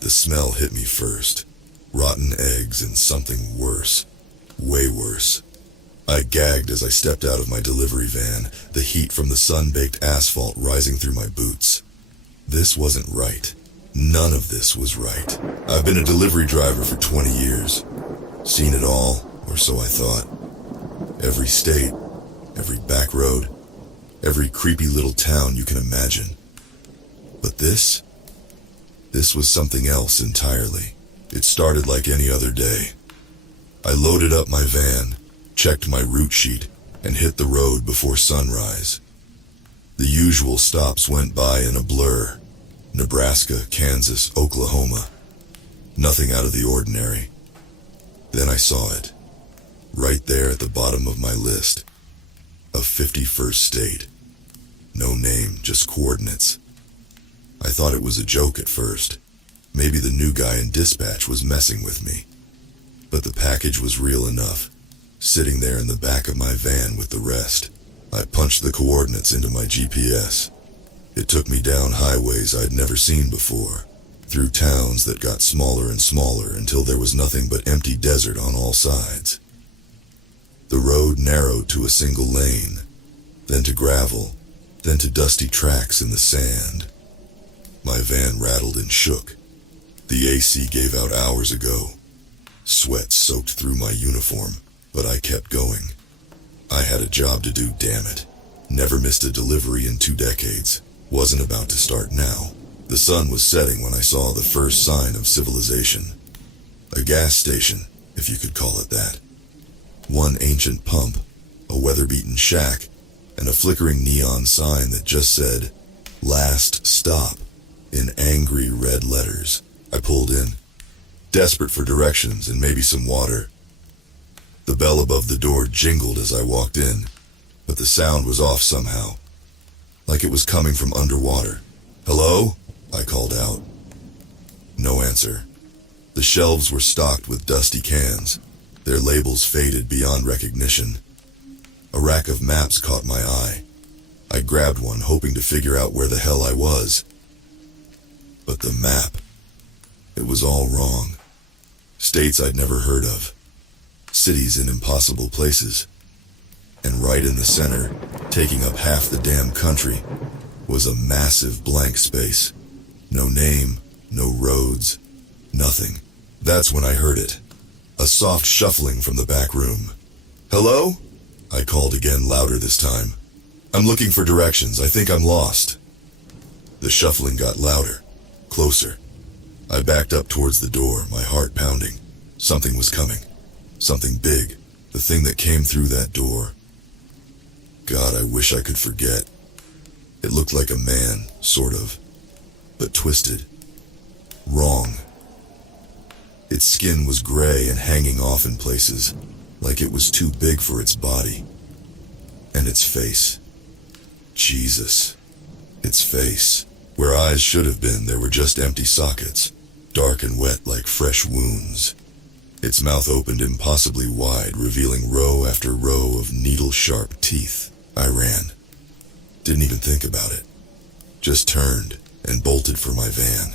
The smell hit me first. Rotten eggs and something worse. Way worse. I gagged as I stepped out of my delivery van, the heat from the sun-baked asphalt rising through my boots. This wasn't right. None of this was right. I've been a delivery driver for 20 years. Seen it all, or so I thought. Every state, every back road, every creepy little town you can imagine. But this was something else entirely. It started like any other day. I loaded up my van, checked my route sheet, and hit the road before sunrise. The usual stops went by in a blur. Nebraska, Kansas, Oklahoma. Nothing out of the ordinary. Then I saw it. Right there at the bottom of my list. A 51st state. No name, just coordinates. I thought it was a joke at first. Maybe the new guy in dispatch was messing with me. But the package was real enough. Sitting there in the back of my van with the rest. I punched the coordinates into my GPS. It took me down highways I'd never seen before, through towns that got smaller and smaller until there was nothing but empty desert on all sides. The road narrowed to a single lane, then to gravel, then to dusty tracks in the sand. My van rattled and shook. The AC gave out hours ago. Sweat soaked through my uniform, but I kept going. I had a job to do, damn it. Never missed a delivery in 2 decades. Wasn't about to start now. The sun was setting when I saw the first sign of civilization. A gas station, if you could call it that. One ancient pump, a weather-beaten shack, and a flickering neon sign that just said, "Last Stop," in angry red letters. I pulled in, desperate for directions and maybe some water. The bell above the door jingled as I walked in, but the sound was off somehow. Like it was coming from underwater. "Hello?" I called out. No answer. The shelves were stocked with dusty cans, their labels faded beyond recognition. A rack of maps caught my eye. I grabbed one, hoping to figure out where the hell I was. But the map, it was all wrong. States I'd never heard of. Cities in impossible places. And right in the center, taking up half the damn country, was a massive blank space. No name, no roads, nothing. That's when I heard it. A soft shuffling from the back room. "Hello?" I called again, louder this time. "I'm looking for directions. I think I'm lost." The shuffling got louder, closer. I backed up towards the door, my heart pounding. Something was coming. Something big. The thing that came through that door. God, I wish I could forget. It looked like a man, sort of, but twisted. Wrong. Its skin was gray and hanging off in places, like it was too big for its body. And its face. Jesus. Its face. Where eyes should have been, there were just empty sockets, dark and wet like fresh wounds. Its mouth opened impossibly wide, revealing row after row of needle-sharp teeth. I ran. Didn't even think about it. Just turned and bolted for my van.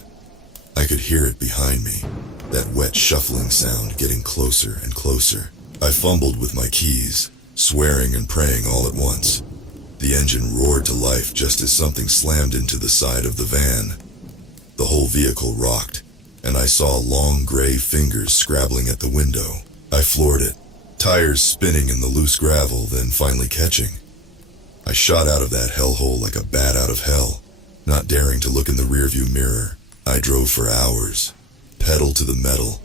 I could hear it behind me, that wet shuffling sound getting closer and closer. I fumbled with my keys, swearing and praying all at once. The engine roared to life just as something slammed into the side of the van. The whole vehicle rocked, and I saw long gray fingers scrabbling at the window. I floored it, tires spinning in the loose gravel, then finally catching. I shot out of that hellhole like a bat out of hell, not daring to look in the rearview mirror. I drove for hours, pedal to the metal,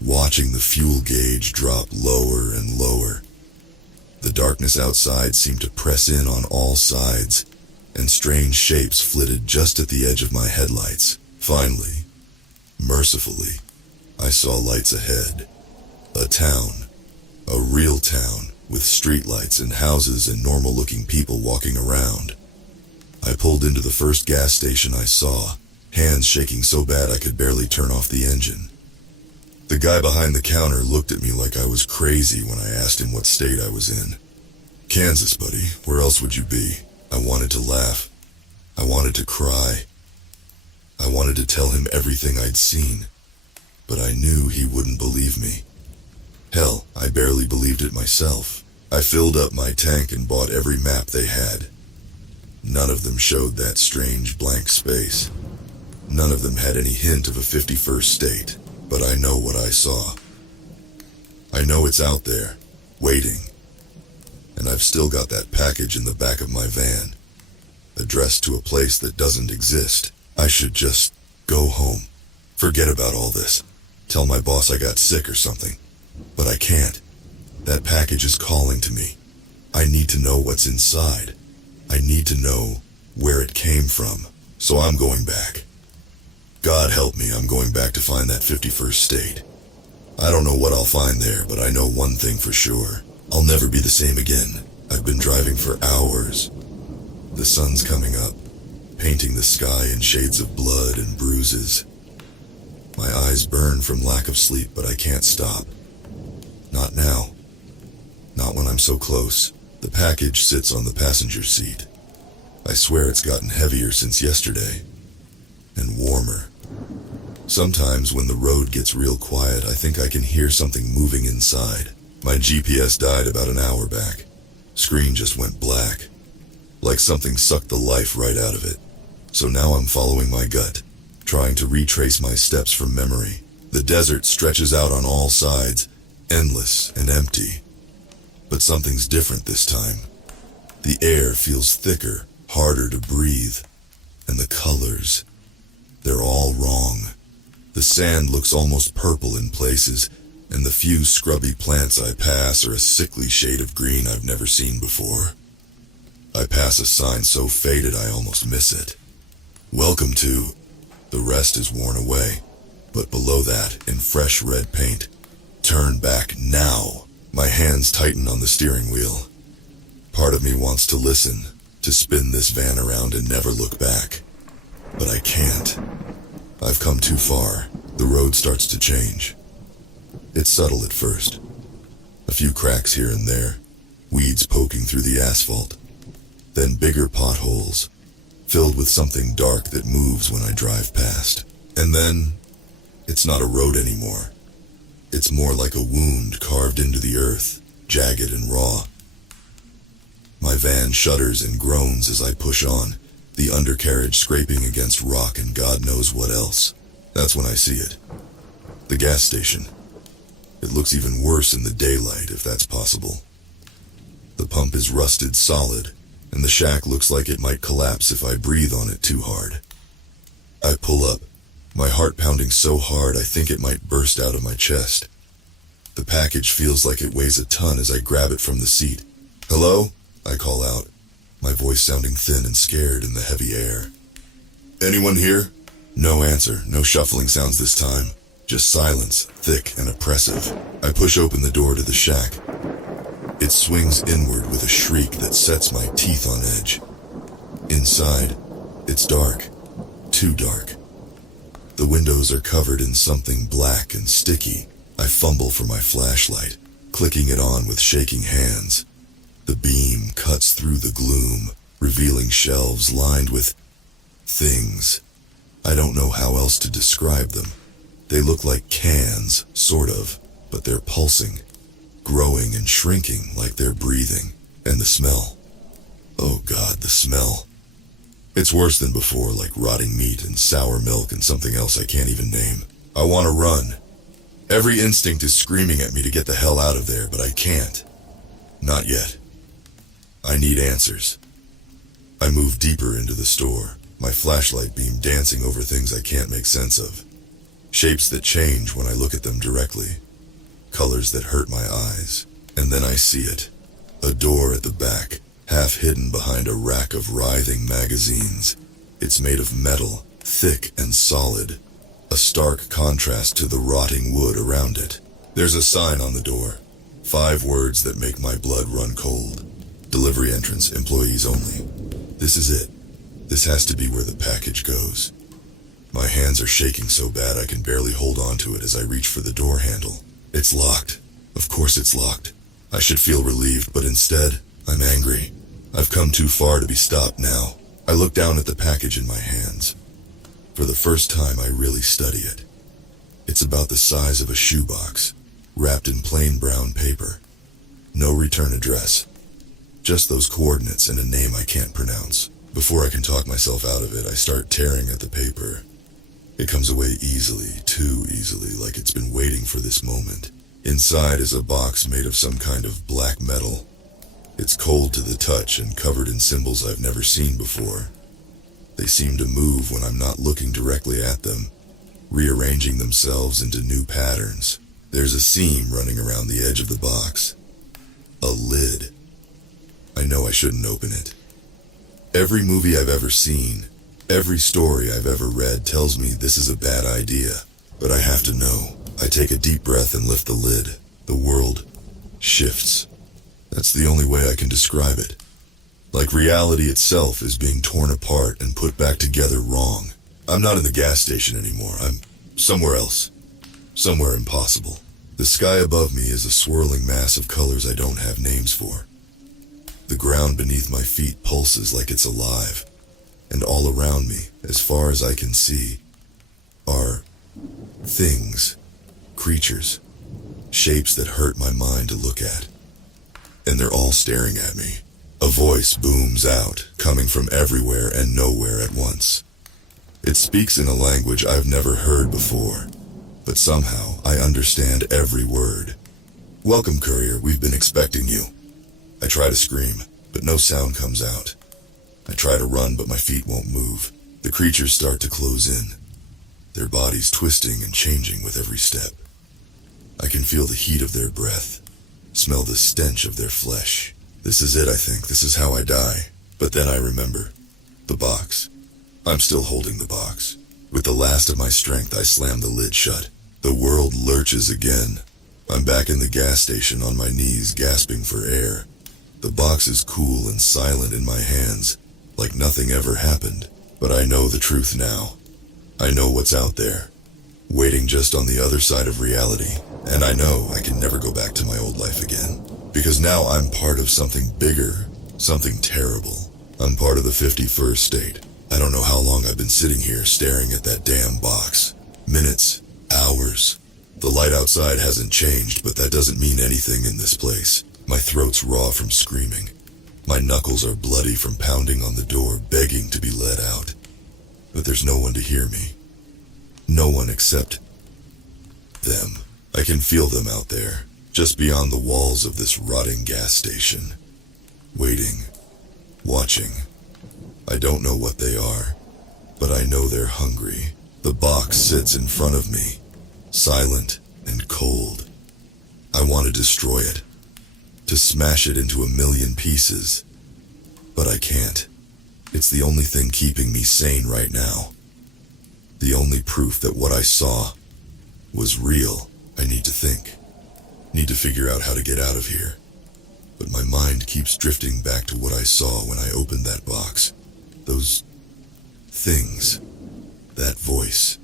watching the fuel gauge drop lower and lower. The darkness outside seemed to press in on all sides, and strange shapes flitted just at the edge of my headlights. Finally, mercifully, I saw lights ahead. A town. A real town, with streetlights and houses and normal-looking people walking around. I pulled into the first gas station I saw, hands shaking so bad I could barely turn off the engine. The guy behind the counter looked at me like I was crazy when I asked him what state I was in. "Kansas, buddy. Where else would you be?" I wanted to laugh. I wanted to cry. I wanted wanted to tell him everything I'd seen, but I knew he wouldn't believe me. Hell, I barely believed it myself. I filled up my tank and bought every map they had. None of them showed that strange blank space. None of them had any hint of a 51st state, but I know what I saw. I know it's out there, waiting. And I've still got that package in the back of my van, addressed to a place that doesn't exist. I should just go home. Forget about all this. Tell my boss I got sick or something. But I can't. That package is calling to me. I need to know what's inside. I need to know where it came from. So I'm going back. God help me, I'm going back to find that 51st state. I don't know what I'll find there, but I know one thing for sure. I'll never be the same again. I've been driving for hours. The sun's coming up, painting the sky in shades of blood and bruises. My eyes burn from lack of sleep, but I can't stop. Not now. Not when I'm so close. The package sits on the passenger seat. I swear it's gotten heavier since yesterday. And warmer. Sometimes when the road gets real quiet, I think I can hear something moving inside. My GPS died about an hour back. Screen just went black. Like something sucked the life right out of it. So now I'm following my gut, trying to retrace my steps from memory. The desert stretches out on all sides, endless and empty. But something's different this time. The air feels thicker, harder to breathe. And the colors, they're all wrong. The sand looks almost purple in places, and the few scrubby plants I pass are a sickly shade of green I've never seen before. I pass a sign so faded I almost miss it. Welcome to. The rest is worn away, but below that, in fresh red paint, turn back now. My hands tighten on the steering wheel. Part of me wants to listen, to spin this van around and never look back. But I can't. I've come too far. The road starts to change. It's subtle at first. A few cracks here and there, weeds poking through the asphalt. Then bigger potholes, filled with something dark that moves when I drive past. And then, it's not a road anymore. It's more like a wound carved into the earth, jagged and raw. My van shudders and groans as I push on, the undercarriage scraping against rock and God knows what else. That's when I see it. The gas station. It looks even worse in the daylight, if that's possible. The pump is rusted solid, and the shack looks like it might collapse if I breathe on it too hard. I pull up, my heart pounding so hard I think it might burst out of my chest. The package feels like it weighs a ton as I grab it from the seat. "Hello?" I call out, my voice sounding thin and scared in the heavy air. "Anyone here?" No answer, no shuffling sounds this time. Just silence, thick and oppressive. I push open the door to the shack. It swings inward with a shriek that sets my teeth on edge. Inside, it's dark. Too dark. The windows are covered in something black and sticky. I fumble for my flashlight, clicking it on with shaking hands. The beam cuts through the gloom, revealing shelves lined with things. I don't know how else to describe them. They look like cans, sort of, but they're pulsing, growing and shrinking like they're breathing. And the smell. Oh God, the smell. It's worse than before, like rotting meat and sour milk and something else I can't even name. I want to run. Every instinct is screaming at me to get the hell out of there, but I can't. Not yet. I need answers. I move deeper into the store, my flashlight beam dancing over things I can't make sense of. Shapes that change when I look at them directly. Colors that hurt my eyes. And then I see it. A door at the back, half hidden behind a rack of writhing magazines. It's made of metal, thick and solid. A stark contrast to the rotting wood around it. There's a sign on the door. 5 words that make my blood run cold. Delivery entrance, employees only. This is it. This has to be where the package goes. My hands are shaking so bad I can barely hold on to it as I reach for the door handle. It's locked. Of course it's locked. I should feel relieved, but instead, I'm angry. I've come too far to be stopped now. I look down at the package in my hands. For the first time, I really study it. It's about the size of a shoebox, wrapped in plain brown paper. No return address. Just those coordinates and a name I can't pronounce. Before I can talk myself out of it, I start tearing at the paper. It comes away easily, too easily, like it's been waiting for this moment. Inside is a box made of some kind of black metal. It's cold to the touch and covered in symbols I've never seen before. They seem to move when I'm not looking directly at them, rearranging themselves into new patterns. There's a seam running around the edge of the box. A lid. I know I shouldn't open it. Every movie I've ever seen, every story I've ever read tells me this is a bad idea, but I have to know. I take a deep breath and lift the lid. The world shifts. That's the only way I can describe it. Like reality itself is being torn apart and put back together wrong. I'm not in the gas station anymore. I'm somewhere else. Somewhere impossible. The sky above me is a swirling mass of colors I don't have names for. The ground beneath my feet pulses like it's alive. And all around me, as far as I can see, are things, creatures, shapes that hurt my mind to look at. And they're all staring at me. A voice booms out, coming from everywhere and nowhere at once. It speaks in a language I've never heard before, but somehow I understand every word. "Welcome, courier, we've been expecting you." I try to scream, but no sound comes out. I try to run, but my feet won't move. The creatures start to close in, their bodies twisting and changing with every step. I can feel the heat of their breath, smell the stench of their flesh. This is it, I think. This is how I die. But then I remember. The box. I'm still holding the box. With the last of my strength, I slam the lid shut. The world lurches again. I'm back in the gas station on my knees, gasping for air. The box is cool and silent in my hands, like nothing ever happened. But I know the truth now. I know what's out there, waiting just on the other side of reality. And I know I can never go back to my old life again. Because now I'm part of something bigger, something terrible. I'm part of the 51st state. I don't know how long I've been sitting here staring at that damn box. Minutes, hours. The light outside hasn't changed, but that doesn't mean anything in this place. My throat's raw from screaming. My knuckles are bloody from pounding on the door, begging to be let out. But there's no one to hear me. No one except them. I can feel them out there, just beyond the walls of this rotting gas station. Waiting, watching. I don't know what they are, but I know they're hungry. The box sits in front of me, silent and cold. I want to destroy it, to smash it into a million pieces, but I can't. It's the only thing keeping me sane right now. The only proof that what I saw was real. I need to think. Need to figure out how to get out of here. But my mind keeps drifting back to what I saw when I opened that box. Those things. That voice.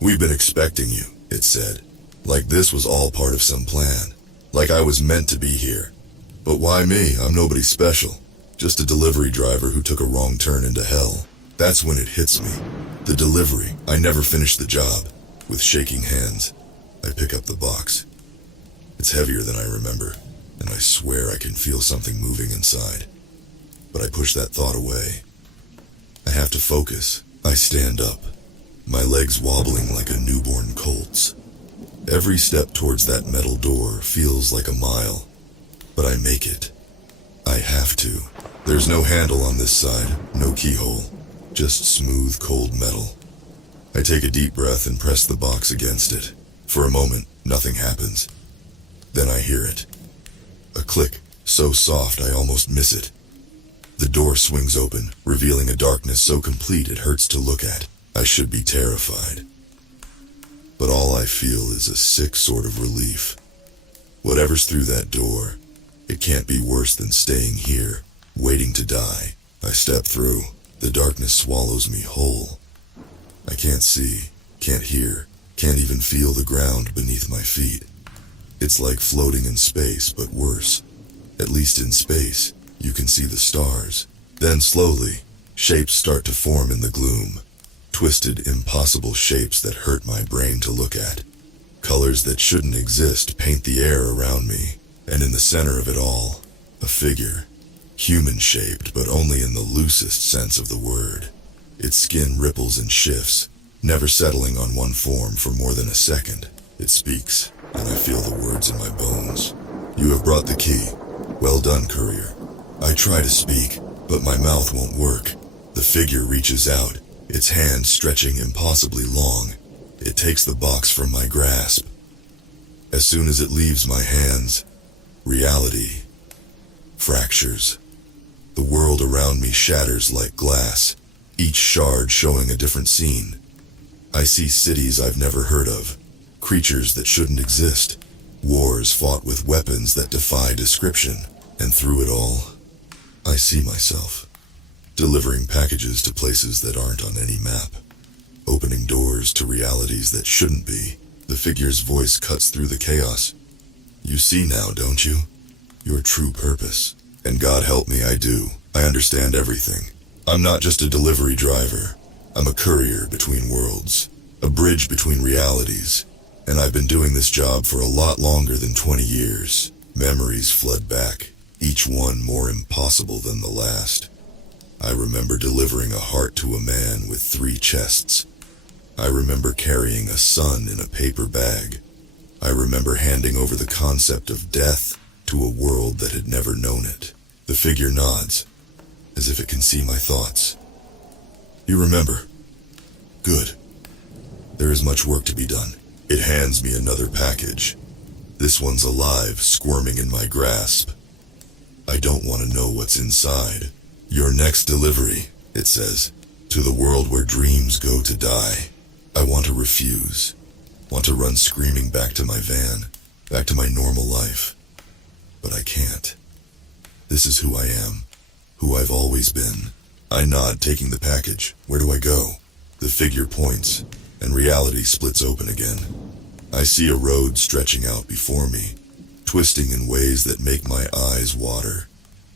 "We've been expecting you," it said. Like this was all part of some plan. Like I was meant to be here. But why me? I'm nobody special. Just a delivery driver who took a wrong turn into hell. That's when it hits me. The delivery. I never finished the job. With shaking hands, I pick up the box. It's heavier than I remember, and I swear I can feel something moving inside. But I push that thought away. I have to focus. I stand up, my legs wobbling like a newborn colt's. Every step towards that metal door feels like a mile, but I make it. I have to. There's no handle on this side, no keyhole, just smooth, cold metal. I take a deep breath and press the box against it. For a moment, nothing happens. Then I hear it. A click, so soft I almost miss it. The door swings open, revealing a darkness so complete it hurts to look at. I should be terrified. But all I feel is a sick sort of relief. Whatever's through that door, it can't be worse than staying here, waiting to die. I step through. The darkness swallows me whole. I can't see, can't hear, can't even feel the ground beneath my feet. It's like floating in space, but worse. At least in space, you can see the stars. Then slowly, shapes start to form in the gloom. Twisted, impossible shapes that hurt my brain to look at. Colors that shouldn't exist paint the air around me, and in the center of it all, a figure. Human-shaped, but only in the loosest sense of the word. Its skin ripples and shifts, never settling on one form for more than a second. It speaks, and I feel the words in my bones. "You have brought the key. Well done, courier." I try to speak, but my mouth won't work. The figure reaches out, its hand stretching impossibly long. It takes the box from my grasp. As soon as it leaves my hands, reality fractures. The world around me shatters like glass, each shard showing a different scene. I see cities I've never heard of, creatures that shouldn't exist, wars fought with weapons that defy description, and through it all, I see myself, delivering packages to places that aren't on any map, opening doors to realities that shouldn't be. The figure's voice cuts through the chaos. "You see now, don't you? Your true purpose. And God help me, I do. I understand everything. I'm not just a delivery driver. I'm a courier between worlds, a bridge between realities. And I've been doing this job for a lot longer than 20 years. Memories flood back, each one more impossible than the last. I remember delivering a heart to a man with 3 chests. I remember carrying a son in a paper bag. I remember handing over the concept of death to a world that had never known it." The figure nods, as if it can see my thoughts. "You remember? Good. There is much work to be done." It hands me another package. This one's alive, squirming in my grasp. I don't want to know what's inside. "Your next delivery," it says, "to the world where dreams go to die." I want to refuse. Want to run screaming back to my van, back to my normal life. But I can't. This is who I am, who I've always been. I nod, taking the package. Where do I go? The figure points, and reality splits open again. I see a road stretching out before me, twisting in ways that make my eyes water.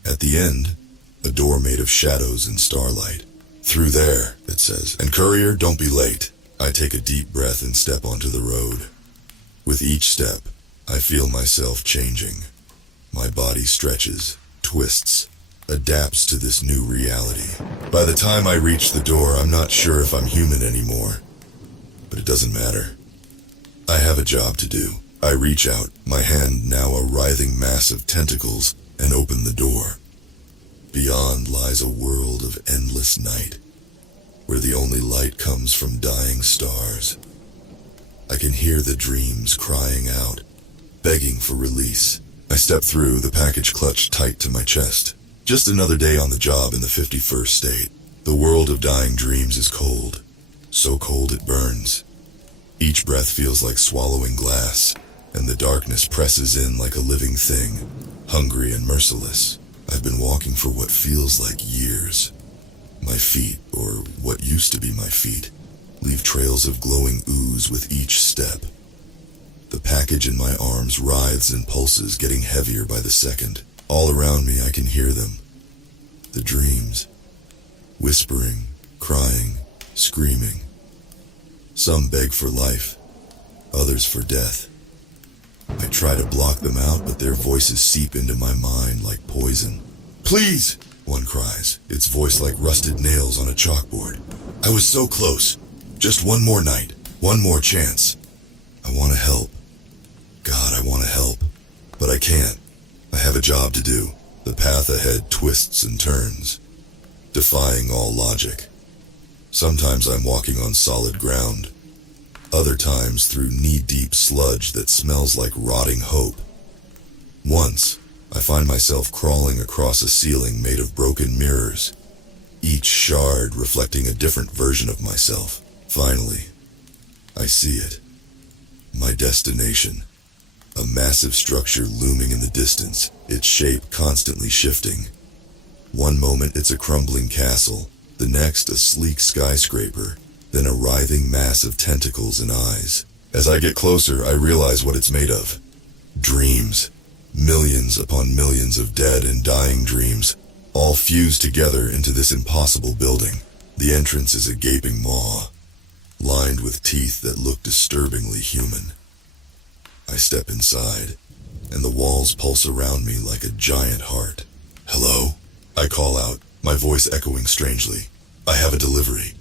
At the end, a door made of shadows and starlight. "Through there," it says. "And courier, don't be late." I take a deep breath and step onto the road. With each step, I feel myself changing. My body stretches, twists, adapts to this new reality. By the time I reach the door, I'm not sure if I'm human anymore. But it doesn't matter. I have a job to do. I reach out, my hand now a writhing mass of tentacles, and open the door. Beyond lies a world of endless night, where the only light comes from dying stars. I can hear the dreams crying out, begging for release. I step through, the package clutched tight to my chest. Just another day on the job in the 51st state. The world of dying dreams is cold. So cold it burns. Each breath feels like swallowing glass, and the darkness presses in like a living thing, hungry and merciless. I've been walking for what feels like years. My feet, or what used to be my feet, leave trails of glowing ooze with each step. The package in my arms writhes and pulses, getting heavier by the second. All around me I can hear them. The dreams. Whispering, crying, screaming. Some beg for life, others for death. I try to block them out, but their voices seep into my mind like poison. "Please!" one cries, its voice like rusted nails on a chalkboard. "I was so close. Just one more night, one more chance. I want to help. God, I want to help. But I can't. I have a job to do." The path ahead twists and turns, defying all logic. Sometimes I'm walking on solid ground, other times through knee-deep sludge that smells like rotting hope. Once, I find myself crawling across a ceiling made of broken mirrors, each shard reflecting a different version of myself. Finally, I see it. My destination. A massive structure looming in the distance, its shape constantly shifting. One moment it's a crumbling castle, the next a sleek skyscraper, then a writhing mass of tentacles and eyes. As I get closer, I realize what it's made of. Dreams. Millions upon millions of dead and dying dreams, all fused together into this impossible building. The entrance is a gaping maw, lined with teeth that look disturbingly human. I step inside, and the walls pulse around me like a giant heart. "Hello?" I call out, my voice echoing strangely. "I have a delivery."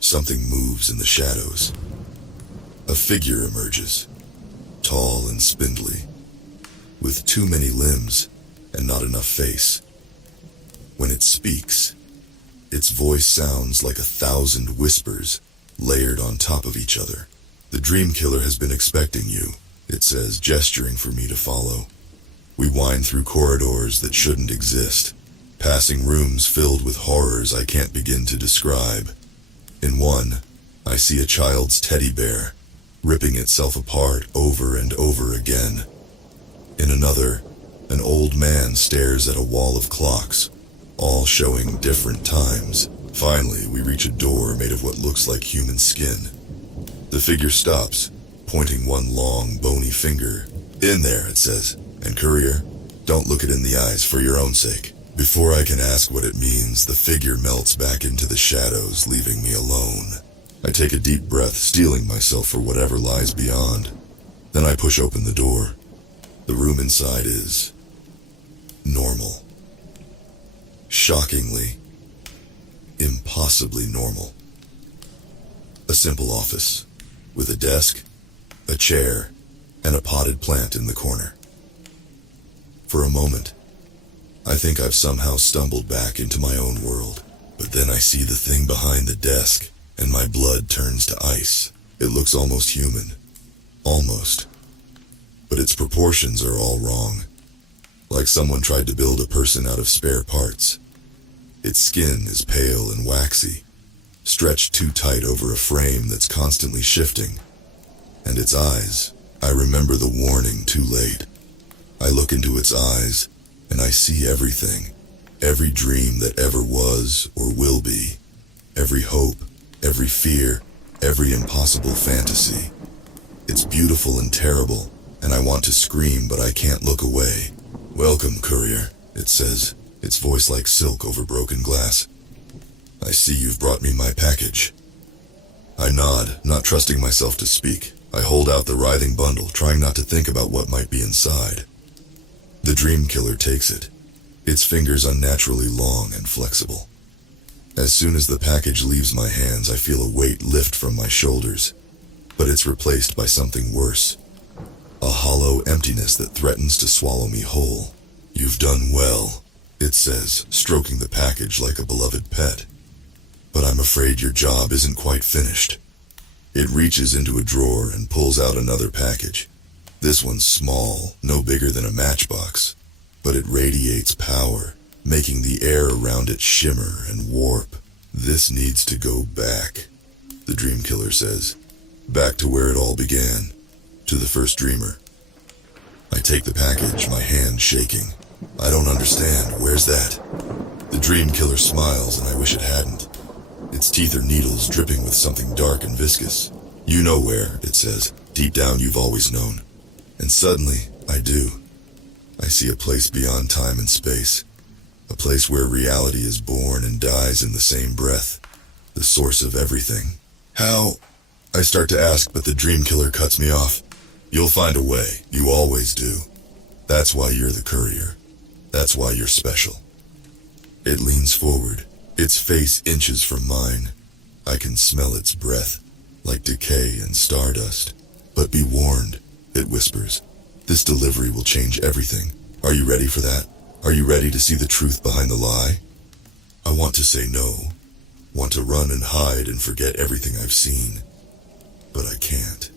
Something moves in the shadows. A figure emerges, tall and spindly, with too many limbs and not enough face. When it speaks, its voice sounds like 1,000 whispers layered on top of each other. "The dream killer has been expecting you," it says, gesturing for me to follow. We wind through corridors that shouldn't exist, passing rooms filled with horrors I can't begin to describe. In one, I see a child's teddy bear, ripping itself apart over and over again. In another, an old man stares at a wall of clocks, all showing different times. Finally, we reach a door made of what looks like human skin. The figure stops, pointing one long, bony finger. "In there," it says, "and courier, don't look it in the eyes for your own sake." Before I can ask what it means, the figure melts back into the shadows, leaving me alone. I take a deep breath, steeling myself for whatever lies beyond. Then I push open the door. The room inside is normal. Shockingly, impossibly normal. A simple office, with a desk, a chair, and a potted plant in the corner. For a moment, I think I've somehow stumbled back into my own world, but then I see the thing behind the desk, and my blood turns to ice. It looks almost human. Almost. But its proportions are all wrong. Like someone tried to build a person out of spare parts. Its skin is pale and waxy, stretched too tight over a frame that's constantly shifting. And its eyes, I remember the warning too late. I look into its eyes, and I see everything. Every dream that ever was or will be. Every hope, every fear, every impossible fantasy. It's beautiful and terrible, and I want to scream, but I can't look away. "Welcome, courier," it says, its voice like silk over broken glass. "I see you've brought me my package." I nod, not trusting myself to speak. I hold out the writhing bundle, trying not to think about what might be inside. The dream killer takes it, its fingers unnaturally long and flexible. As soon as the package leaves my hands, I feel a weight lift from my shoulders, but it's replaced by something worse. A hollow emptiness that threatens to swallow me whole. "You've done well," it says, stroking the package like a beloved pet. "But I'm afraid your job isn't quite finished." It reaches into a drawer and pulls out another package. This one's small, no bigger than a matchbox, but it radiates power, making the air around it shimmer and warp. "This needs to go back," the dream killer says. "Back to where it all began, to the first dreamer." I take the package, my hand shaking. "I don't understand. Where's that?" The dream killer smiles, and I wish it hadn't. Its teeth are needles dripping with something dark and viscous. "You know where," it says. "Deep down you've always known." And suddenly, I do. I see a place beyond time and space. A place where reality is born and dies in the same breath. The source of everything. "How?" I start to ask, but the dream killer cuts me off. "You'll find a way. You always do. That's why you're the courier. That's why you're special." It leans forward, its face inches from mine. I can smell its breath, like decay and stardust. "But be warned," it whispers. "This delivery will change everything. Are you ready for that? Are you ready to see the truth behind the lie?" I want to say no, want to run and hide and forget everything I've seen. But I can't.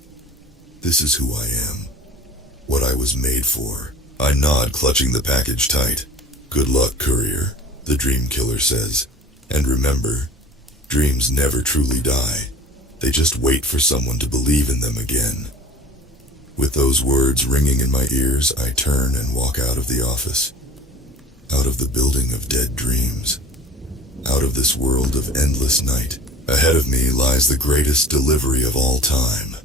This is who I am. What I was made for. I nod, clutching the package tight. "Good luck, courier," the dream killer says. "And remember, dreams never truly die. They just wait for someone to believe in them again." With those words ringing in my ears, I turn and walk out of the office. Out of the building of dead dreams. Out of this world of endless night. Ahead of me lies the greatest delivery of all time.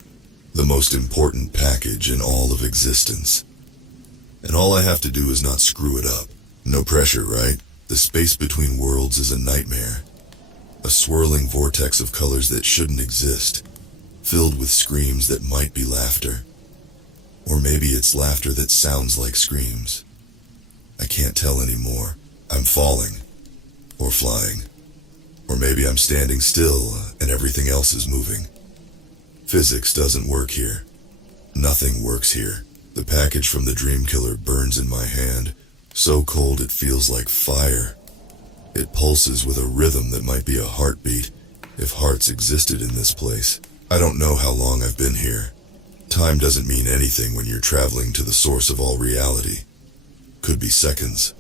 The most important package in all of existence. And all I have to do is not screw it up. No pressure, right? The space between worlds is a nightmare. A swirling vortex of colors that shouldn't exist, filled with screams that might be laughter. Or maybe it's laughter that sounds like screams. I can't tell anymore. I'm falling. Or flying. Or maybe I'm standing still and everything else is moving. Physics doesn't work here. Nothing works here. The package from the dream killer burns in my hand, so cold it feels like fire. It pulses with a rhythm that might be a heartbeat, if hearts existed in this place. I don't know how long I've been here. Time doesn't mean anything when you're traveling to the source of all reality. Could be seconds.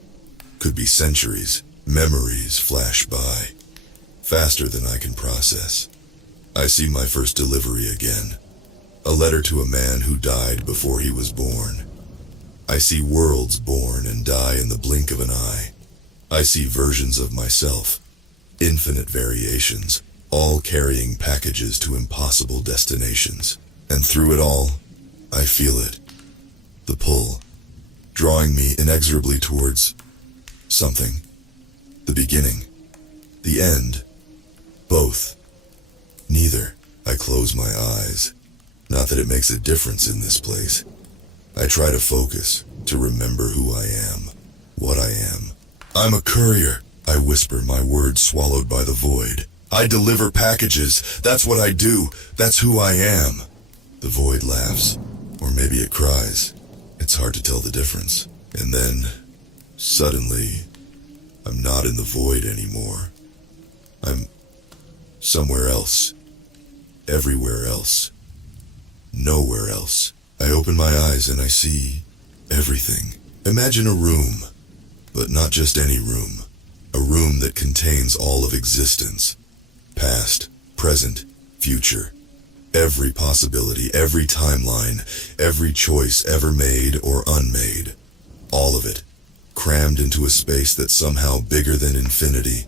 Could be centuries. Memories flash by, faster than I can process. I see my first delivery again. A letter to a man who died before he was born. I see worlds born and die in the blink of an eye. I see versions of myself, infinite variations, all carrying packages to impossible destinations. And through it all, I feel it. The pull, drawing me inexorably towards something. The beginning, the end, both, neither. I close my eyes. Not that it makes a difference in this place. I try to focus, to remember who I am, what I am. I'm a courier, I whisper, my words swallowed by the void. I deliver packages, that's what I do, that's who I am. The void laughs, or maybe it cries. It's hard to tell the difference. And then, suddenly, I'm not in the void anymore. I'm somewhere else. Everywhere else. Nowhere else. I open my eyes and I see everything. Imagine a room, but not just any room. A room that contains all of existence. Past, present, future. Every possibility, every timeline, every choice ever made or unmade. All of it, crammed into a space that's somehow bigger than infinity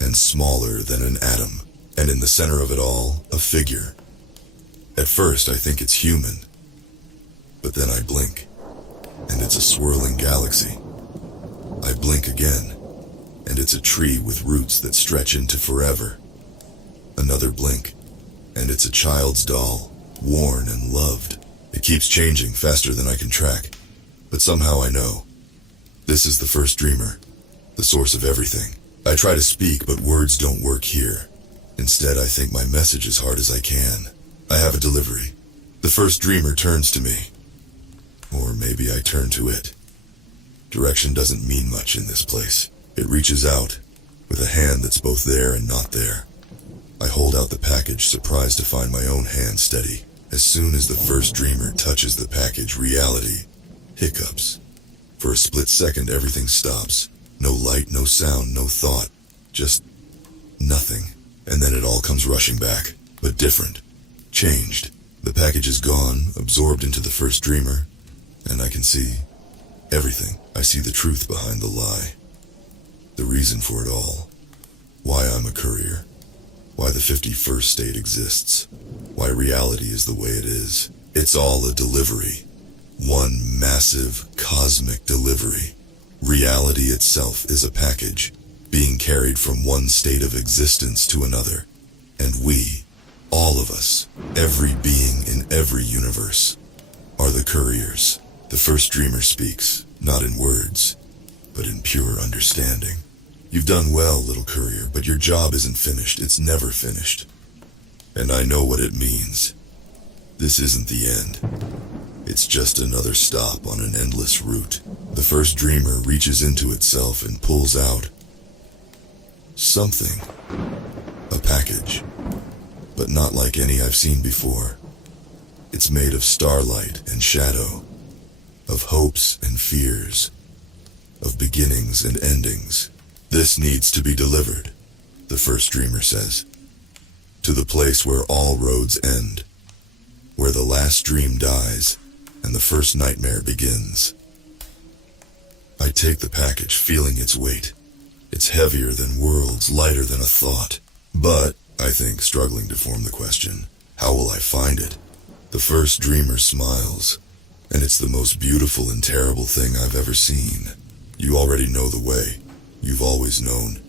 and smaller than an atom. And in the center of it all, a figure. At first, I think it's human. But then I blink, and it's a swirling galaxy. I blink again, and it's a tree with roots that stretch into forever. Another blink, and it's a child's doll, worn and loved. It keeps changing faster than I can track, but somehow I know. This is the first dreamer, the source of everything. I try to speak, but words don't work here. Instead, I think my message as hard as I can. I have a delivery. The first dreamer turns to me. Or maybe I turn to it. Direction doesn't mean much in this place. It reaches out, with a hand that's both there and not there. I hold out the package, surprised to find my own hand steady. As soon as the first dreamer touches the package, reality hiccups. For a split second, everything stops. No light, no sound, no thought. Just nothing. And then it all comes rushing back, but different. Changed. The package is gone, absorbed into the first dreamer, and I can see everything. I see the truth behind the lie. The reason for it all. Why I'm a courier. Why the 51st state exists. Why reality is the way it is. It's all a delivery. One massive, cosmic delivery. Reality itself is a package, being carried from one state of existence to another. And we, all of us, every being in every universe, are the couriers. The first dreamer speaks, not in words, but in pure understanding. You've done well, little courier, but your job isn't finished. It's never finished. And I know what it means. This isn't the end. It's just another stop on an endless route. The first dreamer reaches into itself and pulls out something. A package. But not like any I've seen before. It's made of starlight and shadow, of hopes and fears, of beginnings and endings. This needs to be delivered, the first dreamer says, to the place where all roads end, where the last dream dies and the first nightmare begins. I take the package, feeling its weight. It's heavier than worlds, lighter than a thought. But, I think, struggling to form the question, how will I find it? The first dreamer smiles, and it's the most beautiful and terrible thing I've ever seen. You already know the way. You've always known.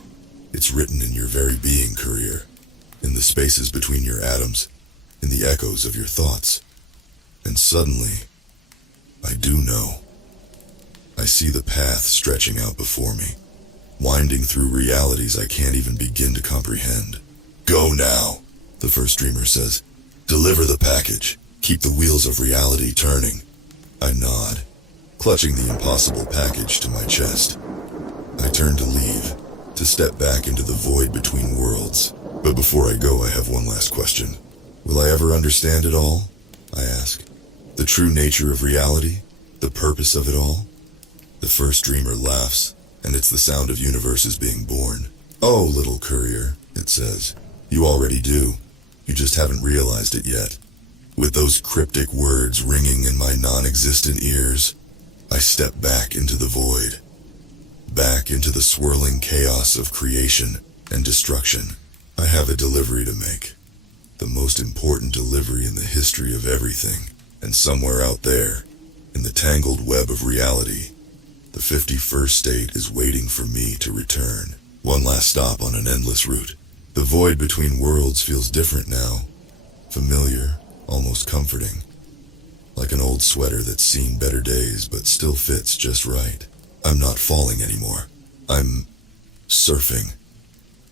It's written in your very being, courier, in the spaces between your atoms, in the echoes of your thoughts. And suddenly, I do know. I see the path stretching out before me, winding through realities I can't even begin to comprehend. Go now, the first dreamer says. Deliver the package. Keep the wheels of reality turning. I nod, clutching the impossible package to my chest. I turn to leave, to step back into the void between worlds. But before I go, I have one last question. Will I ever understand it all? I ask. The true nature of reality? The purpose of it all? The first dreamer laughs, and it's the sound of universes being born. Oh, little courier, it says. You already do. You just haven't realized it yet. With those cryptic words ringing in my non-existent ears, I step back into the void. Back into the swirling chaos of creation and destruction. I have a delivery to make. The most important delivery in the history of everything. And somewhere out there, in the tangled web of reality, the 51st state is waiting for me to return. One last stop on an endless route. The void between worlds feels different now. Familiar, almost comforting. Like an old sweater that's seen better days but still fits just right. I'm not falling anymore. I'm surfing.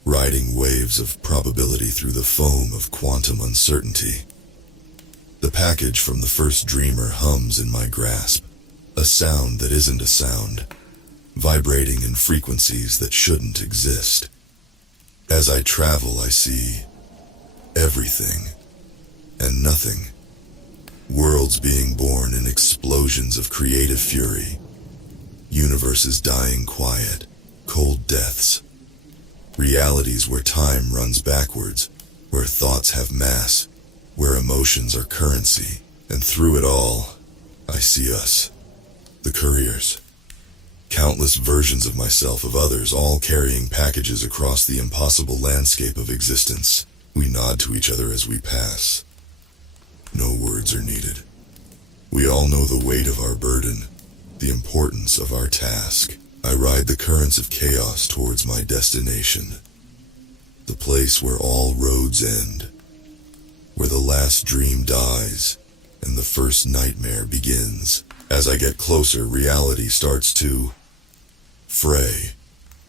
Riding waves of probability through the foam of quantum uncertainty. The package from the first dreamer hums in my grasp. A sound that isn't a sound. Vibrating in frequencies that shouldn't exist. As I travel, I see everything and nothing. Worlds being born in explosions of creative fury. Universes dying quiet, cold deaths. Realities where time runs backwards, where thoughts have mass, where emotions are currency. And through it all, I see us, the couriers. Countless versions of myself, of others, all carrying packages across the impossible landscape of existence. We nod to each other as we pass. No words are needed. We all know the weight of our burden, the importance of our task. I ride the currents of chaos towards my destination. The place where all roads end. Where the last dream dies and the first nightmare begins. As I get closer, reality starts to fray.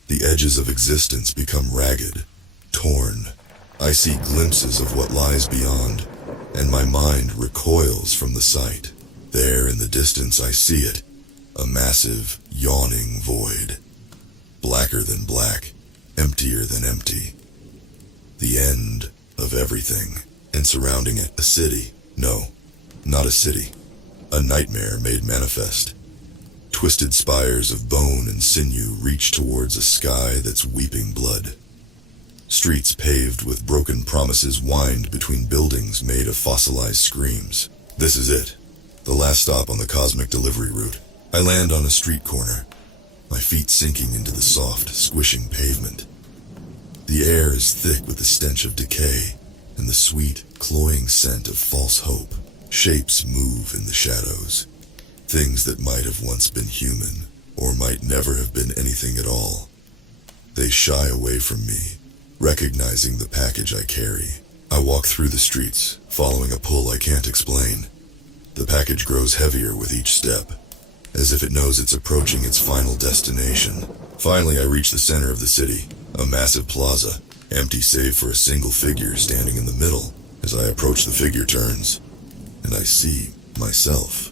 The edges of existence become ragged, torn. I see glimpses of what lies beyond, and my mind recoils from the sight. There in the distance I see it, a massive, yawning void. Blacker than black, emptier than empty. The end of everything. And surrounding it, a city. No, not a city. A nightmare made manifest. Twisted spires of bone and sinew reach towards a sky that's weeping blood. Streets paved with broken promises wind between buildings made of fossilized screams. This is it. The last stop on the cosmic delivery route. I land on a street corner, my feet sinking into the soft, squishing pavement. The air is thick with the stench of decay and the sweet, cloying scent of false hope. Shapes move in the shadows. Things that might have once been human, or might never have been anything at all. They shy away from me, recognizing the package I carry. I walk through the streets, following a pull I can't explain. The package grows heavier with each step, as if it knows it's approaching its final destination. Finally, I reach the center of the city, a massive plaza, empty save for a single figure standing in the middle. As I approach, the figure turns, and I see myself.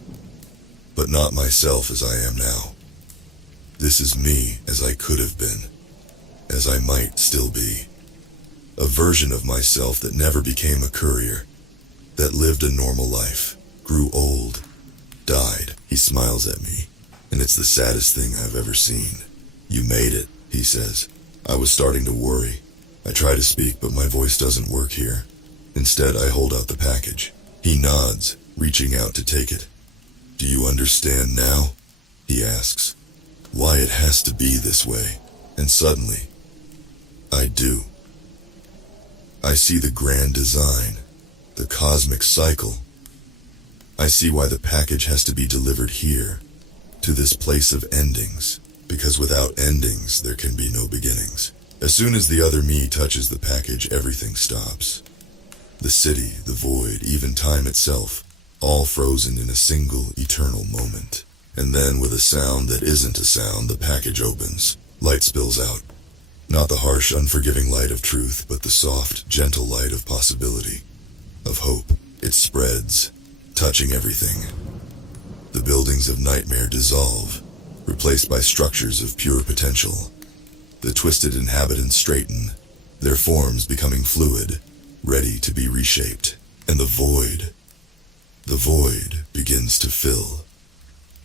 But not myself as I am now. This is me as I could have been, as I might still be. A version of myself that never became a courier, that lived a normal life, grew old, died. He smiles at me, and it's the saddest thing I've ever seen. You made it, he says. I was starting to worry. I try to speak, but my voice doesn't work here. Instead, I hold out the package. He nods, reaching out to take it. Do you understand now? He asks. Why it has to be this way. And suddenly, I do. I see the grand design, the cosmic cycle. I see why the package has to be delivered here, to this place of endings, because without endings there can be no beginnings. As soon as the other me touches the package, everything stops. The city, the void, even time itself, all frozen in a single eternal moment. And then, with a sound that isn't a sound, the package opens. Light spills out. Not the harsh, unforgiving light of truth, but the soft, gentle light of possibility, of hope. It spreads, touching everything. The buildings of nightmare dissolve, replaced by structures of pure potential. The twisted inhabitants straighten, their forms becoming fluid, ready to be reshaped. And the void begins to fill.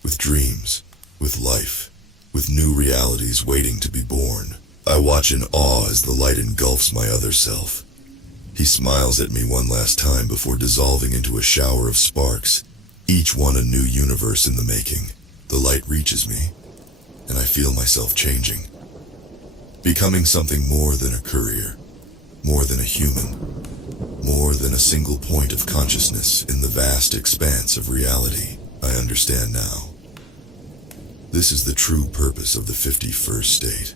With dreams, with life, with new realities waiting to be born. I watch in awe as the light engulfs my other self. He smiles at me one last time before dissolving into a shower of sparks, each one a new universe in the making. The light reaches me, and I feel myself changing. Becoming something more than a courier, more than a human, more than a single point of consciousness in the vast expanse of reality. I understand now. This is the true purpose of the 51st state.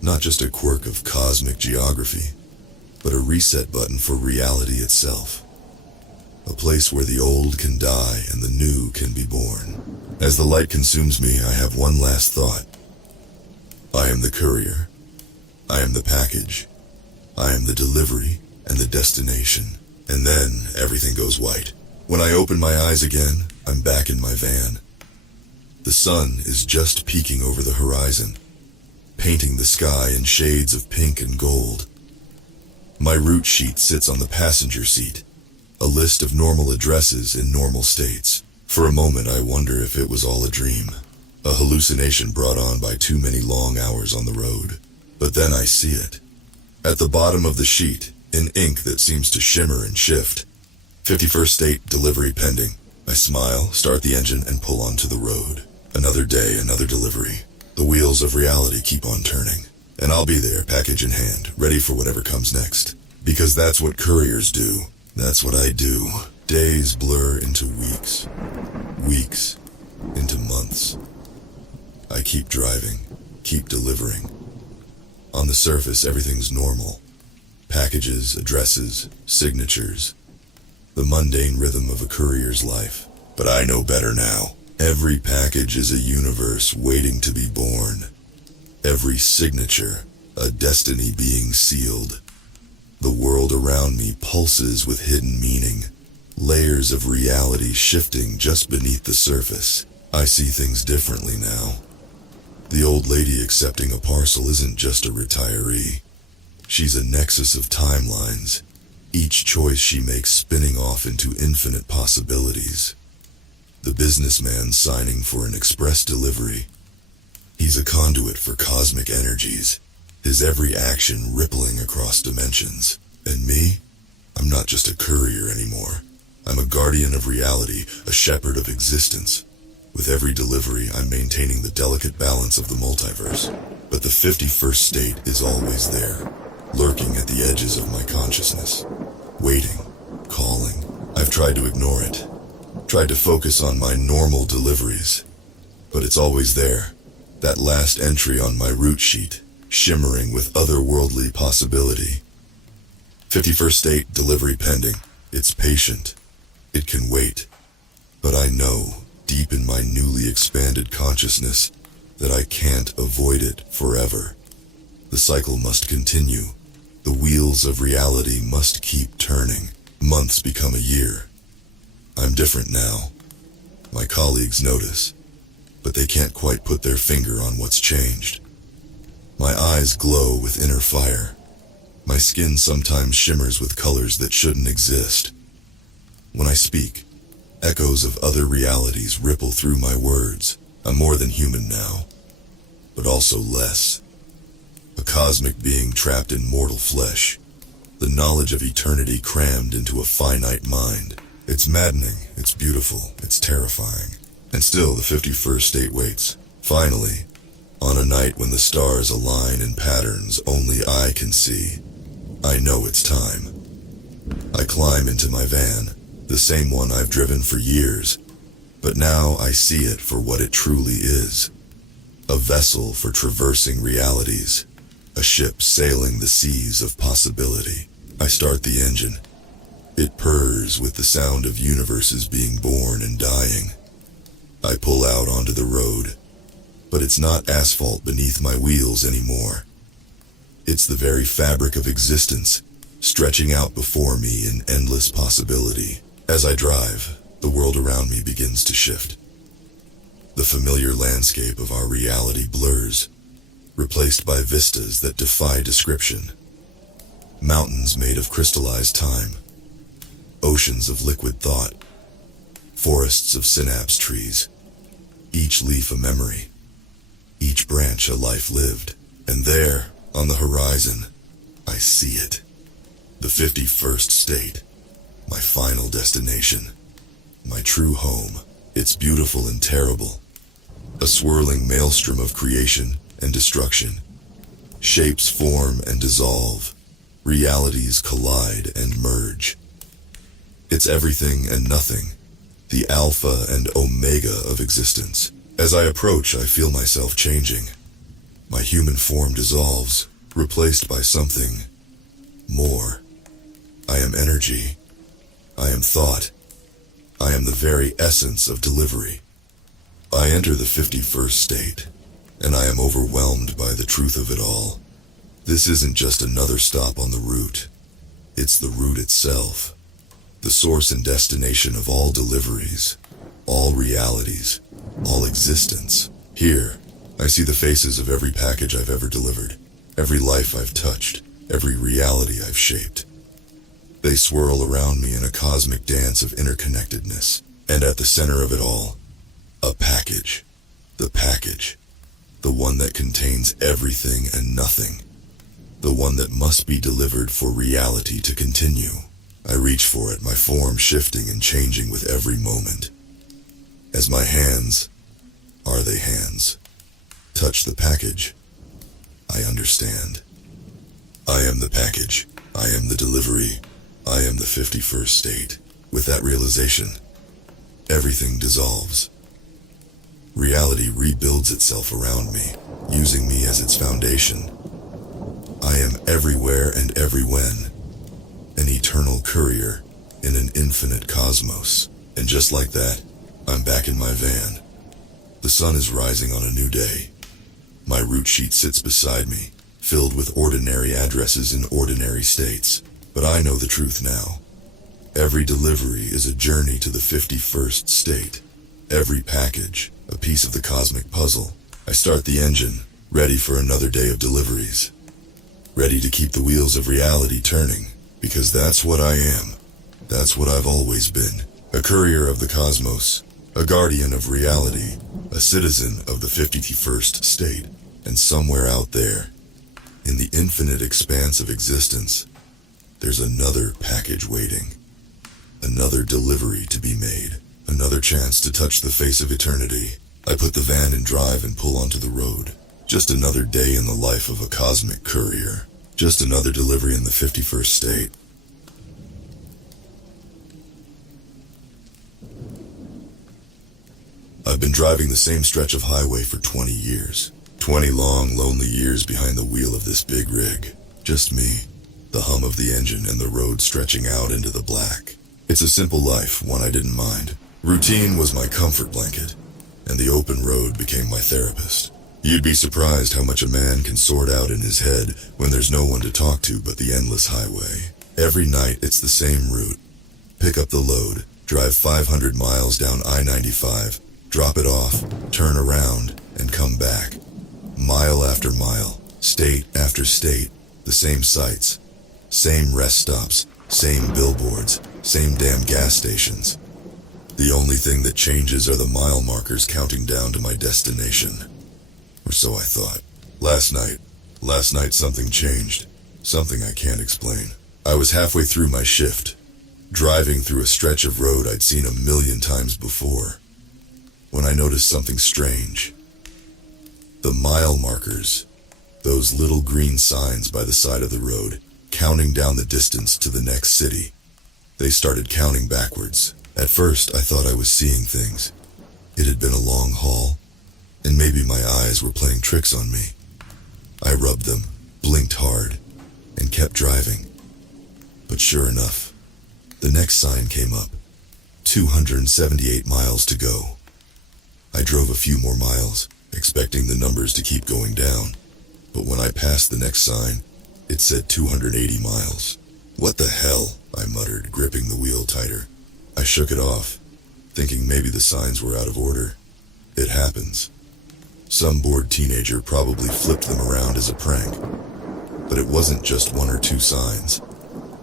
Not just a quirk of cosmic geography, but a reset button for reality itself. A place where the old can die and the new can be born. As the light consumes me, I have one last thought. I am the courier. I am the package. I am the delivery and the destination. And then everything goes white. When I open my eyes again, I'm back in my van. The sun is just peeking over the horizon, painting the sky in shades of pink and gold. My route sheet sits on the passenger seat, a list of normal addresses in normal states. For a moment I wonder if it was all a dream, a hallucination brought on by too many long hours on the road. But then I see it. At the bottom of the sheet, in ink that seems to shimmer and shift, 51st state, delivery pending. I smile, start the engine, and pull onto the road. Another day, another delivery. The wheels of reality keep on turning. And I'll be there, package in hand, ready for whatever comes next. Because that's what couriers do. That's what I do. Days blur into weeks. Weeks into months. I keep driving, keep delivering. On the surface, everything's normal. Packages, addresses, signatures. The mundane rhythm of a courier's life. But I know better now. Every package is a universe waiting to be born. Every signature, a destiny being sealed. The world around me pulses with hidden meaning, layers of reality shifting just beneath the surface. I see things differently now. The old lady accepting a parcel isn't just a retiree. She's a nexus of timelines, each choice she makes spinning off into infinite possibilities. The businessman signing for an express delivery. He's a conduit for cosmic energies, his every action rippling across dimensions. And me? I'm not just a courier anymore. I'm a guardian of reality, a shepherd of existence. With every delivery, I'm maintaining the delicate balance of the multiverse. But the 51st state is always there, lurking at the edges of my consciousness. Waiting, calling. I've tried to ignore it. Tried to focus on my normal deliveries. But it's always there. That last entry on my route sheet, shimmering with otherworldly possibility. 51st state, delivery pending. It's patient. It can wait. But I know, deep in my newly expanded consciousness, that I can't avoid it forever. The cycle must continue. The wheels of reality must keep turning. Months become a year. I'm different now. My colleagues notice, but they can't quite put their finger on what's changed. My eyes glow with inner fire. My skin sometimes shimmers with colors that shouldn't exist. When I speak, echoes of other realities ripple through my words. I'm more than human now, but also less. A cosmic being trapped in mortal flesh. The knowledge of eternity crammed into a finite mind. It's maddening, it's beautiful, it's terrifying. And still the 51st state waits. Finally, on a night when the stars align in patterns only I can see, I know it's time. I climb into my van, the same one I've driven for years, but now I see it for what it truly is. A vessel for traversing realities. A ship sailing the seas of possibility. I start the engine. It purrs with the sound of universes being born and dying. I pull out onto the road, but it's not asphalt beneath my wheels anymore. It's the very fabric of existence, stretching out before me in endless possibility. As I drive, the world around me begins to shift. The familiar landscape of our reality blurs, replaced by vistas that defy description. Mountains made of crystallized time, oceans of liquid thought, forests of synapse trees, each leaf a memory, each branch a life lived. And there, on the horizon, I see it. The 51st state, my final destination, my true home. It's beautiful and terrible, a swirling maelstrom of creation and destruction. Shapes form and dissolve, realities collide and merge. It's everything and nothing, the alpha and omega of existence. As I approach, I feel myself changing. My human form dissolves, replaced by something more. I am energy. I am thought. I am the very essence of delivery. I enter the 51st state, and I am overwhelmed by the truth of it all. This isn't just another stop on the route. It's the route itself, the source and destination of all deliveries, all realities, all existence. Here, I see the faces of every package I've ever delivered, every life I've touched, every reality I've shaped. They swirl around me in a cosmic dance of interconnectedness, and at the center of it all, a package. The package. The one that contains everything and nothing. The one that must be delivered for reality to continue. I reach for it, my form shifting and changing with every moment. As my hands, are they hands, touch the package, I understand. I am the package. I am the delivery. I am the 51st state. With that realization, everything dissolves. Reality rebuilds itself around me, using me as its foundation. I am everywhere and everywhen, an eternal courier in an infinite cosmos. And just like that, I'm back in my van. The sun is rising on a new day. My route sheet sits beside me, filled with ordinary addresses in ordinary states. But I know the truth now. Every delivery is a journey to the 51st state. Every package, a piece of the cosmic puzzle. I start the engine, ready for another day of deliveries. Ready to keep the wheels of reality turning, because that's what I am. That's what I've always been. A courier of the cosmos, a guardian of reality, a citizen of the 51st state. And somewhere out there, in the infinite expanse of existence, there's another package waiting. Another delivery to be made. Another chance to touch the face of eternity. I put the van in drive and pull onto the road. Just another day in the life of a cosmic courier. Just another delivery in the 51st state. I've been driving the same stretch of highway for 20 years. 20 long, lonely years behind the wheel of this big rig. Just me, the hum of the engine, and the road stretching out into the black. It's a simple life, one I didn't mind. Routine was my comfort blanket, and the open road became my therapist. You'd be surprised how much a man can sort out in his head when there's no one to talk to but the endless highway. Every night it's the same route. Pick up the load, drive 500 miles down I-95, drop it off, turn around, and come back. Mile after mile, state after state, the same sights, same rest stops, same billboards, same damn gas stations. The only thing that changes are the mile markers counting down to my destination. Or so I thought. Last night something changed. Something I can't explain. I was halfway through my shift, driving through a stretch of road I'd seen a million times before, when I noticed something strange. The mile markers, those little green signs by the side of the road, counting down the distance to the next city. They started counting backwards. At first, I thought I was seeing things. It had been a long haul, and maybe my eyes were playing tricks on me. I rubbed them, blinked hard, and kept driving. But sure enough, the next sign came up. 278 miles to go. I drove a few more miles, expecting the numbers to keep going down. But when I passed the next sign, it said 280 miles. What the hell? I muttered, gripping the wheel tighter. I shook it off, thinking maybe the signs were out of order. It happens. Some bored teenager probably flipped them around as a prank. But it wasn't just one or two signs.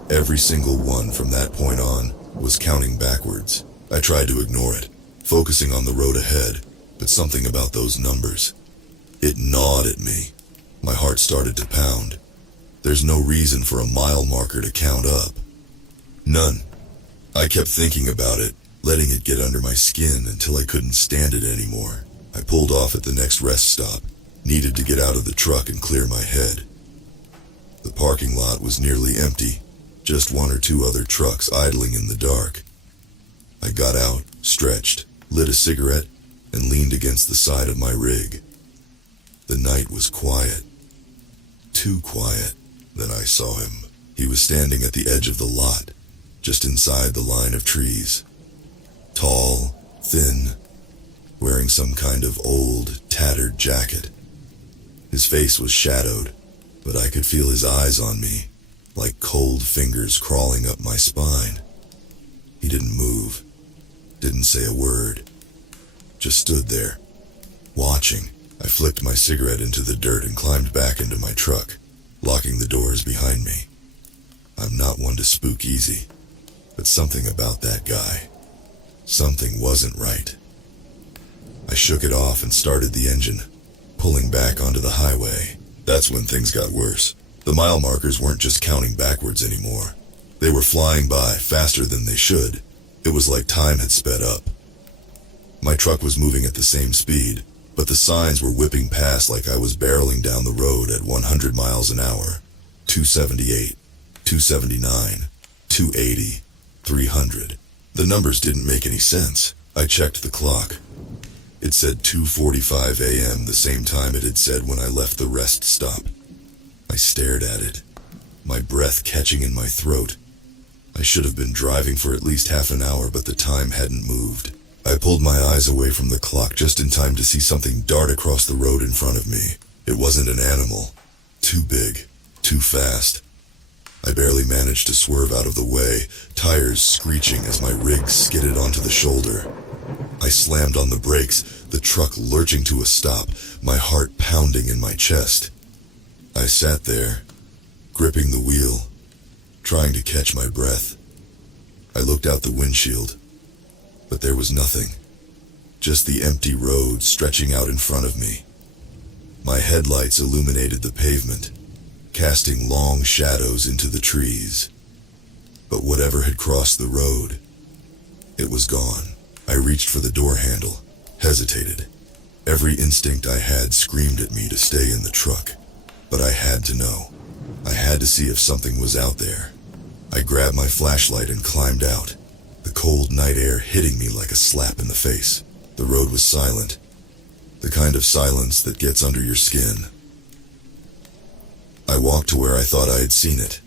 Every single one from that point on was counting backwards. I tried to ignore it, focusing on the road ahead, but something about those numbers. It gnawed at me. My heart started to pound. There's no reason for a mile marker to count up. None. I kept thinking about it, letting it get under my skin until I couldn't stand it anymore. I pulled off at the next rest stop, needed to get out of the truck and clear my head. The parking lot was nearly empty, just one or two other trucks idling in the dark. I got out, stretched, lit a cigarette, and leaned against the side of my rig. The night was quiet. Too quiet. Then I saw him. He was standing at the edge of the lot, just inside the line of trees. Tall, thin, wearing some kind of old, tattered jacket. His face was shadowed, but I could feel his eyes on me, like cold fingers crawling up my spine. He didn't move, didn't say a word, just stood there, watching. I flicked my cigarette into the dirt and climbed back into my truck, locking the doors behind me. I'm not one to spook easy, but something about that guy. Something wasn't right. I shook it off and started the engine, pulling back onto the highway. That's when things got worse. The mile markers weren't just counting backwards anymore. They were flying by faster than they should. It was like time had sped up. My truck was moving at the same speed, but the signs were whipping past like I was barreling down the road at 100 miles an hour. 278, 279, 280, 300. The numbers didn't make any sense. I checked the clock. It said 2:45 a.m., the same time it had said when I left the rest stop. I stared at it, my breath catching in my throat. I should have been driving for at least half an hour, but the time hadn't moved. I pulled my eyes away from the clock just in time to see something dart across the road in front of me. It wasn't an animal. Too big, too fast. I barely managed to swerve out of the way, tires screeching as my rig skidded onto the shoulder. I slammed on the brakes, the truck lurching to a stop, my heart pounding in my chest. I sat there, gripping the wheel, trying to catch my breath. I looked out the windshield, but there was nothing. Just the empty road stretching out in front of me. My headlights illuminated the pavement, casting long shadows into the trees. But whatever had crossed the road, it was gone. I reached for the door handle, hesitated. Every instinct I had screamed at me to stay in the truck. But I had to know. I had to see if something was out there. I grabbed my flashlight and climbed out, the cold night air hitting me like a slap in the face. The road was silent, the kind of silence that gets under your skin. I walked to where I thought I had seen it,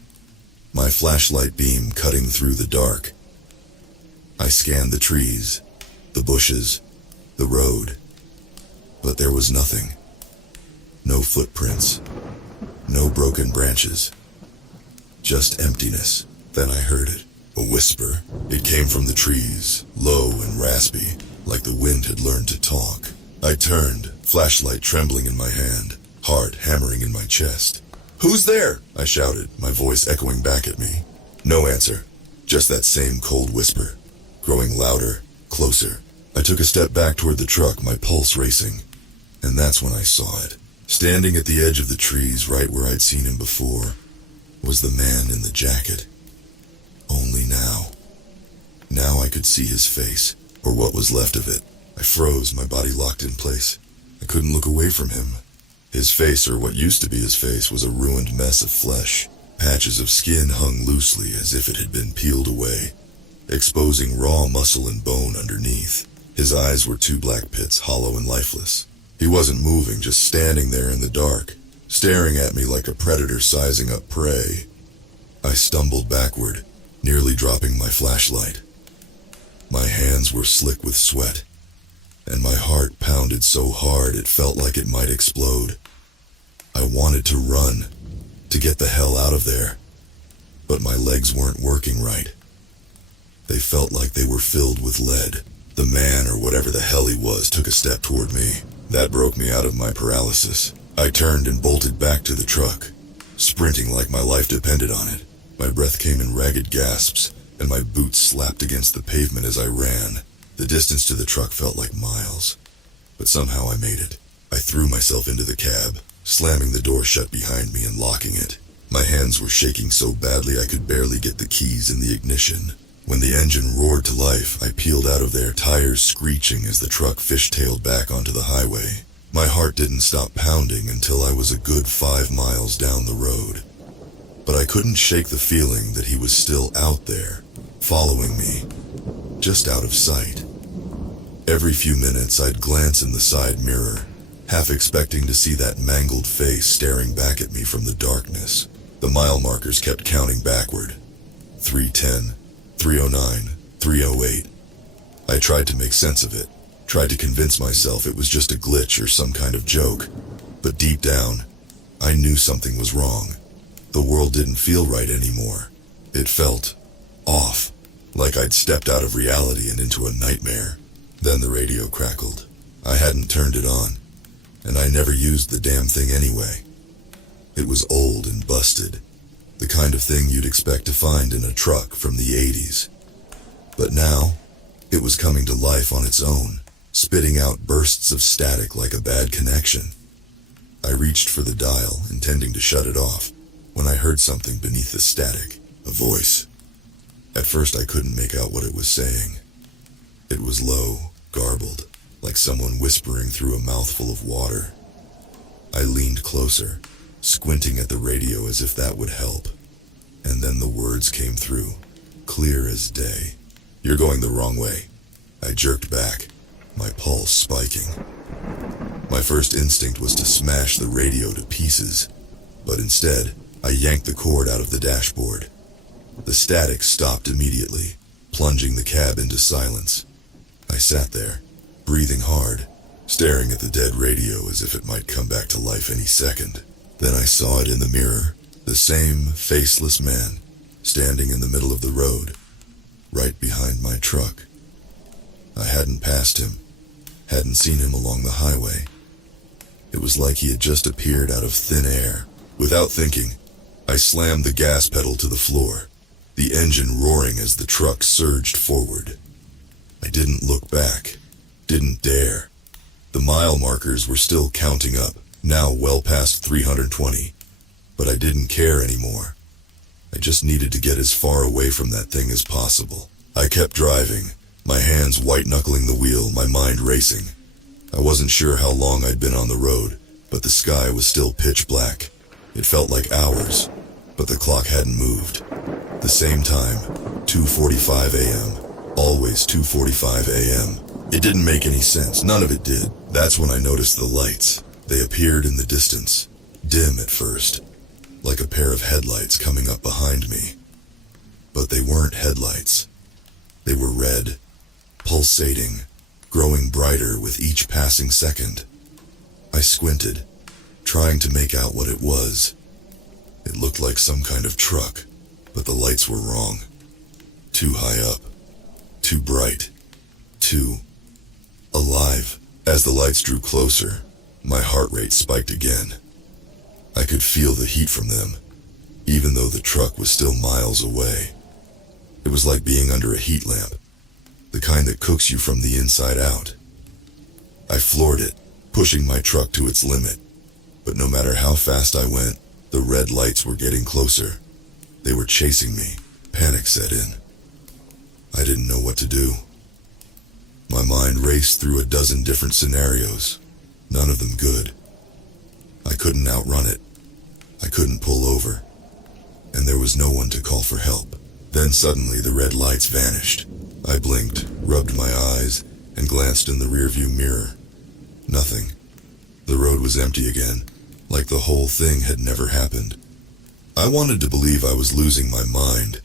my flashlight beam cutting through the dark. I scanned the trees, the bushes, the road, but there was nothing. No footprints, no broken branches, just emptiness. Then I heard it, a whisper. It came from the trees, low and raspy, like the wind had learned to talk. I turned, flashlight trembling in my hand, heart hammering in my chest. "Who's there?" I shouted, my voice echoing back at me. No answer, just that same cold whisper, growing louder, closer. I took a step back toward the truck, my pulse racing, and that's when I saw it. Standing at the edge of the trees, right where I'd seen him before, was the man in the jacket. Only now. Now I could see his face, or what was left of it. I froze, my body locked in place. I couldn't look away from him. His face, or what used to be his face, was a ruined mess of flesh. Patches of skin hung loosely as if it had been peeled away, exposing raw muscle and bone underneath. His eyes were two black pits, hollow and lifeless. He wasn't moving, just standing there in the dark, staring at me like a predator sizing up prey. I stumbled backward, nearly dropping my flashlight. My hands were slick with sweat, and my heart pounded so hard it felt like it might explode. I wanted to run, to get the hell out of there, but my legs weren't working right. They felt like they were filled with lead. The man, or whatever the hell he was, took a step toward me. That broke me out of my paralysis. I turned and bolted back to the truck, sprinting like my life depended on it. My breath came in ragged gasps, and my boots slapped against the pavement as I ran. The distance to the truck felt like miles, but somehow I made it. I threw myself into the cab, slamming the door shut behind me and locking it. My hands were shaking so badly I could barely get the keys in the ignition. When the engine roared to life, I peeled out of there, tires screeching as the truck fishtailed back onto the highway. My heart didn't stop pounding until I was a good 5 miles down the road. But I couldn't shake the feeling that he was still out there, following me, just out of sight. Every few minutes I'd glance in the side mirror, half expecting to see that mangled face staring back at me from the darkness. The mile markers kept counting backward. 310, 309, 308. I tried to make sense of it, tried to convince myself it was just a glitch or some kind of joke. But deep down, I knew something was wrong. The world didn't feel right anymore. It felt off, like I'd stepped out of reality and into a nightmare. Then the radio crackled. I hadn't turned it on, and I never used the damn thing anyway. It was old and busted, the kind of thing you'd expect to find in a truck from the 80s. But now, it was coming to life on its own, spitting out bursts of static like a bad connection. I reached for the dial, intending to shut it off, when I heard something beneath the static, a voice. At first I couldn't make out what it was saying. It was low, garbled, like someone whispering through a mouthful of water. I leaned closer, squinting at the radio as if that would help. And then the words came through, clear as day. "You're going the wrong way." I jerked back, my pulse spiking. My first instinct was to smash the radio to pieces, but instead, I yanked the cord out of the dashboard. The static stopped immediately, plunging the cab into silence. I sat there, breathing hard, staring at the dead radio as if it might come back to life any second. Then I saw it in the mirror, the same faceless man, standing in the middle of the road, right behind my truck. I hadn't passed him, hadn't seen him along the highway. It was like he had just appeared out of thin air. Without thinking, I slammed the gas pedal to the floor, the engine roaring as the truck surged forward. I didn't look back, didn't dare. The mile markers were still counting up, now well past 320, but I didn't care anymore. I just needed to get as far away from that thing as possible. I kept driving, my hands white-knuckling the wheel, my mind racing. I wasn't sure how long I'd been on the road, but the sky was still pitch black. It felt like hours, but the clock hadn't moved. The same time, 2:45 a.m., always 2:45 a.m. It didn't make any sense, none of it did. That's when I noticed the lights. They appeared in the distance, dim at first, like a pair of headlights coming up behind me. But they weren't headlights. They were red, pulsating, growing brighter with each passing second. I squinted, trying to make out what it was. It looked like some kind of truck, but the lights were wrong. Too high up, too bright, too alive. As the lights drew closer, my heart rate spiked again. I could feel the heat from them, even though the truck was still miles away. It was like being under a heat lamp, the kind that cooks you from the inside out. I floored it, pushing my truck to its limit. But no matter how fast I went, the red lights were getting closer. They were chasing me. Panic set in. I didn't know what to do. My mind raced through a dozen different scenarios, none of them good. I couldn't outrun it. I couldn't pull over. And there was no one to call for help. Then suddenly the red lights vanished. I blinked, rubbed my eyes, and glanced in the rearview mirror. Nothing. The road was empty again, like the whole thing had never happened. I wanted to believe I was losing my mind,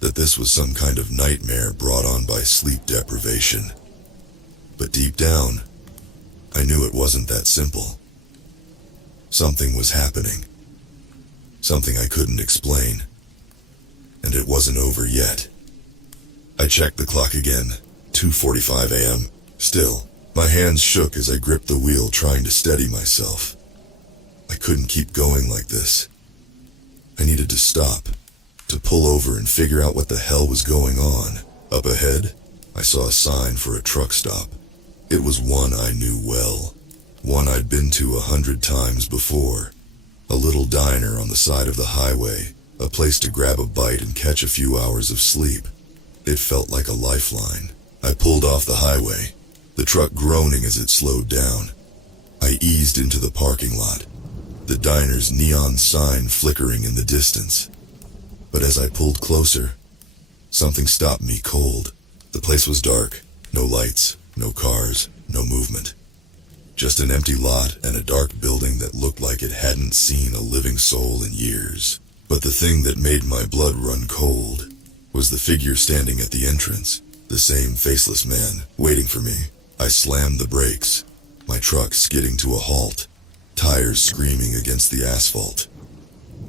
that this was some kind of nightmare brought on by sleep deprivation. But deep down, I knew it wasn't that simple. Something was happening. Something I couldn't explain. And it wasn't over yet. I checked the clock again, 2:45 a.m. Still, my hands shook as I gripped the wheel trying to steady myself. I couldn't keep going like this. I needed to stop, to pull over and figure out what the hell was going on. Up ahead, I saw a sign for a truck stop. It was one I knew well, one I'd been to 100 times before. A little diner on the side of the highway, a place to grab a bite and catch a few hours of sleep. It felt like a lifeline. I pulled off the highway, the truck groaning as it slowed down. I eased into the parking lot, the diner's neon sign flickering in the distance. But as I pulled closer, something stopped me cold. The place was dark, no lights, no cars, no movement. Just an empty lot and a dark building that looked like it hadn't seen a living soul in years. But the thing that made my blood run cold was the figure standing at the entrance, the same faceless man waiting for me. I slammed the brakes, my truck skidding to a halt, tires screaming against the asphalt.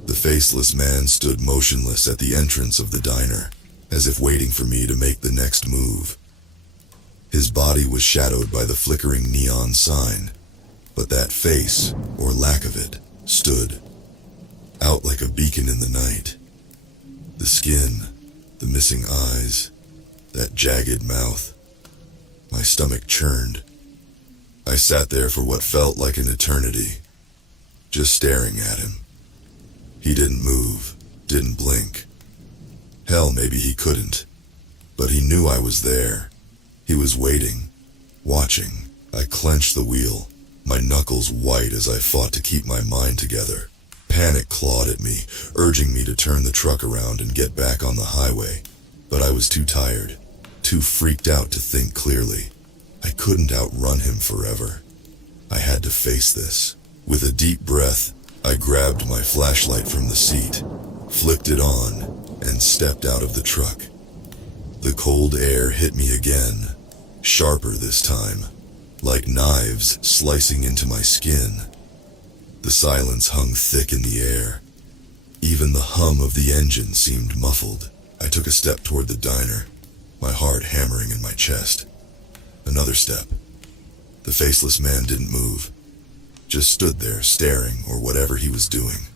The faceless man stood motionless at the entrance of the diner, as if waiting for me to make the next move. His body was shadowed by the flickering neon sign, but that face, or lack of it, stood out like a beacon in the night. The skin, the missing eyes, that jagged mouth. My stomach churned. I sat there for what felt like an eternity, just staring at him. He didn't move, didn't blink. Hell, maybe he couldn't, but he knew I was there. He was waiting, watching. I clenched the wheel, my knuckles white as I fought to keep my mind together. Panic clawed at me, urging me to turn the truck around and get back on the highway. But I was too tired, too freaked out to think clearly. I couldn't outrun him forever. I had to face this. With a deep breath, I grabbed my flashlight from the seat, flicked it on, and stepped out of the truck. The cold air hit me again, sharper this time, like knives slicing into my skin. The silence hung thick in the air. Even the hum of the engine seemed muffled. I took a step toward the diner, my heart hammering in my chest. Another step. The faceless man didn't move, just stood there staring or whatever he was doing.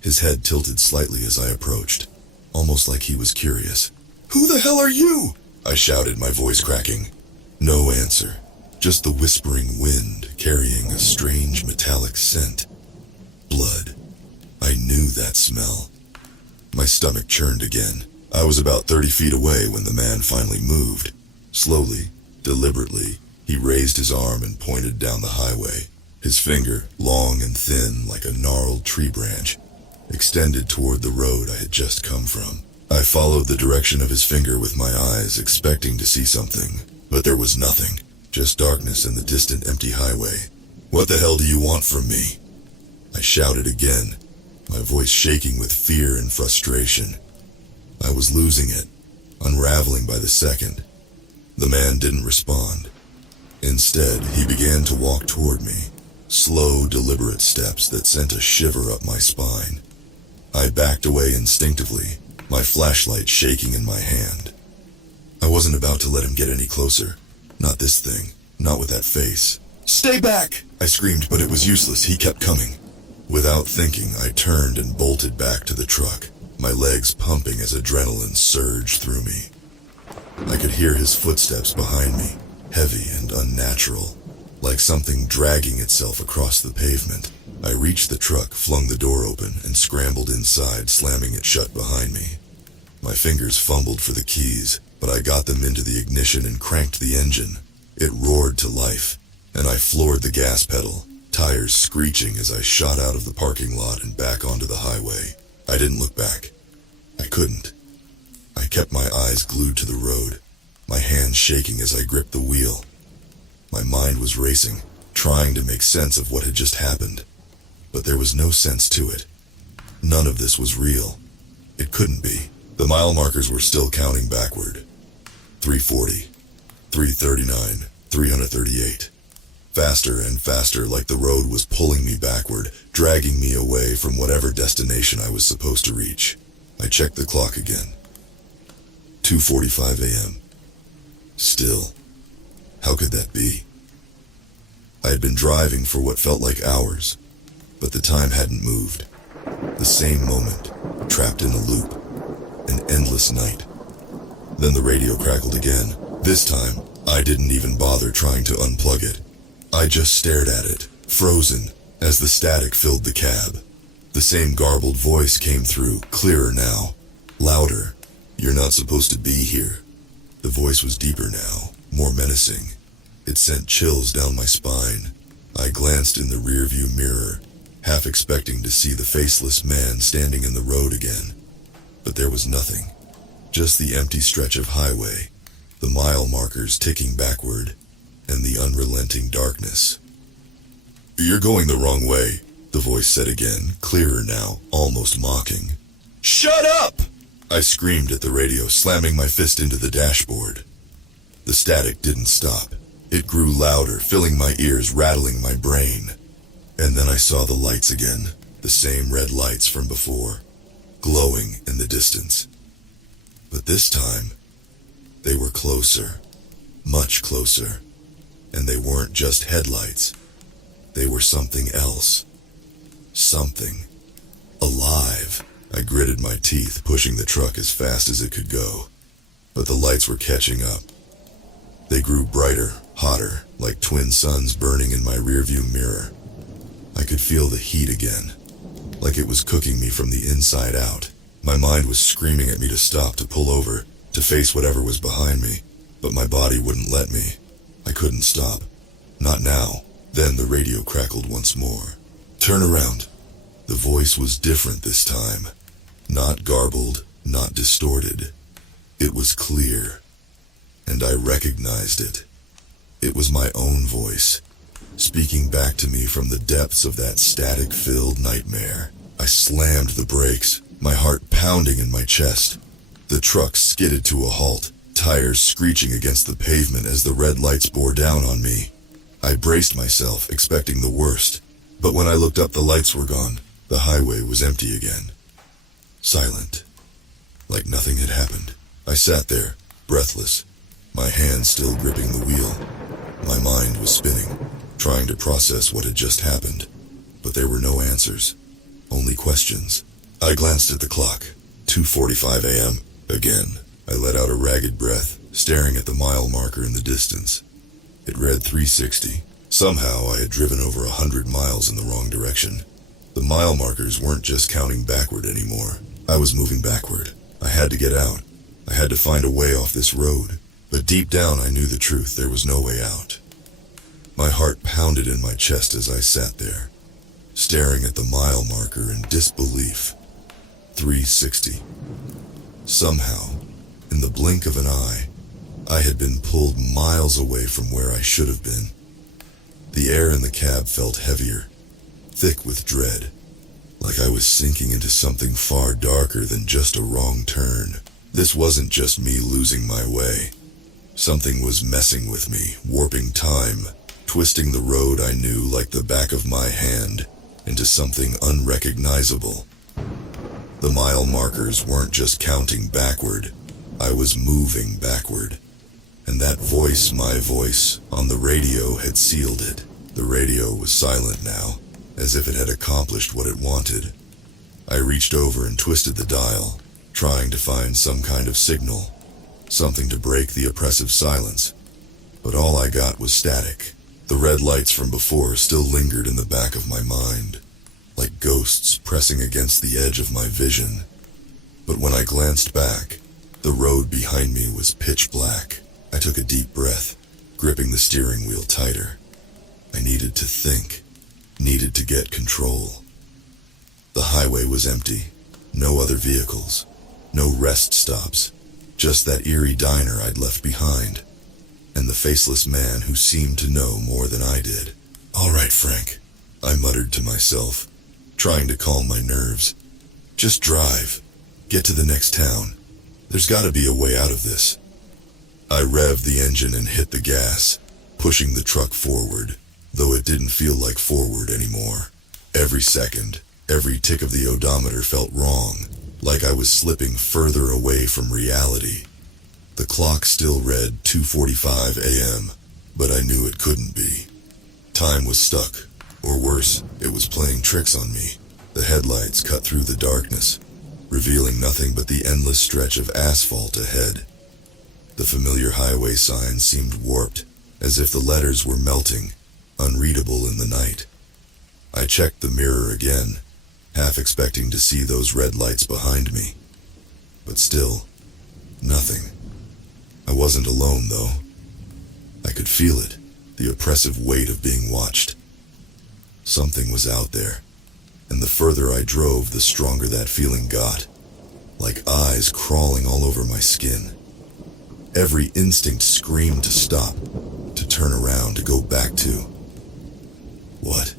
His head tilted slightly as I approached, almost like he was curious. "Who the hell are you?" I shouted, my voice cracking. No answer, just the whispering wind carrying a strange metallic scent. Blood. I knew that smell. My stomach churned again. I was about 30 feet away when the man finally moved. Slowly, deliberately, he raised his arm and pointed down the highway. His finger, long and thin like a gnarled tree branch, extended toward the road I had just come from. I followed the direction of his finger with my eyes, expecting to see something, but there was nothing, just darkness and the distant empty highway. "What the hell do you want from me?" I shouted again, my voice shaking with fear and frustration. I was losing it, unraveling by the second. The man didn't respond. Instead, he began to walk toward me, slow, deliberate steps that sent a shiver up my spine. I backed away instinctively, my flashlight shaking in my hand. I wasn't about to let him get any closer. Not this thing, not with that face. "Stay back!" I screamed, but it was useless. He kept coming. Without thinking, I turned and bolted back to the truck, my legs pumping as adrenaline surged through me. I could hear his footsteps behind me, heavy and unnatural, like something dragging itself across the pavement. I reached the truck, flung the door open, and scrambled inside, slamming it shut behind me. My fingers fumbled for the keys, but I got them into the ignition and cranked the engine. It roared to life, and I floored the gas pedal, tires screeching as I shot out of the parking lot and back onto the highway. I didn't look back. I couldn't. I kept my eyes glued to the road, my hands shaking as I gripped the wheel. My mind was racing, trying to make sense of what had just happened. but there was no sense to it. None of this was real. It couldn't be. The mile markers were still counting backward. 340, 339, 338. Faster and faster, like the road was pulling me backward, dragging me away from whatever destination I was supposed to reach. I checked the clock again. 2:45 a.m. Still. How could that be? I had been driving for what felt like hours, but the time hadn't moved. The same moment, trapped in a loop. An endless night. Then the radio crackled again. This time, I didn't even bother trying to unplug it. I just stared at it, frozen, as the static filled the cab. The same garbled voice came through, clearer now, louder. "You're not supposed to be here." The voice was deeper now, more menacing. It sent chills down my spine. I glanced in the rearview mirror, half expecting to see the faceless man standing in the road again. But there was nothing. Just the empty stretch of highway, the mile markers ticking backward, and the unrelenting darkness. "You're going the wrong way," the voice said again, clearer now, almost mocking. "Shut up!" I screamed at the radio, slamming my fist into the dashboard. The static didn't stop. It grew louder, filling my ears, rattling my brain. And then I saw the lights again, the same red lights from before, glowing in the distance. But this time, they were closer, much closer. And they weren't just headlights. They were something else. Something. Alive. I gritted my teeth, pushing the truck as fast as it could go. But the lights were catching up. They grew brighter, hotter, like twin suns burning in my rearview mirror. I could feel the heat again, like it was cooking me from the inside out. My mind was screaming at me to stop, to pull over, to face whatever was behind me, but my body wouldn't let me. I couldn't stop. Not now. Then the radio crackled once more. "Turn around." The voice was different this time. Not garbled, not distorted. It was clear. And I recognized it. It was my own voice, speaking back to me from the depths of that static-filled nightmare. I slammed the brakes, my heart pounding in my chest. The truck skidded to a halt, tires screeching against the pavement as the red lights bore down on me. I braced myself, expecting the worst, but when I looked up, the lights were gone. The highway was empty again. Silent. Like nothing had happened. I sat there, breathless, my hands still gripping the wheel. My mind was spinning, trying to process what had just happened, but there were no answers, only questions. I glanced at the clock. 2:45 a.m. Again. I let out a ragged breath, staring at the mile marker in the distance. It read 360. Somehow I had driven over 100 miles in the wrong direction. The mile markers weren't just counting backward anymore. I was moving backward. I had to get out. I had to find a way off this road. But deep down I knew the truth. There was no way out. My heart pounded in my chest as I sat there, staring at the mile marker in disbelief. 360. Somehow, in the blink of an eye, I had been pulled miles away from where I should have been. The air in the cab felt heavier, thick with dread, like I was sinking into something far darker than just a wrong turn. This wasn't just me losing my way. Something was messing with me, warping time, twisting the road I knew like the back of my hand into something unrecognizable. The mile markers weren't just counting backward. I was moving backward. And that voice, my voice, on the radio had sealed it. The radio was silent now, as if it had accomplished what it wanted. I reached over and twisted the dial, trying to find some kind of signal, something to break the oppressive silence. But all I got was static. The red lights from before still lingered in the back of my mind, like ghosts pressing against the edge of my vision. But when I glanced back, the road behind me was pitch black. I took a deep breath, gripping the steering wheel tighter. I needed to think, needed to get control. The highway was empty. No other vehicles, no rest stops, just that eerie diner I'd left behind, and the faceless man who seemed to know more than I did. "All right, Frank," I muttered to myself, trying to calm my nerves. Just drive. Get to the next town. There's gotta be a way out of this. I revved the engine and hit the gas, pushing the truck forward, though it didn't feel like forward anymore. Every second, every tick of the odometer felt wrong, like I was slipping further away from reality. The clock still read 2:45 a.m., but I knew it couldn't be. Time was stuck, or worse, it was playing tricks on me. The headlights cut through the darkness, revealing nothing but the endless stretch of asphalt ahead. The familiar highway sign seemed warped, as if the letters were melting, unreadable in the night. I checked the mirror again, half expecting to see those red lights behind me. But still, nothing. I wasn't alone, though. I could feel it, the oppressive weight of being watched. Something was out there, and the further I drove, the stronger that feeling got, like eyes crawling all over my skin. Every instinct screamed to stop, to turn around, to go back to. What?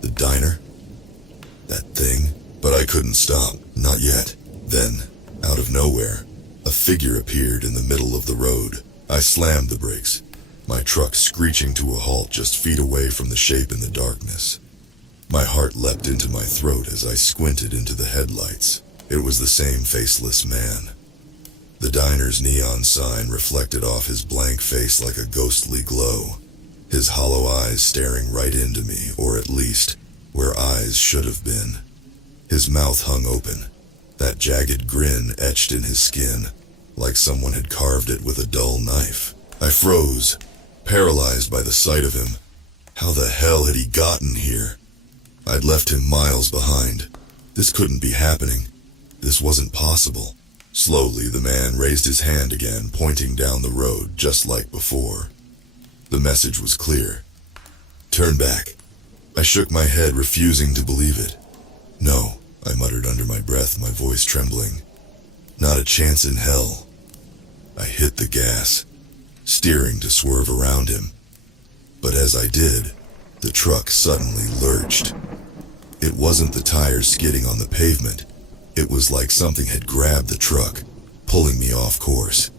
The diner? That thing? But I couldn't stop, not yet. Then, out of nowhere, a figure appeared in the middle of the road. I slammed the brakes, my truck screeching to a halt just feet away from the shape in the darkness. My heart leapt into my throat as I squinted into the headlights. It was the same faceless man. The diner's neon sign reflected off his blank face like a ghostly glow, his hollow eyes staring right into me, or at least, where eyes should have been. His mouth hung open, that jagged grin etched in his skin, like someone had carved it with a dull knife. I froze, paralyzed by the sight of him. How the hell had he gotten here? I'd left him miles behind. This couldn't be happening. This wasn't possible. Slowly, the man raised his hand again, pointing down the road, just like before. The message was clear. Turn back. I shook my head, refusing to believe it. No, I muttered under my breath, my voice trembling. Not a chance in hell. I hit the gas, steering to swerve around him. But as I did, the truck suddenly lurched. It wasn't the tires skidding on the pavement. It was like something had grabbed the truck, pulling me off course.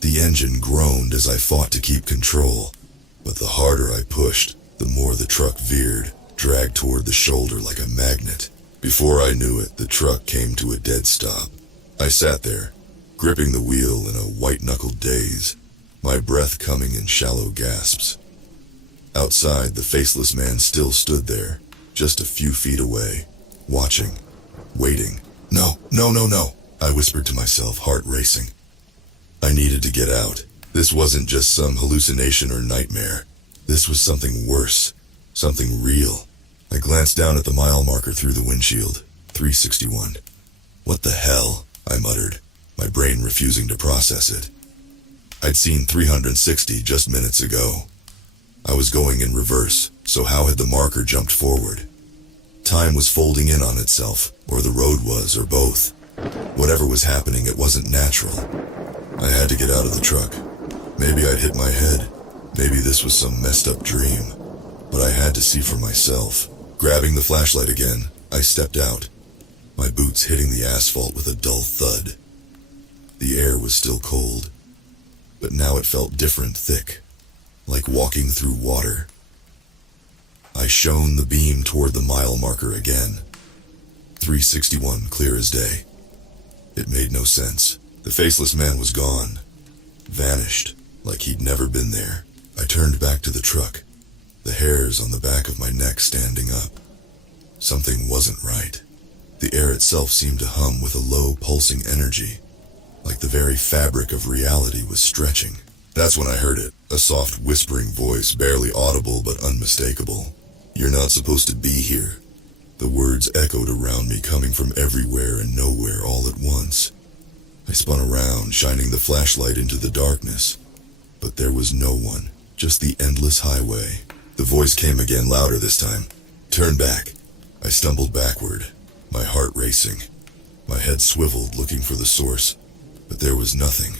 The engine groaned as I fought to keep control, but the harder I pushed, the more the truck veered, dragged toward the shoulder like a magnet. Before I knew it, the truck came to a dead stop. I sat there, gripping the wheel in a white-knuckled daze, my breath coming in shallow gasps. Outside, the faceless man still stood there, just a few feet away, watching, waiting. No, no, no, no, I whispered to myself, heart racing. I needed to get out. This wasn't just some hallucination or nightmare. This was something worse, something real. I glanced down at the mile marker through the windshield, 361. What the hell? I muttered, my brain refusing to process it. I'd seen 360 just minutes ago. I was going in reverse, so how had the marker jumped forward? Time was folding in on itself, or the road was, or both. Whatever was happening, it wasn't natural. I had to get out of the truck. Maybe I'd hit my head. Maybe this was some messed up dream. But I had to see for myself. Grabbing the flashlight again, I stepped out, my boots hitting the asphalt with a dull thud. The air was still cold, but now it felt different, thick, like walking through water. I shone the beam toward the mile marker again. 361, clear as day. It made no sense. The faceless man was gone, vanished, like he'd never been there. I turned back to the truck, the hairs on the back of my neck standing up. Something wasn't right. The air itself seemed to hum with a low, pulsing energy, like the very fabric of reality was stretching. That's when I heard it, a soft whispering voice, barely audible but unmistakable. You're not supposed to be here. The words echoed around me, coming from everywhere and nowhere all at once. I spun around, shining the flashlight into the darkness. But there was no one, just the endless highway. The voice came again, louder this time. Turn back. I stumbled backward, my heart racing. My head swiveled, looking for the source. But there was nothing.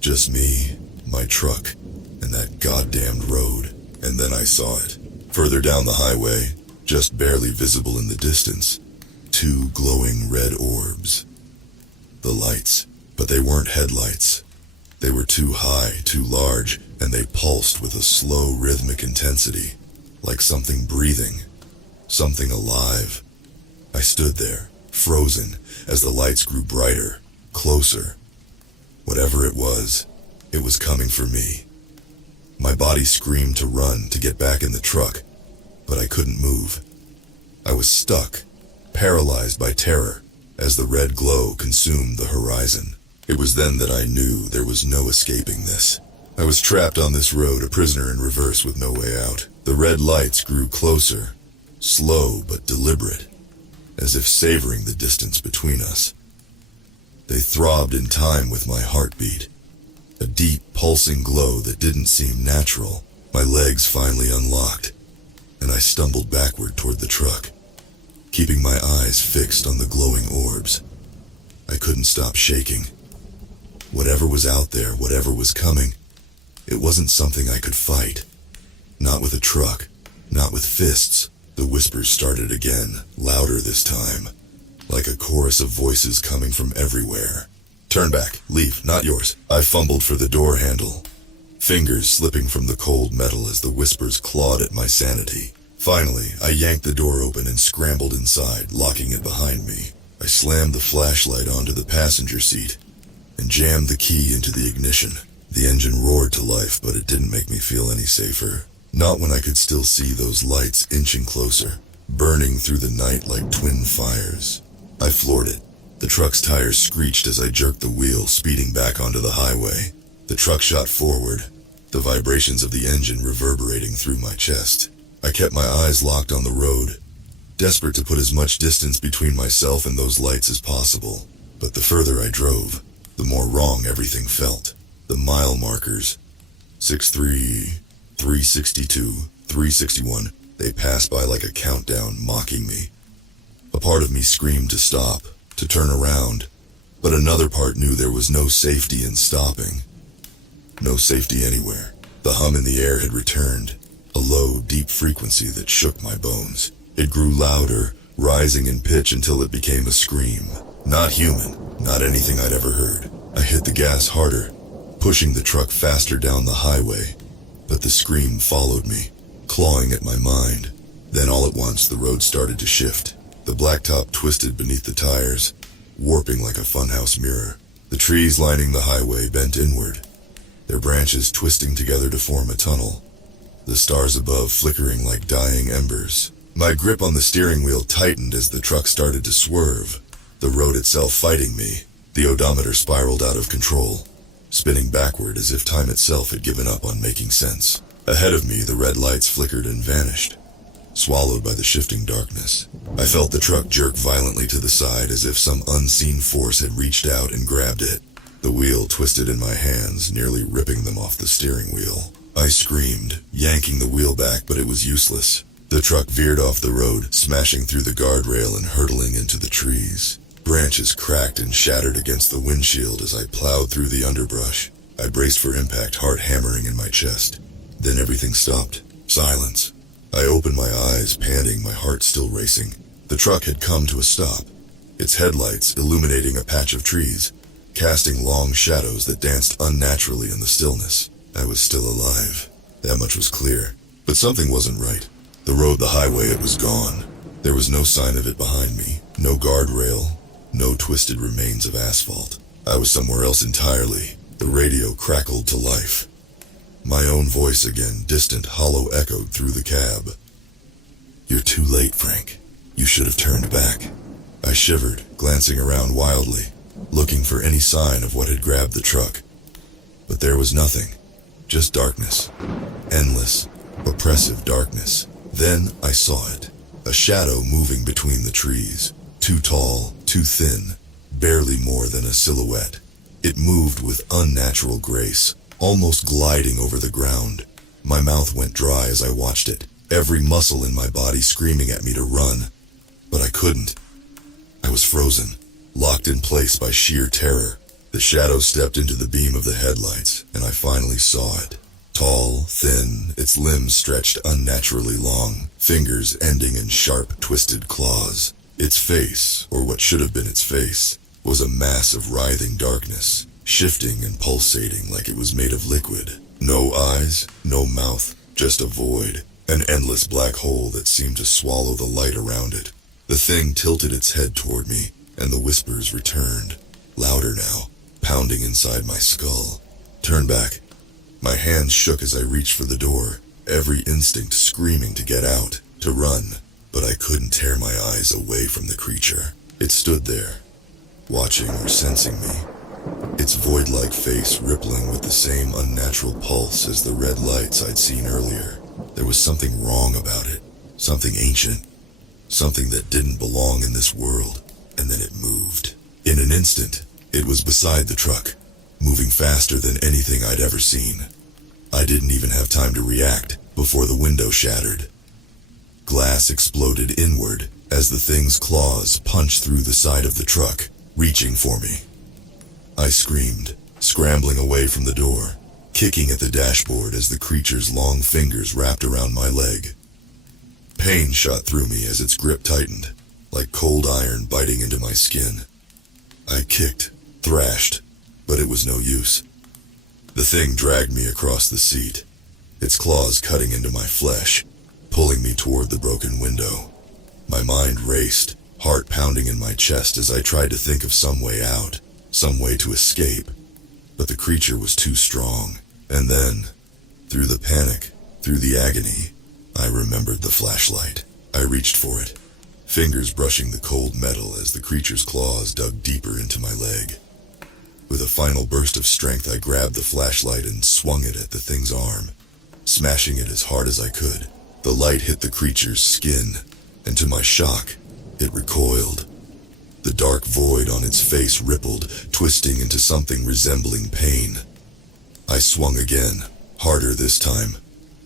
Just me, my truck, and that goddamned road. And then I saw it. Further down the highway, just barely visible in the distance. Two glowing red orbs. The lights, but they weren't headlights. They were too high, too large, and they pulsed with a slow rhythmic intensity, like something breathing, something alive. I stood there, frozen, as the lights grew brighter, closer. Whatever it was coming for me. My body screamed to run, to get back in the truck, but I couldn't move. I was stuck, paralyzed by terror, as the red glow consumed the horizon. It was then that I knew there was no escaping this. I was trapped on this road, a prisoner in reverse with no way out. The red lights grew closer, slow but deliberate, as if savoring the distance between us. They throbbed in time with my heartbeat, a deep, pulsing glow that didn't seem natural. My legs finally unlocked, and I stumbled backward toward the truck, keeping my eyes fixed on the glowing orbs. I couldn't stop shaking. Whatever was out there, whatever was coming, it wasn't something I could fight. Not with a truck, not with fists. The whispers started again, louder this time, like a chorus of voices coming from everywhere. Turn back, leave, not yours. I fumbled for the door handle, fingers slipping from the cold metal as the whispers clawed at my sanity. Finally, I yanked the door open and scrambled inside, locking it behind me. I slammed the flashlight onto the passenger seat and jammed the key into the ignition. The engine roared to life, but it didn't make me feel any safer. Not when I could still see those lights inching closer, burning through the night like twin fires. I floored it. The truck's tires screeched as I jerked the wheel, speeding back onto the highway. The truck shot forward, the vibrations of the engine reverberating through my chest. I kept my eyes locked on the road, desperate to put as much distance between myself and those lights as possible. But the further I drove, the more wrong everything felt. The mile markers, 63, 362, 361, they passed by like a countdown, mocking me. A part of me screamed to stop, to turn around, but another part knew there was no safety in stopping. No safety anywhere. The hum in the air had returned, a low, deep frequency that shook my bones. It grew louder, rising in pitch until it became a scream. Not human, not anything I'd ever heard. I hit the gas harder, pushing the truck faster down the highway, but the scream followed me, clawing at my mind. Then all at once the road started to shift. The blacktop twisted beneath the tires, warping like a funhouse mirror. The trees lining the highway bent inward, their branches twisting together to form a tunnel, the stars above flickering like dying embers. My grip on the steering wheel tightened as the truck started to swerve, the road itself fighting me. The odometer spiraled out of control, spinning backward as if time itself had given up on making sense. Ahead of me, the red lights flickered and vanished, swallowed by the shifting darkness. I felt the truck jerk violently to the side as if some unseen force had reached out and grabbed it. The wheel twisted in my hands, nearly ripping them off the steering wheel. I screamed, yanking the wheel back, but it was useless. The truck veered off the road, smashing through the guardrail and hurtling into the trees. Branches cracked and shattered against the windshield as I plowed through the underbrush. I braced for impact, heart hammering in my chest. Then everything stopped. Silence. I opened my eyes, panting, my heart still racing. The truck had come to a stop, its headlights illuminating a patch of trees, casting long shadows that danced unnaturally in the stillness. I was still alive. That much was clear. But something wasn't right. The road, the highway, it was gone. There was no sign of it behind me. No guardrail, no twisted remains of asphalt. I was somewhere else entirely. The radio crackled to life. My own voice again, distant, hollow, echoed through the cab. "You're too late, Frank. You should have turned back." I shivered, glancing around wildly, looking for any sign of what had grabbed the truck. But there was nothing, just darkness. Endless, oppressive darkness. Then I saw it, a shadow moving between the trees. Too tall, too thin, barely more than a silhouette. It moved with unnatural grace, almost gliding over the ground. My mouth went dry as I watched it, every muscle in my body screaming at me to run. But I couldn't. I was frozen, locked in place by sheer terror. The shadow stepped into the beam of the headlights, and I finally saw it. Tall, thin, its limbs stretched unnaturally long, fingers ending in sharp, twisted claws. Its face, or what should have been its face, was a mass of writhing darkness, shifting and pulsating like it was made of liquid. No eyes, no mouth, just a void, an endless black hole that seemed to swallow the light around it. The thing tilted its head toward me, and the whispers returned, louder now, pounding inside my skull. Turn back. My hands shook as I reached for the door, every instinct screaming to get out, to run, but I couldn't tear my eyes away from the creature. It stood there, watching or sensing me, its void-like face rippling with the same unnatural pulse as the red lights I'd seen earlier. There was something wrong about it, something ancient, something that didn't belong in this world, and then it moved. In an instant, it was beside the truck, moving faster than anything I'd ever seen. I didn't even have time to react before the window shattered. Glass exploded inward as the thing's claws punched through the side of the truck, reaching for me. I screamed, scrambling away from the door, kicking at the dashboard as the creature's long fingers wrapped around my leg. Pain shot through me as its grip tightened, like cold iron biting into my skin. I kicked, thrashed, but it was no use. The thing dragged me across the seat, its claws cutting into my flesh, pulling me toward the broken window. My mind raced, heart pounding in my chest as I tried to think of some way out, some way to escape. But the creature was too strong. And then, through the panic, through the agony, I remembered the flashlight. I reached for it, fingers brushing the cold metal as the creature's claws dug deeper into my leg. With a final burst of strength, I grabbed the flashlight and swung it at the thing's arm, smashing it as hard as I could. The light hit the creature's skin, and to my shock, it recoiled. The dark void on its face rippled, twisting into something resembling pain. I swung again, harder this time,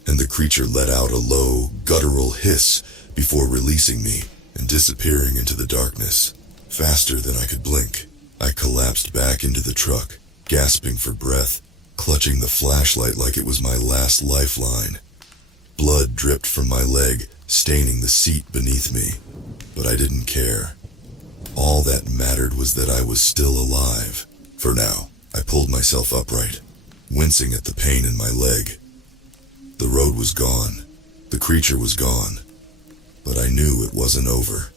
and the creature let out a low, guttural hiss before releasing me and disappearing into the darkness. Faster than I could blink, I collapsed back into the truck, gasping for breath, clutching the flashlight like it was my last lifeline. Blood dripped from my leg, staining the seat beneath me, but I didn't care. All that mattered was that I was still alive. For now, I pulled myself upright, wincing at the pain in my leg. The road was gone, the creature was gone, but I knew it wasn't over.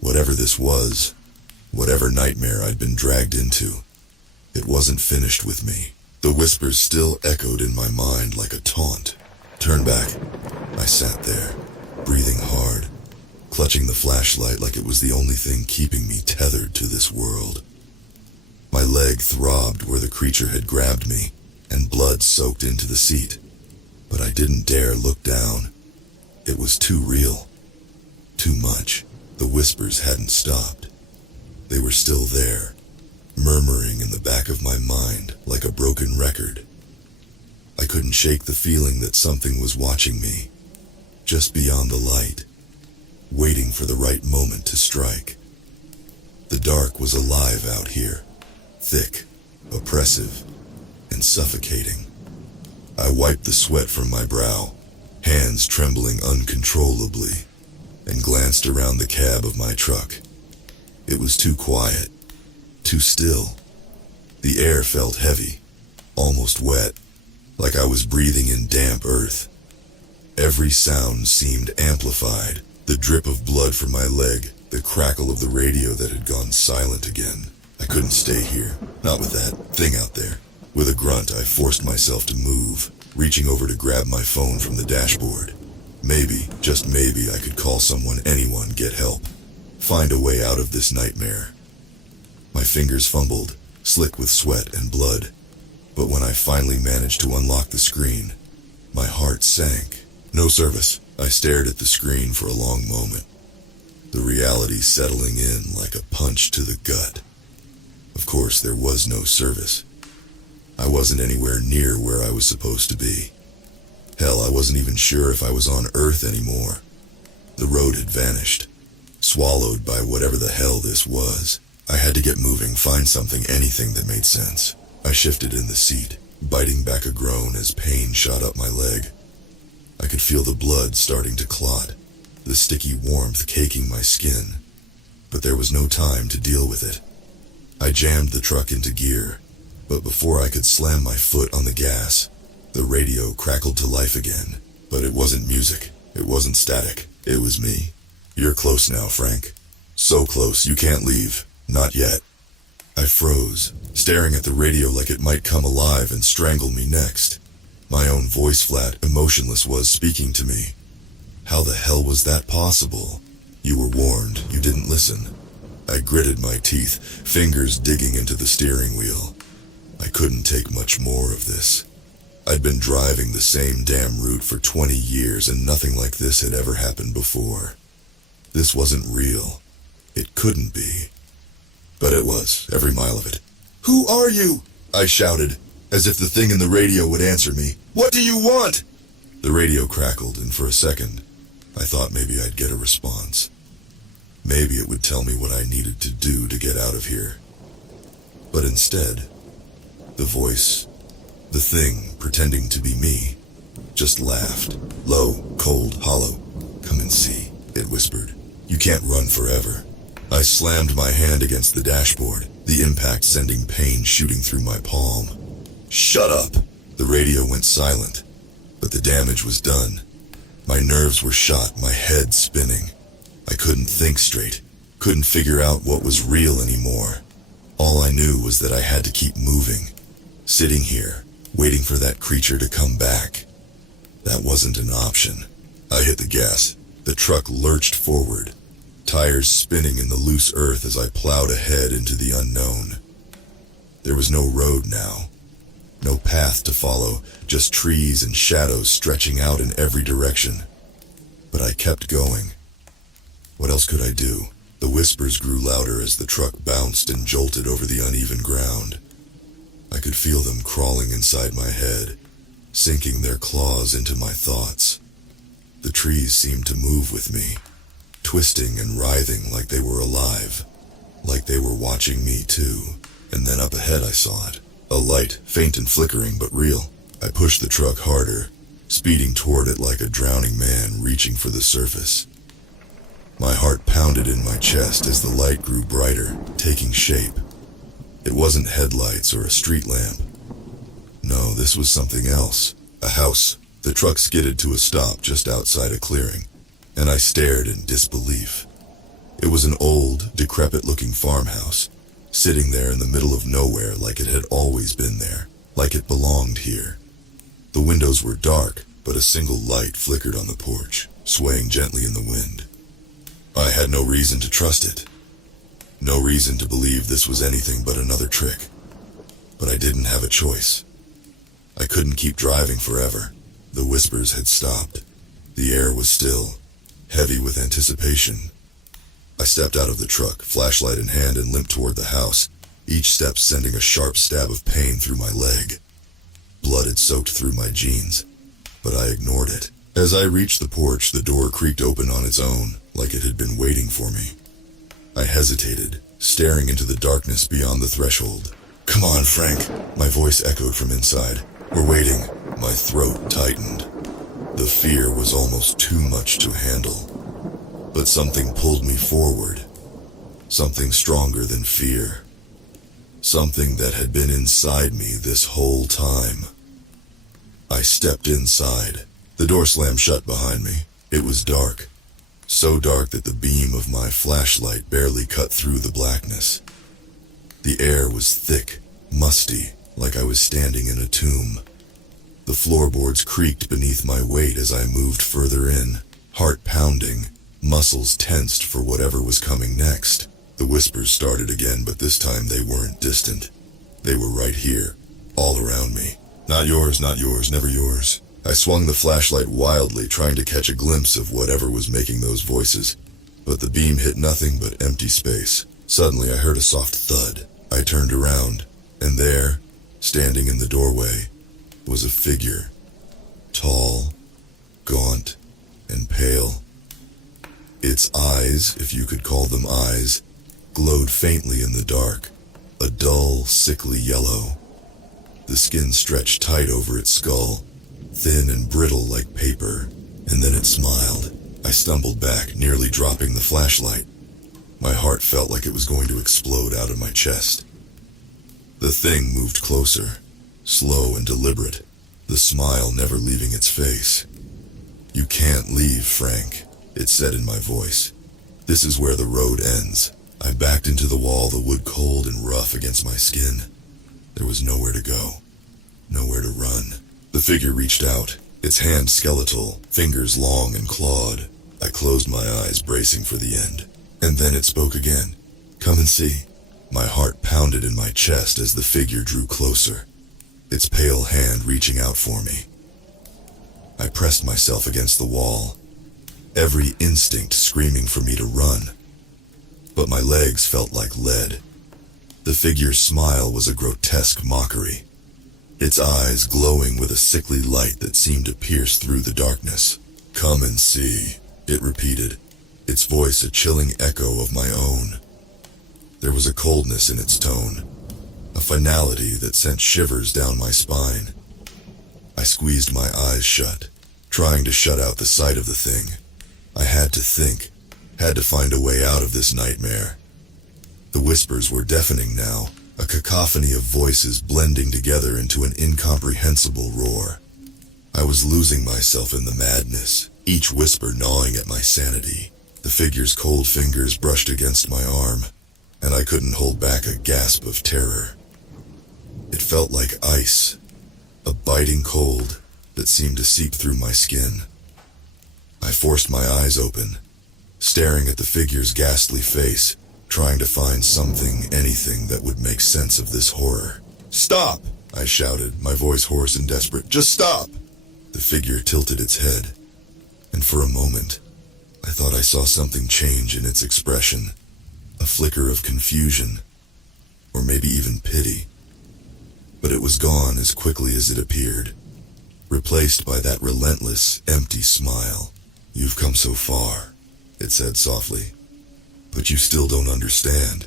Whatever this was, whatever nightmare I'd been dragged into, it wasn't finished with me. The whispers still echoed in my mind like a taunt. Turn back. I sat there, breathing hard, clutching the flashlight like it was the only thing keeping me tethered to this world. My leg throbbed where the creature had grabbed me, and blood soaked into the seat. But I didn't dare look down. It was too real. Too much. The whispers hadn't stopped. They were still there, murmuring in the back of my mind like a broken record. I couldn't shake the feeling that something was watching me, just beyond the light, waiting for the right moment to strike. The dark was alive out here, thick, oppressive, and suffocating. I wiped the sweat from my brow, hands trembling uncontrollably, and glanced around the cab of my truck. It was too quiet, too still. The air felt heavy, almost wet, like I was breathing in damp earth. Every sound seemed amplified, the drip of blood from my leg, the crackle of the radio that had gone silent again. I couldn't stay here, not with that thing out there. With a grunt, I forced myself to move, reaching over to grab my phone from the dashboard. Maybe, just maybe, I could call someone, anyone, get help. Find a way out of this nightmare. My fingers fumbled, slick with sweat and blood. But when I finally managed to unlock the screen, my heart sank. No service. I stared at the screen for a long moment, the reality settling in like a punch to the gut. Of course, there was no service. I wasn't anywhere near where I was supposed to be. Hell, I wasn't even sure if I was on Earth anymore. The road had vanished, swallowed by whatever the hell this was. I had to get moving, find something, anything that made sense. I shifted in the seat, biting back a groan as pain shot up my leg. I could feel the blood starting to clot, the sticky warmth caking my skin, but there was no time to deal with it. I jammed the truck into gear, but before I could slam my foot on the gas, the radio crackled to life again. But it wasn't music, it wasn't static, it was me. "You're close now, Frank. So close, you can't leave. Not yet." I froze, staring at the radio like it might come alive and strangle me next. My own voice, flat, emotionless, was speaking to me. How the hell was that possible? "You were warned, you didn't listen." I gritted my teeth, fingers digging into the steering wheel. I couldn't take much more of this. I'd been driving the same damn route for 20 years and nothing like this had ever happened before. This wasn't real. It couldn't be. But it was, every mile of it. "Who are you?" I shouted, as if the thing in the radio would answer me. "What do you want?" The radio crackled, and for a second, I thought maybe I'd get a response. Maybe it would tell me what I needed to do to get out of here. But instead, the voice, the thing pretending to be me, just laughed. Low, cold, hollow. "Come and see," it whispered. "You can't run forever." I slammed my hand against the dashboard, the impact sending pain shooting through my palm. "Shut up!" The radio went silent, but the damage was done. My nerves were shot, my head spinning. I couldn't think straight, couldn't figure out what was real anymore. All I knew was that I had to keep moving, sitting here, waiting for that creature to come back. That wasn't an option. I hit the gas. The truck lurched forward, tires spinning in the loose earth as I plowed ahead into the unknown. There was no road now, no path to follow, just trees and shadows stretching out in every direction. But I kept going. What else could I do? The whispers grew louder as the truck bounced and jolted over the uneven ground. I could feel them crawling inside my head, sinking their claws into my thoughts. The trees seemed to move with me, twisting and writhing like they were alive, like they were watching me too. And then up ahead I saw it, a light, faint and flickering but real. I pushed the truck harder, speeding toward it like a drowning man reaching for the surface. My heart pounded in my chest as the light grew brighter, taking shape. It wasn't headlights or a street lamp. No, this was something else. A house. The truck skidded to a stop just outside a clearing, and I stared in disbelief. It was an old, decrepit-looking farmhouse, sitting there in the middle of nowhere like it had always been there, like it belonged here. The windows were dark, but a single light flickered on the porch, swaying gently in the wind. I had no reason to trust it. No reason to believe this was anything but another trick. But I didn't have a choice. I couldn't keep driving forever. The whispers had stopped. The air was still, heavy with anticipation. I stepped out of the truck, flashlight in hand, and limped toward the house, each step sending a sharp stab of pain through my leg. Blood had soaked through my jeans, but I ignored it. As I reached the porch, the door creaked open on its own, like it had been waiting for me. I hesitated, staring into the darkness beyond the threshold. "Come on, Frank," my voice echoed from inside. "We're waiting." My throat tightened. The fear was almost too much to handle. But something pulled me forward. Something stronger than fear. Something that had been inside me this whole time. I stepped inside. The door slammed shut behind me. It was dark. So dark that the beam of my flashlight barely cut through the blackness. The air was thick, musty, like I was standing in a tomb. The floorboards creaked beneath my weight as I moved further in, heart pounding, muscles tensed for whatever was coming next. The whispers started again, but this time they weren't distant. They were right here, all around me. Not yours, never yours." I swung the flashlight wildly, trying to catch a glimpse of whatever was making those voices, but the beam hit nothing but empty space. Suddenly I heard a soft thud. I turned around, and there, standing in the doorway, was a figure. Tall, gaunt, and pale. Its eyes, if you could call them eyes, glowed faintly in the dark, a dull, sickly yellow. The skin stretched tight over its skull, thin and brittle like paper, and then it smiled. I stumbled back, nearly dropping the flashlight. My heart felt like it was going to explode out of my chest. The thing moved closer, slow and deliberate, the smile never leaving its face. "You can't leave, Frank," it said in my voice. "This is where the road ends." I backed into the wall, the wood cold and rough against my skin. There was nowhere to go, nowhere to run. The figure reached out, its hand skeletal, fingers long and clawed. I closed my eyes, bracing for the end. And then it spoke again. "Come and see." My heart pounded in my chest as the figure drew closer, its pale hand reaching out for me. I pressed myself against the wall, every instinct screaming for me to run. But my legs felt like lead. The figure's smile was a grotesque mockery, its eyes glowing with a sickly light that seemed to pierce through the darkness. "Come and see," it repeated, its voice a chilling echo of my own. There was a coldness in its tone, a finality that sent shivers down my spine. I squeezed my eyes shut, trying to shut out the sight of the thing. I had to think, had to find a way out of this nightmare. The whispers were deafening now, a cacophony of voices blending together into an incomprehensible roar. I was losing myself in the madness, each whisper gnawing at my sanity. The figure's cold fingers brushed against my arm, and I couldn't hold back a gasp of terror. It felt like ice, a biting cold that seemed to seep through my skin. I forced my eyes open, staring at the figure's ghastly face, trying to find something, anything that would make sense of this horror. "Stop!" I shouted, my voice hoarse and desperate. "Just stop!" The figure tilted its head, and for a moment, I thought I saw something change in its expression. A flicker of confusion, or maybe even pity. But it was gone as quickly as it appeared, replaced by that relentless, empty smile. "You've come so far," it said softly, "but you still don't understand."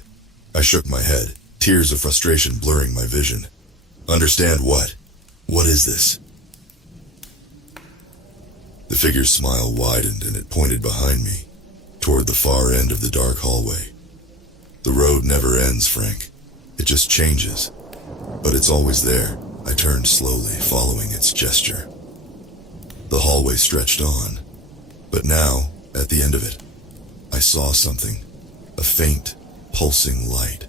I shook my head, tears of frustration blurring my vision. "Understand what? What is this?" The figure's smile widened and it pointed behind me, toward the far end of the dark hallway. "The road never ends, Frank. It just changes. But it's always there." I turned slowly, following its gesture. The hallway stretched on, but now, at the end of it, I saw something, a faint, pulsing light,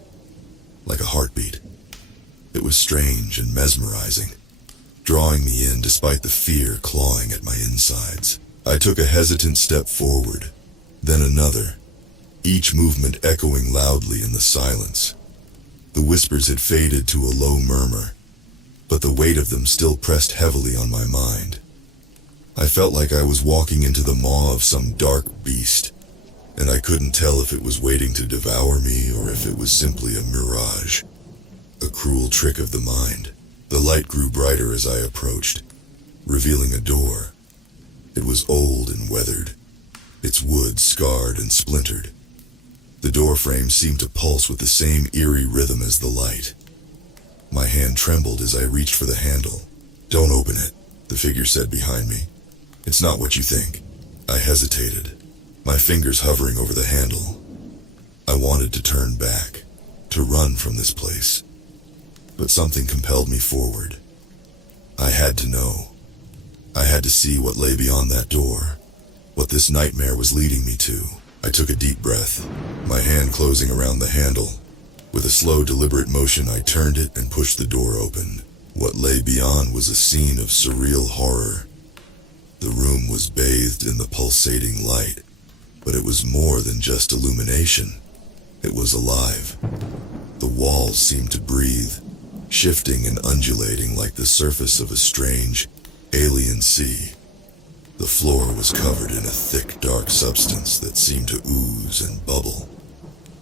like a heartbeat. It was strange and mesmerizing, drawing me in despite the fear clawing at my insides. I took a hesitant step forward, then another, each movement echoing loudly in the silence. The whispers had faded to a low murmur, but the weight of them still pressed heavily on my mind. I felt like I was walking into the maw of some dark beast, and I couldn't tell if it was waiting to devour me or if it was simply a mirage, a cruel trick of the mind. The light grew brighter as I approached, revealing a door. It was old and weathered, its wood scarred and splintered. The door frame seemed to pulse with the same eerie rhythm as the light. My hand trembled as I reached for the handle. "Don't open it," the figure said behind me. "It's not what you think." I hesitated, my fingers hovering over the handle. I wanted to turn back, to run from this place. But something compelled me forward. I had to know. I had to see what lay beyond that door, what this nightmare was leading me to. I took a deep breath, my hand closing around the handle. With a slow, deliberate motion, I turned it and pushed the door open. What lay beyond was a scene of surreal horror. The room was bathed in the pulsating light, but it was more than just illumination. It was alive. The walls seemed to breathe, shifting and undulating like the surface of a strange, alien sea. The floor was covered in a thick, dark substance that seemed to ooze and bubble,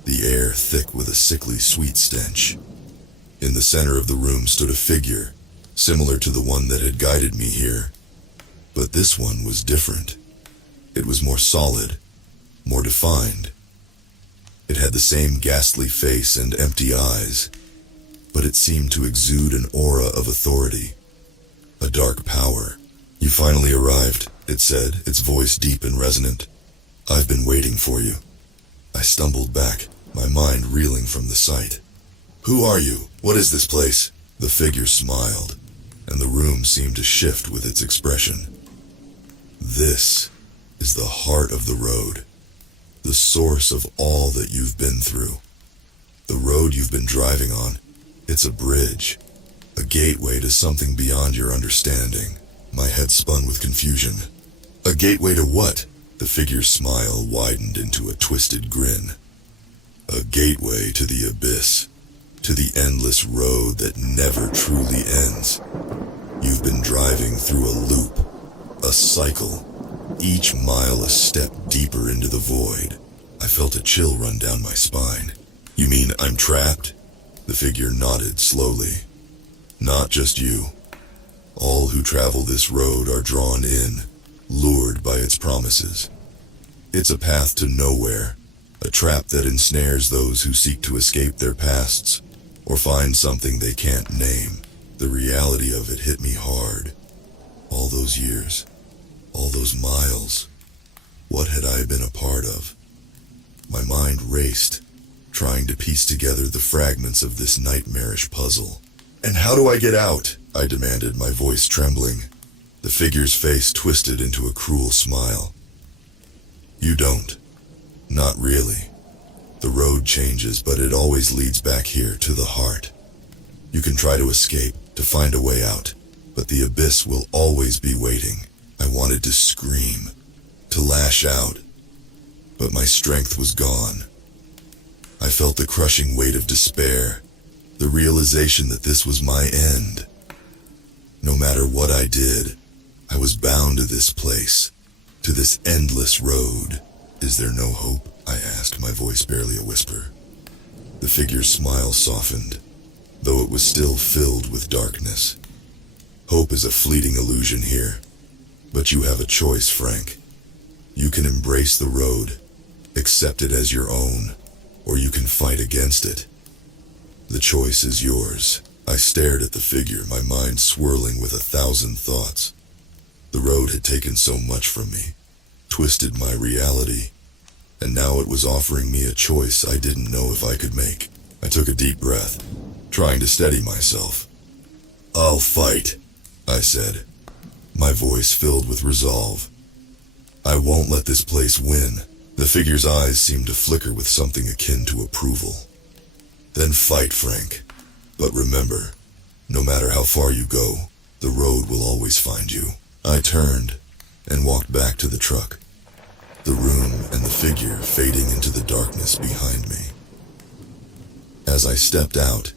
the air thick with a sickly, sweet stench. In the center of the room stood a figure, similar to the one that had guided me here. But this one was different. It was more solid, more defined. It had the same ghastly face and empty eyes, but it seemed to exude an aura of authority, a dark power. "You finally arrived," it said, its voice deep and resonant. "I've been waiting for you." I stumbled back, my mind reeling from the sight. "Who are you? What is this place?" The figure smiled, and the room seemed to shift with its expression. "This is the heart of the road, the source of all that you've been through. The road you've been driving on, it's a bridge, a gateway to something beyond your understanding." My head spun with confusion. "A gateway to what?" The figure's smile widened into a twisted grin. "A gateway to the abyss, to the endless road that never truly ends. You've been driving through a loop, a cycle, each mile a step deeper into the void." I felt a chill run down my spine. "You mean I'm trapped?" The figure nodded slowly. "Not just you. All who travel this road are drawn in, lured by its promises. It's a path to nowhere, a trap that ensnares those who seek to escape their pasts, or find something they can't name." The reality of it hit me hard. All those years, all those miles, what had I been a part of? My mind raced, trying to piece together the fragments of this nightmarish puzzle. "And how do I get out?" I demanded, my voice trembling. The figure's face twisted into a cruel smile. "You don't. Not really. The road changes, but it always leads back here to the heart. You can try to escape, to find a way out, but the abyss will always be waiting." I wanted to scream, to lash out, but my strength was gone. I felt the crushing weight of despair, the realization that this was my end. No matter what I did, I was bound to this place, to this endless road. "Is there no hope?" I asked, my voice barely a whisper. The figure's smile softened, though it was still filled with darkness. "Hope is a fleeting illusion here, but you have a choice, Frank. You can embrace the road, accept it as your own, or you can fight against it. The choice is yours." I stared at the figure, my mind swirling with 1,000 thoughts. The road had taken so much from me, twisted my reality, and now it was offering me a choice I didn't know if I could make. I took a deep breath, trying to steady myself. "I'll fight," I said, my voice filled with resolve. "I won't let this place win." The figure's eyes seemed to flicker with something akin to approval. "Then fight, Frank. But remember, no matter how far you go, the road will always find you." I turned and walked back to the truck, the room and the figure fading into the darkness behind me. As I stepped out,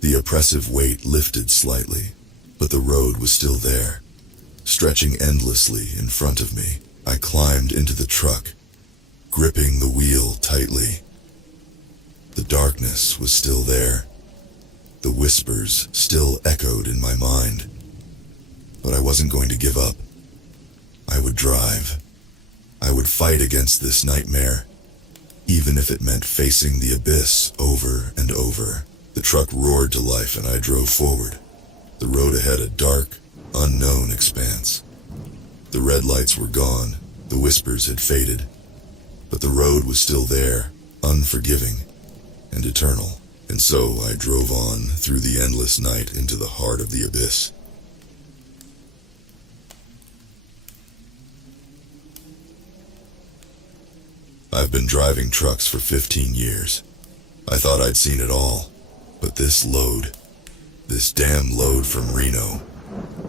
the oppressive weight lifted slightly, but the road was still there, stretching endlessly in front of me. I climbed into the truck, gripping the wheel tightly. The darkness was still there. The whispers still echoed in my mind. But I wasn't going to give up. I would drive. I would fight against this nightmare, even if it meant facing the abyss over and over. The truck roared to life and I drove forward. The road ahead a dark, unknown expanse. The red lights were gone, the whispers had faded, but the road was still there, unforgiving and eternal. And so I drove on through the endless night into the heart of the abyss. I've been driving trucks for 15 years. I thought I'd seen it all, but this damn load from Reno,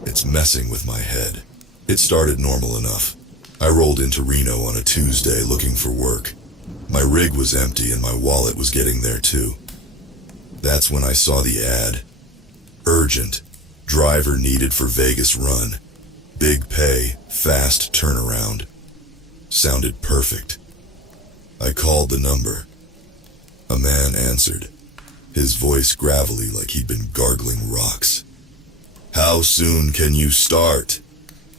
it's messing with my head. It started normal enough. I rolled into Reno on a Tuesday looking for work. My rig was empty and my wallet was getting there too. That's when I saw the ad. Urgent. Driver needed for Vegas run. Big pay, fast turnaround. Sounded perfect. I called the number. A man answered, his voice gravelly like he'd been gargling rocks. "How soon can you start?"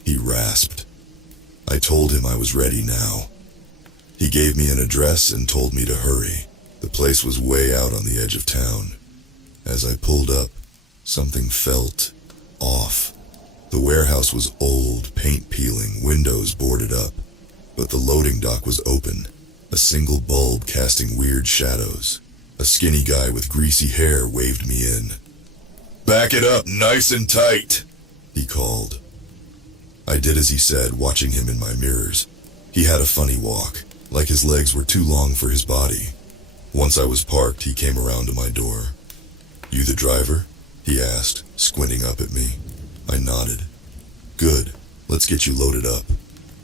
he rasped. I told him I was ready now. He gave me an address and told me to hurry. The place was way out on the edge of town. As I pulled up, something felt off. The warehouse was old, paint peeling, windows boarded up, but the loading dock was open, a single bulb casting weird shadows. A skinny guy with greasy hair waved me in. "Back it up nice and tight," he called. I did as he said, watching him in my mirrors. He had a funny walk, like his legs were too long for his body. Once I was parked, he came around to my door. "You the driver?" he asked, squinting up at me. I nodded. "Good, let's get you loaded up."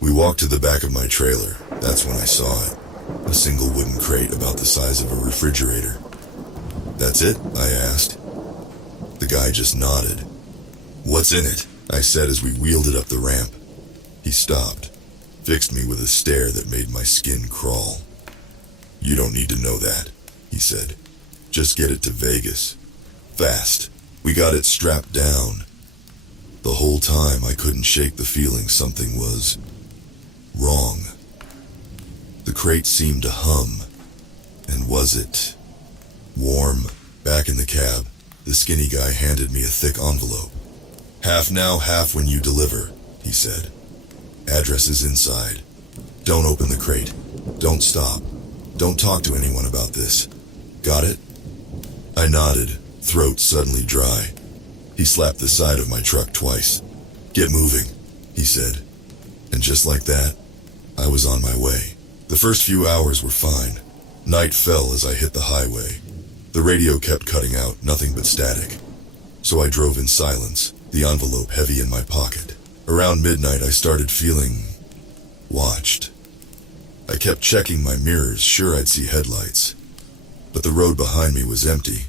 We walked to the back of my trailer. That's when I saw it. A single wooden crate about the size of a refrigerator. "That's it?" I asked. The guy just nodded. "What's in it?" I said as we wheeled it up the ramp. He stopped, fixed me with a stare that made my skin crawl. "You don't need to know that," he said. "Just get it to Vegas. Fast." We got it strapped down. The whole time I couldn't shake the feeling something was wrong. The crate seemed to hum. And was it warm? Back in the cab, the skinny guy handed me a thick envelope. "Half now, half when you deliver," he said. "Address is inside. Don't open the crate. Don't stop. Don't talk to anyone about this. Got it?" I nodded, throat suddenly dry. He slapped the side of my truck twice. "Get moving," he said. And just like that, I was on my way. The first few hours were fine. Night fell as I hit the highway. The radio kept cutting out, nothing but static. So I drove in silence, the envelope heavy in my pocket. Around midnight, I started feeling watched. I kept checking my mirrors, sure I'd see headlights. But the road behind me was empty.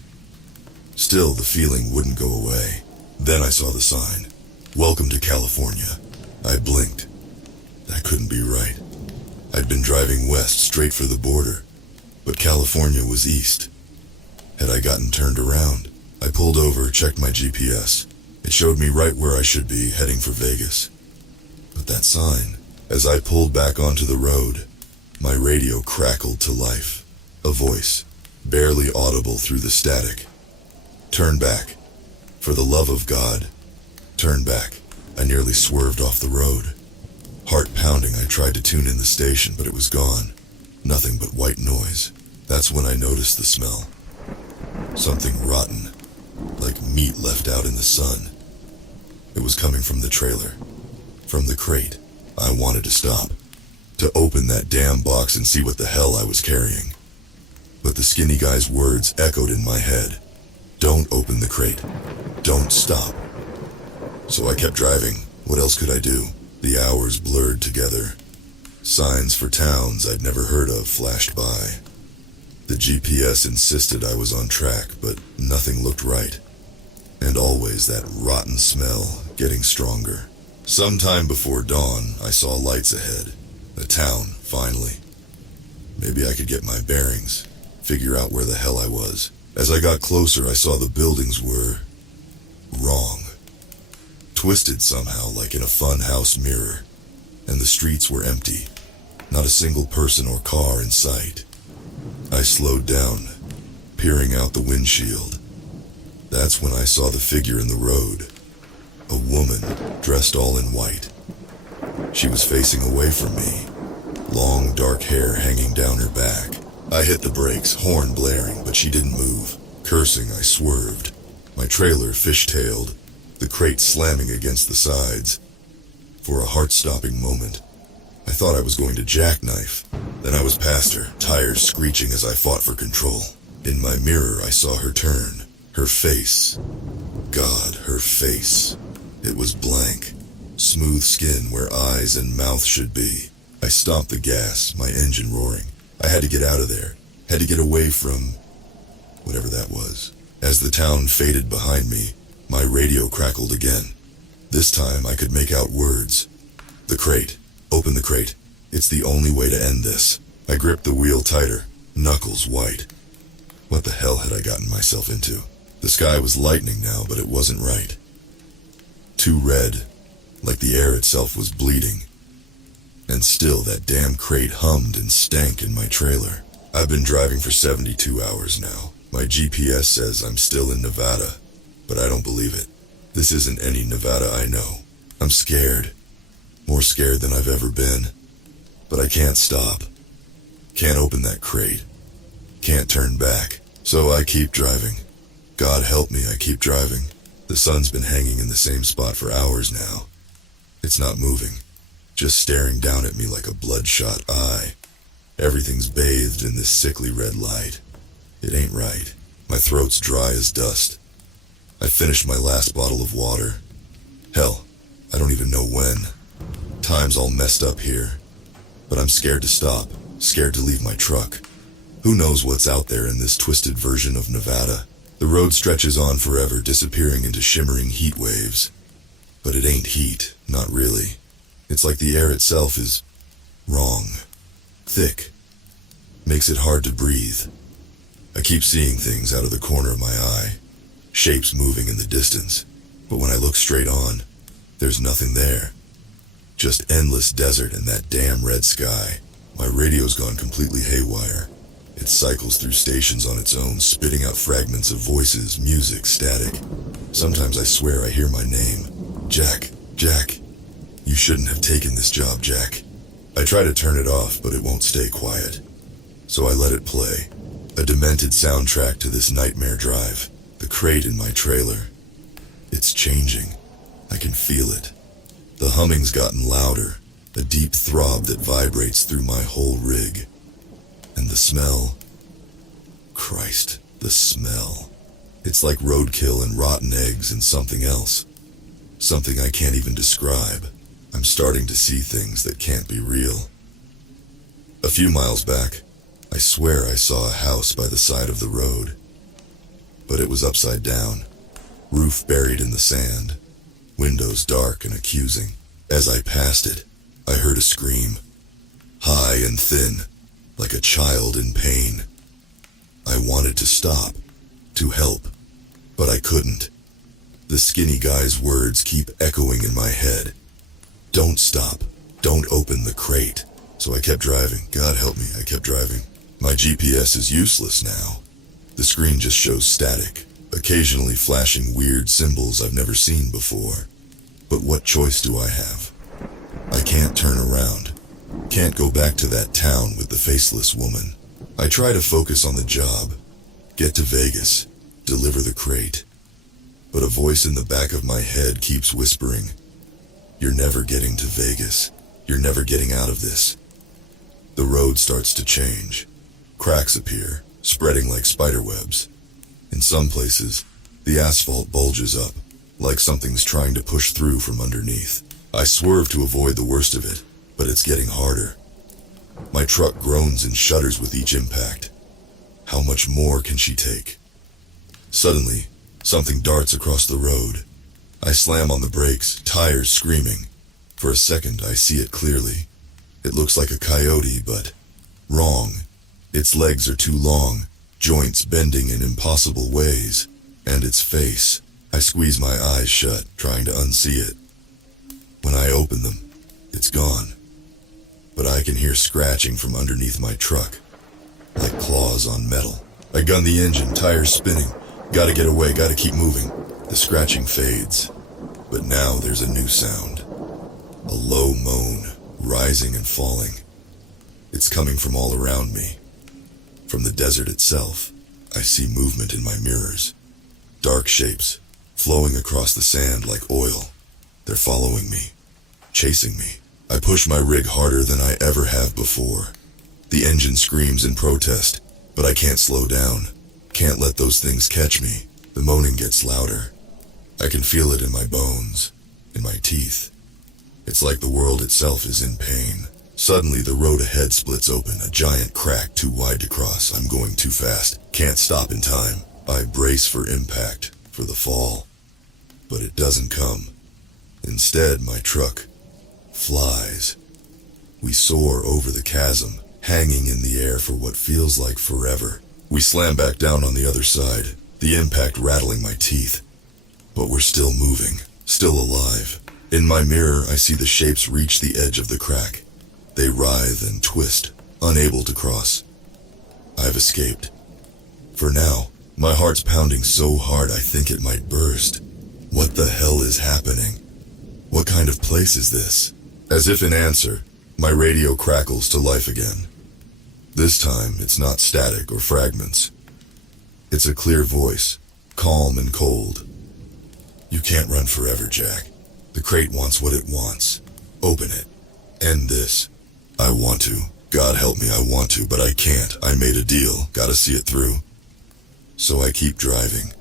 Still, the feeling wouldn't go away. Then I saw the sign. "Welcome to California." I blinked. That couldn't be right. I'd been driving west straight for the border, but California was east. Had I gotten turned around? I pulled over, checked my GPS. It showed me right where I should be, heading for Vegas. But that sign, as I pulled back onto the road, my radio crackled to life. A voice, barely audible through the static. "Turn back. For the love of God, turn back." I nearly swerved off the road. Heart pounding, I tried to tune in the station, but it was gone. Nothing but white noise. That's when I noticed the smell. Something rotten, like meat left out in the sun. It was coming from the trailer, from the crate. I wanted to stop, to open that damn box and see what the hell I was carrying. But the skinny guy's words echoed in my head. "Don't open the crate. Don't stop." So I kept driving. What else could I do? The hours blurred together. Signs for towns I'd never heard of flashed by. The GPS insisted I was on track, but nothing looked right. And always that rotten smell, getting stronger. Sometime before dawn, I saw lights ahead. A town, finally. Maybe I could get my bearings, figure out where the hell I was. As I got closer, I saw the buildings were wrong. Twisted somehow, like in a funhouse mirror. And the streets were empty. Not a single person or car in sight. I slowed down, peering out the windshield. That's when I saw the figure in the road. A woman, dressed all in white. She was facing away from me, long dark hair hanging down her back. I hit the brakes, horn blaring, but she didn't move. Cursing, I swerved. My trailer fishtailed, the crate slamming against the sides. For a heart-stopping moment, I thought I was going to jackknife. Then I was past her, tires screeching as I fought for control. In my mirror, I saw her turn. Her face. God, her face. It was blank. Smooth skin where eyes and mouth should be. I stomped the gas, my engine roaring. I had to get out of there. Had to get away from whatever that was. As the town faded behind me, my radio crackled again. This time I could make out words. "The crate. Open the crate. It's the only way to end this." I gripped the wheel tighter, knuckles white. What the hell had I gotten myself into? The sky was lightning now, but it wasn't right. Too red, like the air itself was bleeding. And still that damn crate hummed and stank in my trailer. I've been driving for 72 hours now. My GPS says I'm still in Nevada, but I don't believe it. This isn't any Nevada I know. I'm scared. More scared than I've ever been. But I can't stop. Can't open that crate. Can't turn back. So I keep driving. God help me, I keep driving. The sun's been hanging in the same spot for hours now. It's not moving. Just staring down at me like a bloodshot eye. Everything's bathed in this sickly red light. It ain't right. My throat's dry as dust. I finished my last bottle of water. Hell, I don't even know when. Time's all messed up here. But I'm scared to stop, scared to leave my truck. Who knows what's out there in this twisted version of Nevada? The road stretches on forever, disappearing into shimmering heat waves. But it ain't heat, not really. It's like the air itself is wrong. Thick. Makes it hard to breathe. I keep seeing things out of the corner of my eye. Shapes moving in the distance. But when I look straight on, there's nothing there. Just endless desert and that damn red sky. My radio's gone completely haywire. It cycles through stations on its own, spitting out fragments of voices, music, static. Sometimes I swear I hear my name. Jack, Jack. You shouldn't have taken this job, Jack. I try to turn it off, but it won't stay quiet. So I let it play. A demented soundtrack to this nightmare drive. The crate in my trailer. It's changing. I can feel it. The humming's gotten louder, a deep throb that vibrates through my whole rig. And the smell. Christ, the smell. It's like roadkill and rotten eggs and something else. Something I can't even describe. I'm starting to see things that can't be real. A few miles back, I swear I saw a house by the side of the road. But it was upside down, roof buried in the sand, windows dark and accusing. As I passed it, I heard a scream, high and thin, like a child in pain. I wanted to stop, to help, but I couldn't. The skinny guy's words keep echoing in my head. Don't stop, don't open the crate. So I kept driving. God help me, I kept driving. My GPS is useless now. The screen just shows static, occasionally flashing weird symbols I've never seen before. But what choice do I have? I can't turn around. Can't go back to that town with the faceless woman. I try to focus on the job. Get to Vegas. Deliver the crate. But a voice in the back of my head keeps whispering, "You're never getting to Vegas. You're never getting out of this." The road starts to change. Cracks appear, spreading like spiderwebs. In some places, the asphalt bulges up, like something's trying to push through from underneath. I swerve to avoid the worst of it, but it's getting harder. My truck groans and shudders with each impact. How much more can she take? Suddenly, something darts across the road. I slam on the brakes, tires screaming. For a second, I see it clearly. It looks like a coyote, but wrong. Its legs are too long, joints bending in impossible ways, and its face. I squeeze my eyes shut, trying to unsee it. When I open them, it's gone. But I can hear scratching from underneath my truck, like claws on metal. I gun the engine, tires spinning. Gotta get away, gotta keep moving. The scratching fades, but now there's a new sound. A low moan, rising and falling. It's coming from all around me. From the desert itself, I see movement in my mirrors. Dark shapes, flowing across the sand like oil. They're following me, chasing me. I push my rig harder than I ever have before. The engine screams in protest, but I can't slow down. Can't let those things catch me. The moaning gets louder. I can feel it in my bones, in my teeth. It's like the world itself is in pain. Suddenly, the road ahead splits open, a giant crack too wide to cross. I'm going too fast. Can't stop in time. I brace for impact, for the fall. But it doesn't come. Instead, my truck flies. We soar over the chasm, hanging in the air for what feels like forever. We slam back down on the other side, the impact rattling my teeth. But we're still moving, still alive. In my mirror, I see the shapes reach the edge of the crack. They writhe and twist, unable to cross. I've escaped. For now, My heart's pounding so hard I think it might burst. What the hell is happening? What kind of place is this? As if in answer, my radio crackles to life again. This time, it's not static or fragments. It's a clear voice, calm and cold. You can't run forever, Jack. The crate wants what it wants. Open it. End this. I want to. God help me, I want to, but I can't. I made a deal. Gotta see it through. So I keep driving.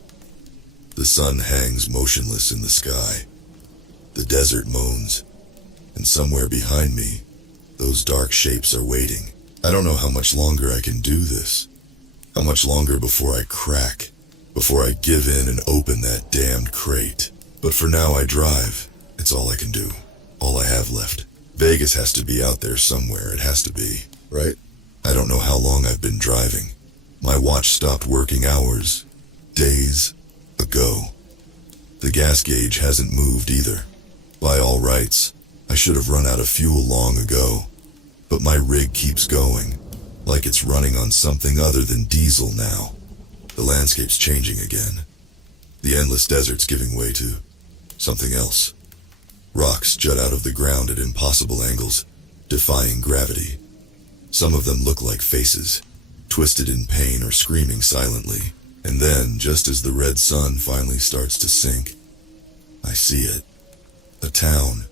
The sun hangs motionless in the sky. The desert moans. And somewhere behind me, those dark shapes are waiting. I don't know how much longer I can do this. How much longer before I crack. Before I give in and open that damned crate. But for now I drive. It's all I can do. All I have left. Vegas has to be out there somewhere. It has to be, right? I don't know how long I've been driving. My watch stopped working hours, days ago. The gas gauge hasn't moved either. By all rights, I should have run out of fuel long ago. But my rig keeps going, like it's running on something other than diesel now. The landscape's changing again. The endless desert's giving way to something else. Rocks jut out of the ground at impossible angles, defying gravity. Some of them look like faces, twisted in pain or screaming silently. And then, just as the red sun finally starts to sink, I see it. A town.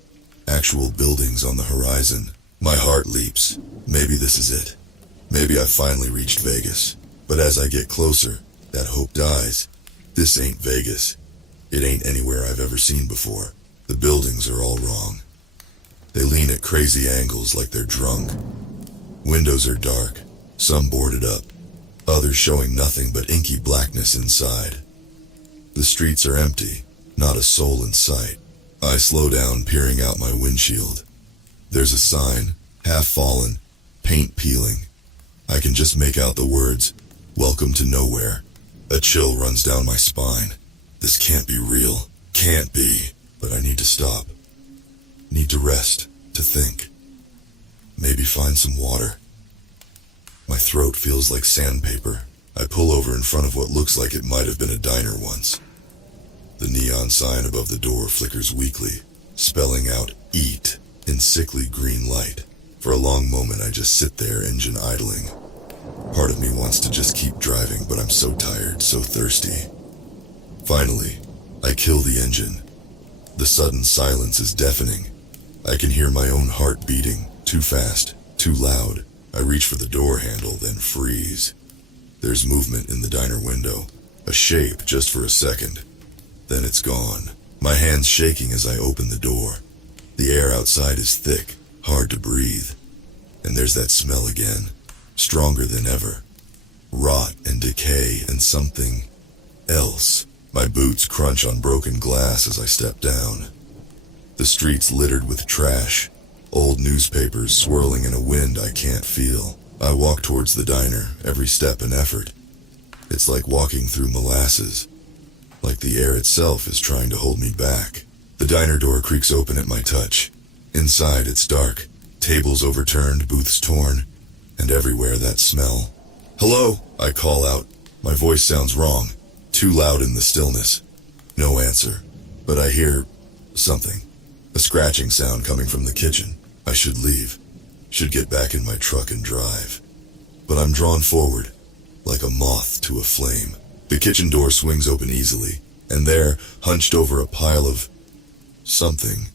Actual buildings on the horizon. My heart leaps. Maybe this is it. Maybe I've finally reached Vegas. But as I get closer, that hope dies. This ain't Vegas. It ain't anywhere I've ever seen before. The buildings are all wrong. They lean at crazy angles like they're drunk. Windows are dark, some boarded up, others showing nothing but inky blackness inside. The streets are empty, not a soul in sight. I slow down, peering out my windshield. There's a sign, half fallen, paint peeling. I can just make out the words, "Welcome to nowhere." A chill runs down my spine. This can't be real. Can't be. But I need to stop. Need to rest, to think. Maybe find some water. My throat feels like sandpaper. I pull over in front of what looks like it might have been a diner once. The neon sign above the door flickers weakly, spelling out "Eat" in sickly green light. For a long moment I just sit there, engine idling. Part of me wants to just keep driving, but I'm so tired, so thirsty. Finally, I kill the engine. The sudden silence is deafening. I can hear my own heart beating, too fast, too loud. I reach for the door handle, then freeze. There's movement in the diner window, a shape just for a second. Then it's gone. My hands shaking as I open the door. The air outside is thick, hard to breathe. And there's that smell again, stronger than ever. Rot and decay and something else. My boots crunch on broken glass as I step down. The street's littered with trash, old newspapers swirling in a wind I can't feel. I walk towards the diner, every step an effort. It's like walking through molasses, like the air itself is trying to hold me back. The diner door creaks open at my touch. Inside it's dark, tables overturned, booths torn, and everywhere that smell. "Hello," I call out. My voice sounds wrong. Too loud in the stillness. No answer. But I hear something. A scratching sound coming from the kitchen. I should leave. Should get back in my truck and drive. But I'm drawn forward, like a moth to a flame. The kitchen door swings open easily, and there, hunched over a pile of something,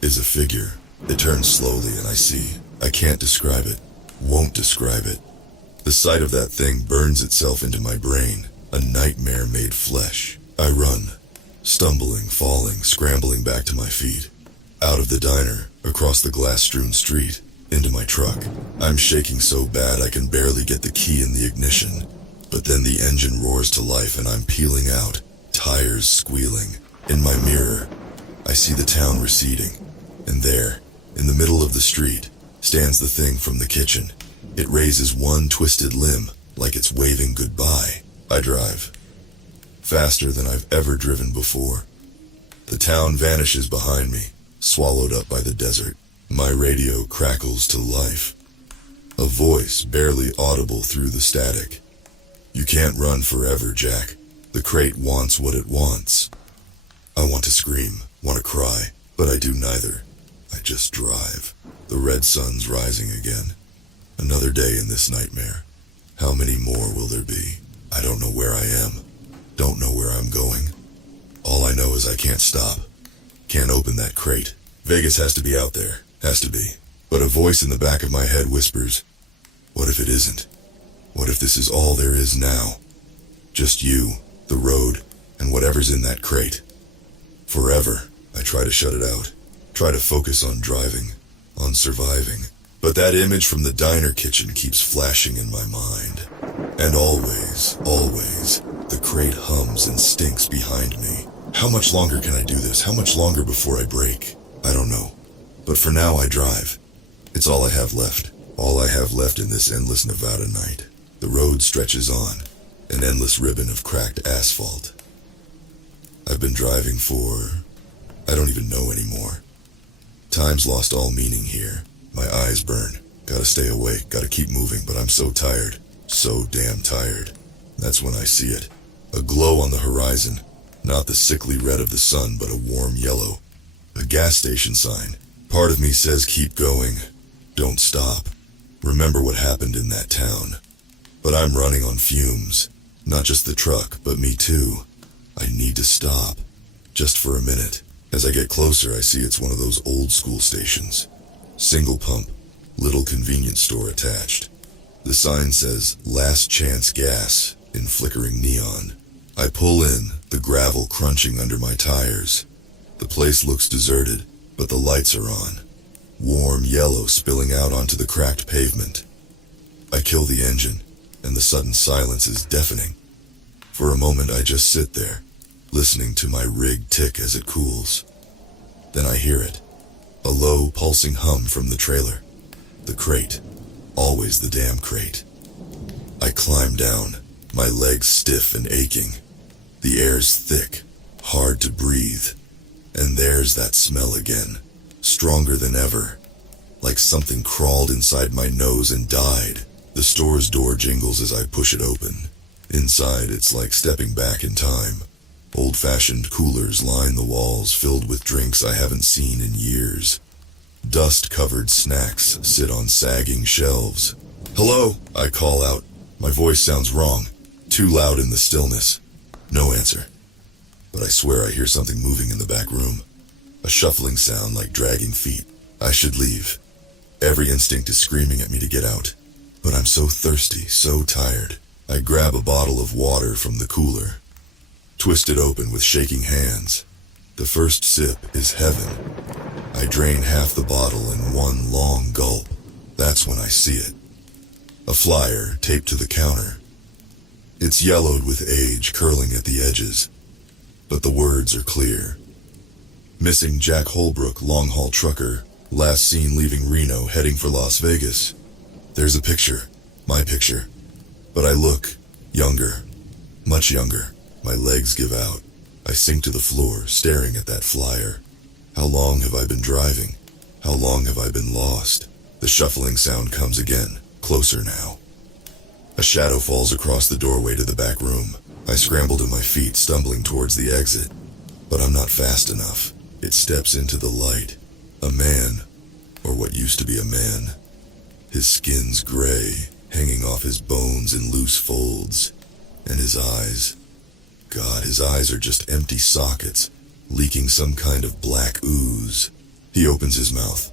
is a figure. It turns slowly and I see. I can't describe it. Won't describe it. The sight of that thing burns itself into my brain. A nightmare made flesh. I run, stumbling, falling, scrambling back to my feet. Out of the diner, across the glass-strewn street, into my truck. I'm shaking so bad I can barely get the key in the ignition. But then the engine roars to life and I'm peeling out, tires squealing. In my mirror, I see the town receding. And there, in the middle of the street, stands the thing from the kitchen. It raises one twisted limb, like it's waving goodbye. I drive. Faster than I've ever driven before. The town vanishes behind me, swallowed up by the desert. My radio crackles to life. A voice barely audible through the static. You can't run forever, Jack. The crate wants what it wants. I want to scream, want to cry, but I do neither. I just drive. The red sun's rising again. Another day in this nightmare. How many more will there be? I don't know where I am. Don't know where I'm going. All I know is I can't stop. Can't open that crate. Vegas has to be out there. Has to be. But a voice in the back of my head whispers, what if it isn't? What if this is all there is now? Just you, the road, and whatever's in that crate. Forever, I try to shut it out. Try to focus on driving, on surviving. But that image from the diner kitchen keeps flashing in my mind. And always, the crate hums and stinks behind me. How much longer can I do this? How much longer before I break? I don't know. But for now, I drive. It's all I have left. All I have left in this endless Nevada night. The road stretches on, an endless ribbon of cracked asphalt. I've been driving for... I don't even know anymore. Time's lost all meaning here. My eyes burn. Gotta stay awake, gotta keep moving, but I'm so tired. So damn tired. That's when I see it. A glow on the horizon. Not the sickly red of the sun, but a warm yellow. A gas station sign. Part of me says keep going. Don't stop. Remember what happened in that town. But I'm running on fumes. Not just the truck, but me too. I need to stop. Just for a minute. As I get closer, I see it's one of those old school stations. Single pump, little convenience store attached. The sign says, Last Chance Gas, in flickering neon. I pull in, the gravel crunching under my tires. The place looks deserted, but the lights are on. Warm yellow spilling out onto the cracked pavement. I kill the engine, and the sudden silence is deafening. For a moment I just sit there, listening to my rig tick as it cools. Then I hear it. A low, pulsing hum from the trailer. The crate. Always the damn crate. I climb down, my legs stiff and aching. The air's thick, hard to breathe. And there's that smell again, stronger than ever. Like something crawled inside my nose and died. The store's door jingles as I push it open. Inside, it's like stepping back in time. Old-fashioned coolers line the walls filled with drinks I haven't seen in years. Dust-covered snacks sit on sagging shelves. Hello, I call out. My voice sounds wrong, too loud in the stillness. No answer. But I swear I hear something moving in the back room. A shuffling sound like dragging feet. I should leave. Every instinct is screaming at me to get out. But I'm so thirsty, so tired. I grab a bottle of water from the cooler. Twist it open with shaking hands. The first sip is heaven. I drain half the bottle in one long gulp. That's when I see it. A flyer taped to the counter. It's yellowed with age curling at the edges. But the words are clear. Missing Jack Holbrook, long-haul trucker, last seen leaving Reno heading for Las Vegas. There's a picture, my picture. But I look, younger, much younger. My legs give out. I sink to the floor, staring at that flyer. How long have I been driving? How long have I been lost? The shuffling sound comes again, closer now. A shadow falls across the doorway to the back room. I scramble to my feet, stumbling towards the exit. But I'm not fast enough. It steps into the light. A man, or what used to be a man. His skin's gray, hanging off his bones in loose folds. And his eyes. God, his eyes are just empty sockets, leaking some kind of black ooze. He opens his mouth.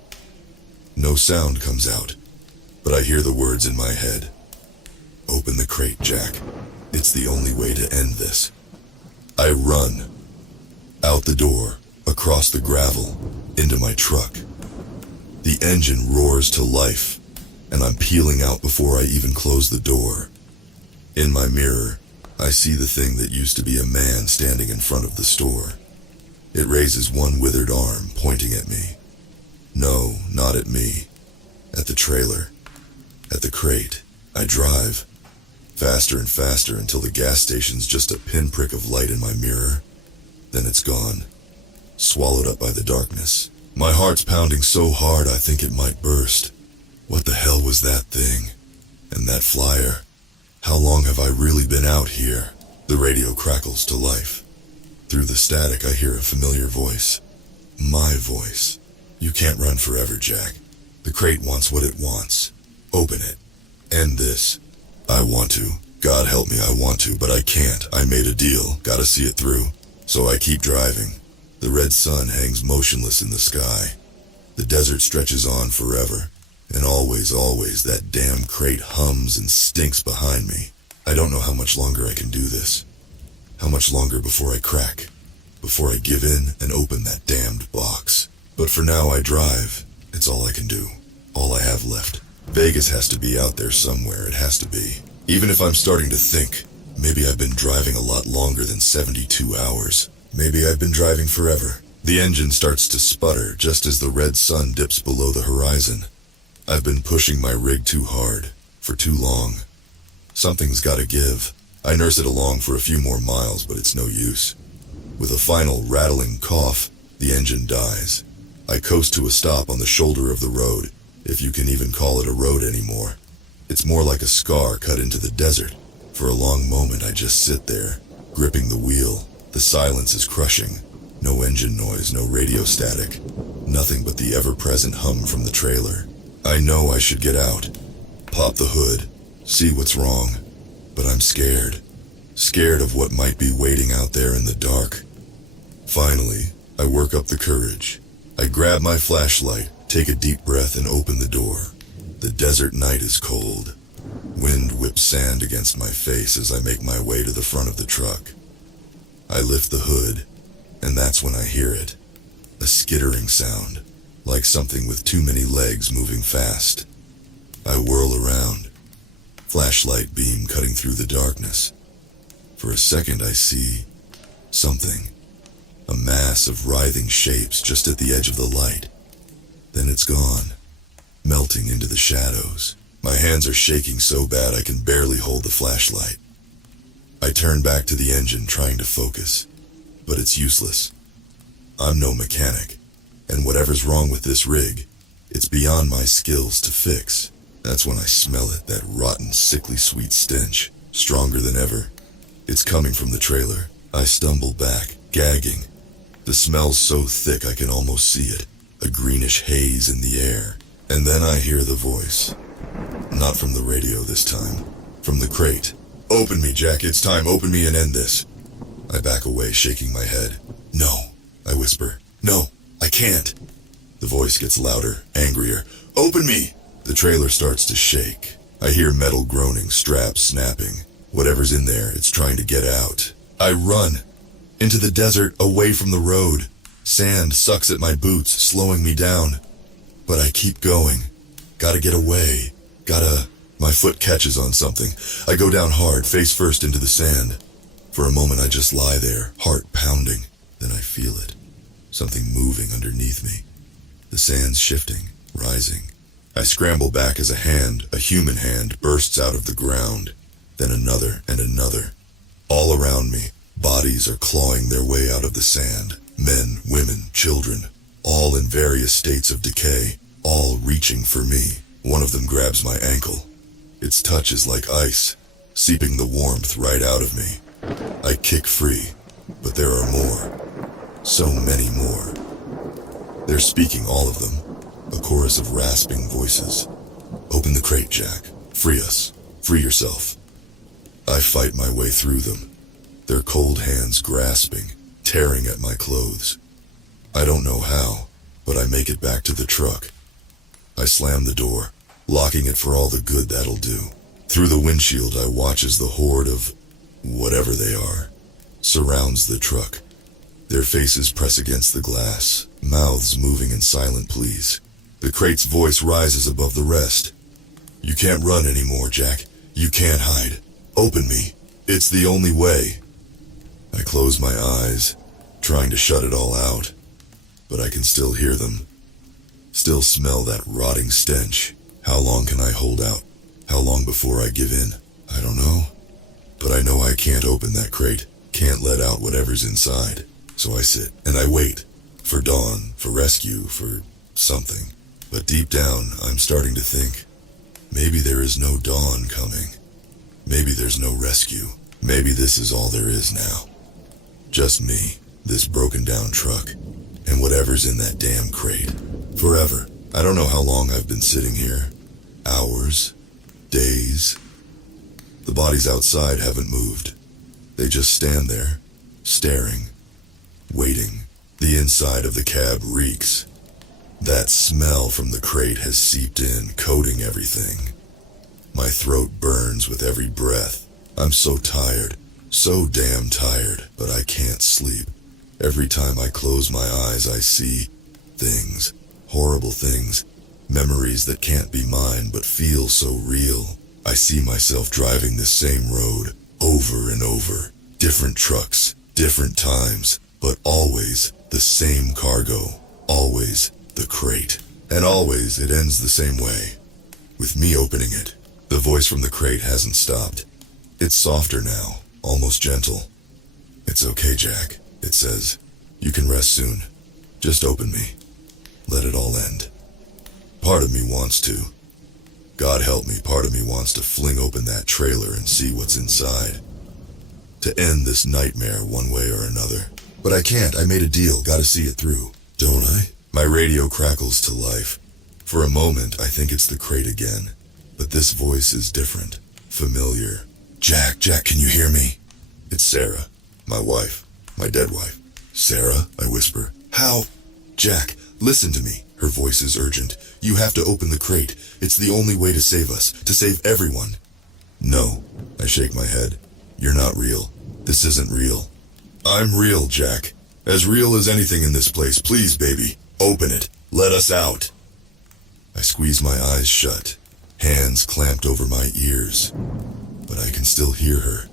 No sound comes out, but I hear the words in my head. Open the crate, Jack. It's the only way to end this. I run. Out the door, across the gravel, into my truck. The engine roars to life, and I'm peeling out before I even close the door. In my mirror, I see the thing that used to be a man standing in front of the store. It raises one withered arm, pointing at me. No, not at me. At the trailer. At the crate. I drive. Faster and faster until the gas station's just a pinprick of light in my mirror. Then it's gone. Swallowed up by the darkness. My heart's pounding so hard I think it might burst. What the hell was that thing? And that flyer? How long have I really been out here? The radio crackles to life. Through the static, I hear a familiar voice. My voice. You can't run forever, Jack. The crate wants what it wants. Open it. End this. I want to. God help me, I want to, but I can't. I made a deal. Gotta see it through. So I keep driving. The red sun hangs motionless in the sky. The desert stretches on forever. And always, always, that damn crate hums and stinks behind me. I don't know how much longer I can do this. How much longer before I crack. Before I give in and open that damned box. But for now I drive. It's all I can do. All I have left. Vegas has to be out there somewhere. It has to be. Even if I'm starting to think, maybe I've been driving a lot longer than 72 hours. Maybe I've been driving forever. The engine starts to sputter just as the red sun dips below the horizon. I've been pushing my rig too hard, for too long. Something's gotta give. I nurse it along for a few more miles, but it's no use. With a final rattling cough, the engine dies. I coast to a stop on the shoulder of the road, if you can even call it a road anymore. It's more like a scar cut into the desert. For a long moment I just sit there, gripping the wheel. The silence is crushing. No engine noise, no radio static. Nothing but the ever-present hum from the trailer. I know I should get out. Pop the hood. See what's wrong. But I'm scared. Scared of what might be waiting out there in the dark. Finally, I work up the courage. I grab my flashlight, take a deep breath, and open the door. The desert night is cold. Wind whips sand against my face as I make my way to the front of the truck. I lift the hood, and that's when I hear it. A skittering sound, like something with too many legs moving fast. I whirl around, flashlight beam cutting through the darkness. For a second I see something. A mass of writhing shapes just at the edge of the light. Then it's gone, melting into the shadows. My hands are shaking so bad I can barely hold the flashlight. I turn back to the engine trying to focus, but it's useless. I'm no mechanic, and whatever's wrong with this rig, it's beyond my skills to fix. That's when I smell it, that rotten, sickly sweet stench, stronger than ever. It's coming from the trailer. I stumble back, gagging. The smell's so thick I can almost see it, a greenish haze in the air. And then I hear the voice. Not from the radio this time, from the crate. Open me, Jack, it's time, open me and end this. I back away, shaking my head. No, I whisper. No, I can't. The voice gets louder, angrier. Open me! The trailer starts to shake. I hear metal groaning, straps snapping. Whatever's in there, it's trying to get out. I run. Into the desert, away from the road. Sand sucks at my boots, slowing me down. But I keep going. Gotta get away. My foot catches on something. I go down hard, face first into the sand. For a moment I just lie there, heart pounding. Then I feel it. Something moving underneath me. The sand's shifting, rising. I scramble back as a human hand, bursts out of the ground. Then another and another. All around me, bodies are clawing their way out of the sand. Men, women, children, all in various states of decay, all reaching for me. One of them grabs my ankle. Its touch is like ice, seeping the warmth right out of me. I kick free, but there are more. So many more. They're speaking, all of them. A chorus of rasping voices. Open the crate, Jack. Free us. Free yourself. I fight my way through them. Their cold hands grasping, tearing at my clothes. I don't know how, but I make it back to the truck. I slam the door, locking it for all the good that'll do. Through the windshield I watch as the horde of whatever they are surrounds the truck. Their faces press against the glass, mouths moving in silent pleas. The crate's voice rises above the rest. You can't run anymore, Jack. You can't hide. Open me. It's the only way. I close my eyes, trying to shut it all out. But I can still hear them. Still smell that rotting stench. How long can I hold out? How long before I give in? I don't know. But I know I can't open that crate. Can't let out whatever's inside. So I sit and I wait. For dawn, for rescue, for something. But deep down, I'm starting to think, maybe there is no dawn coming. Maybe there's no rescue. Maybe this is all there is now. Just me, this broken down truck, and whatever's in that damn crate. Forever. I don't know how long I've been sitting here. Hours? Days? The bodies outside haven't moved. They just stand there, staring, waiting. The inside of the cab reeks. That smell from the crate has seeped in, coating everything. My throat burns with every breath. I'm so tired, so damn tired, but I can't sleep. Every time I close my eyes, I see things, horrible things, memories that can't be mine but feel so real. I see myself driving this same road over and over. Different trucks, different times, but always the same cargo. Always the crate. And always it ends the same way. With me opening it. The voice from the crate hasn't stopped. It's softer now, almost gentle. "It's okay, Jack," it says. "You can rest soon. Just open me. Let it all end." Part of me wants to. God help me, part of me wants to fling open that trailer and see what's inside. To end this nightmare one way or another. But I can't. I made a deal. Gotta see it through. Don't I? My radio crackles to life. For a moment, I think it's the crate again. But this voice is different. Familiar. Jack, can you hear me?" It's Sarah. My wife. My dead wife. "Sarah?" I whisper. "How?" "Jack, listen to me." Her voice is urgent. "You have to open the crate. It's the only way to save us. To save everyone." "No." I shake my head. "You're not real. This isn't real." "I'm real, Jack. As real as anything in this place. Please, baby. Open it. Let us out." I squeeze my eyes shut, hands clamped over my ears. But I can still hear her.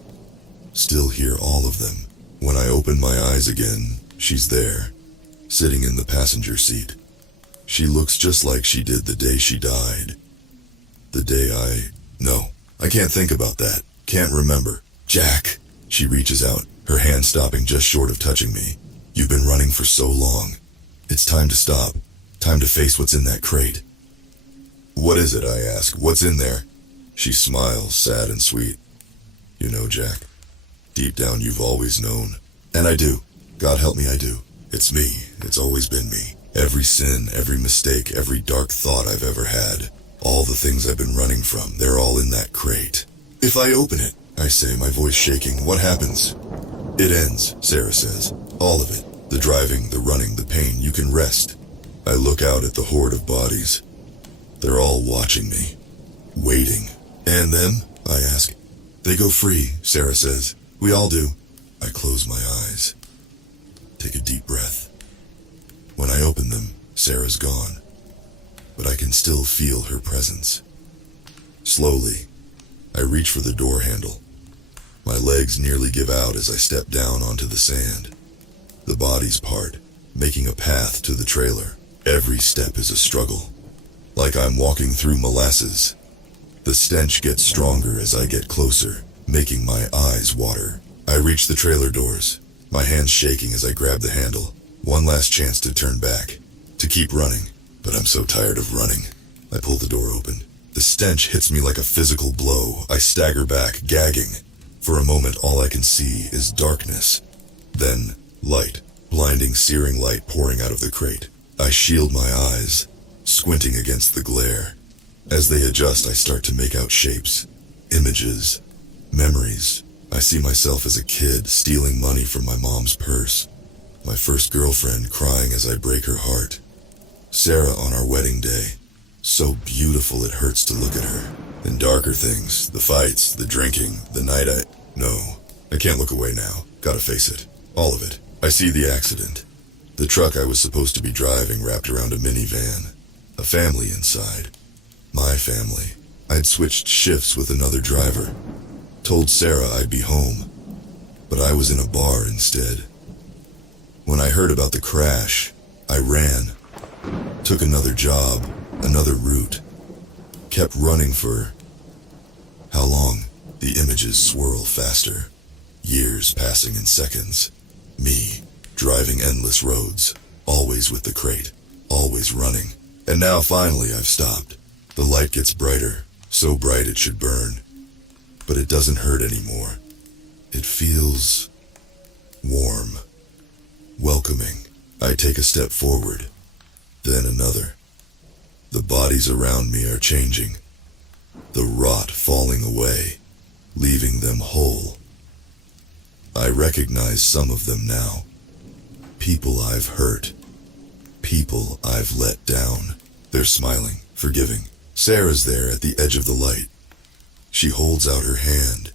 Still hear all of them. When I open my eyes again, she's there, sitting in the passenger seat. She looks just like she did the day she died. The day No, I can't think about that. Can't remember. "Jack." She reaches out, her hand stopping just short of touching me. "You've been running for so long. It's time to stop. Time to face what's in that crate." "What is it?" I ask. "What's in there?" She smiles, sad and sweet. "You know, Jack, deep down you've always known." And I do. God help me, I do. It's me. It's always been me. Every sin, every mistake, every dark thought I've ever had. All the things I've been running from, they're all in that crate. "If I open it," I say, my voice shaking, "what happens?" "It ends," Sarah says. "All of it. The driving, the running, the pain. You can rest." I look out at the horde of bodies. They're all watching me. Waiting. "And them?" I ask. "They go free," Sarah says. "We all do." I close my eyes. Take a deep breath. When I open them, Sarah's gone. But I can still feel her presence. Slowly, I reach for the door handle. My legs nearly give out as I step down onto the sand. The bodies part, making a path to the trailer. Every step is a struggle. Like I'm walking through molasses. The stench gets stronger as I get closer, making my eyes water. I reach the trailer doors, my hands shaking as I grab the handle. One last chance to turn back, to keep running. But I'm so tired of running. I pull the door open. The stench hits me like a physical blow. I stagger back, gagging. For a moment, all I can see is darkness. Then, light, blinding, searing light pouring out of the crate. I shield my eyes, squinting against the glare. As they adjust, I start to make out shapes, images, memories. I see myself as a kid stealing money from my mom's purse. My first girlfriend crying as I break her heart. Sarah on our wedding day. So beautiful it hurts to look at her. And darker things, the fights, the drinking, the night No, I can't look away now. Gotta face it. All of it. I see the accident. The truck I was supposed to be driving wrapped around a minivan. A family inside. My family. I'd switched shifts with another driver. Told Sarah I'd be home. But I was in a bar instead. When I heard about the crash, I ran. Took another job, another route. Kept running for... How long? The images swirl faster. Years passing in seconds. Me, driving endless roads. Always with the crate. Always running. And now finally I've stopped. The light gets brighter. So bright it should burn. but it doesn't hurt anymore. It feels warm, welcoming. I take a step forward, then another. The bodies around me are changing, the rot falling away, leaving them whole. I recognize some of them now. People I've hurt, people I've let down. They're smiling, forgiving. Sarah's there at the edge of the light. She holds out her hand.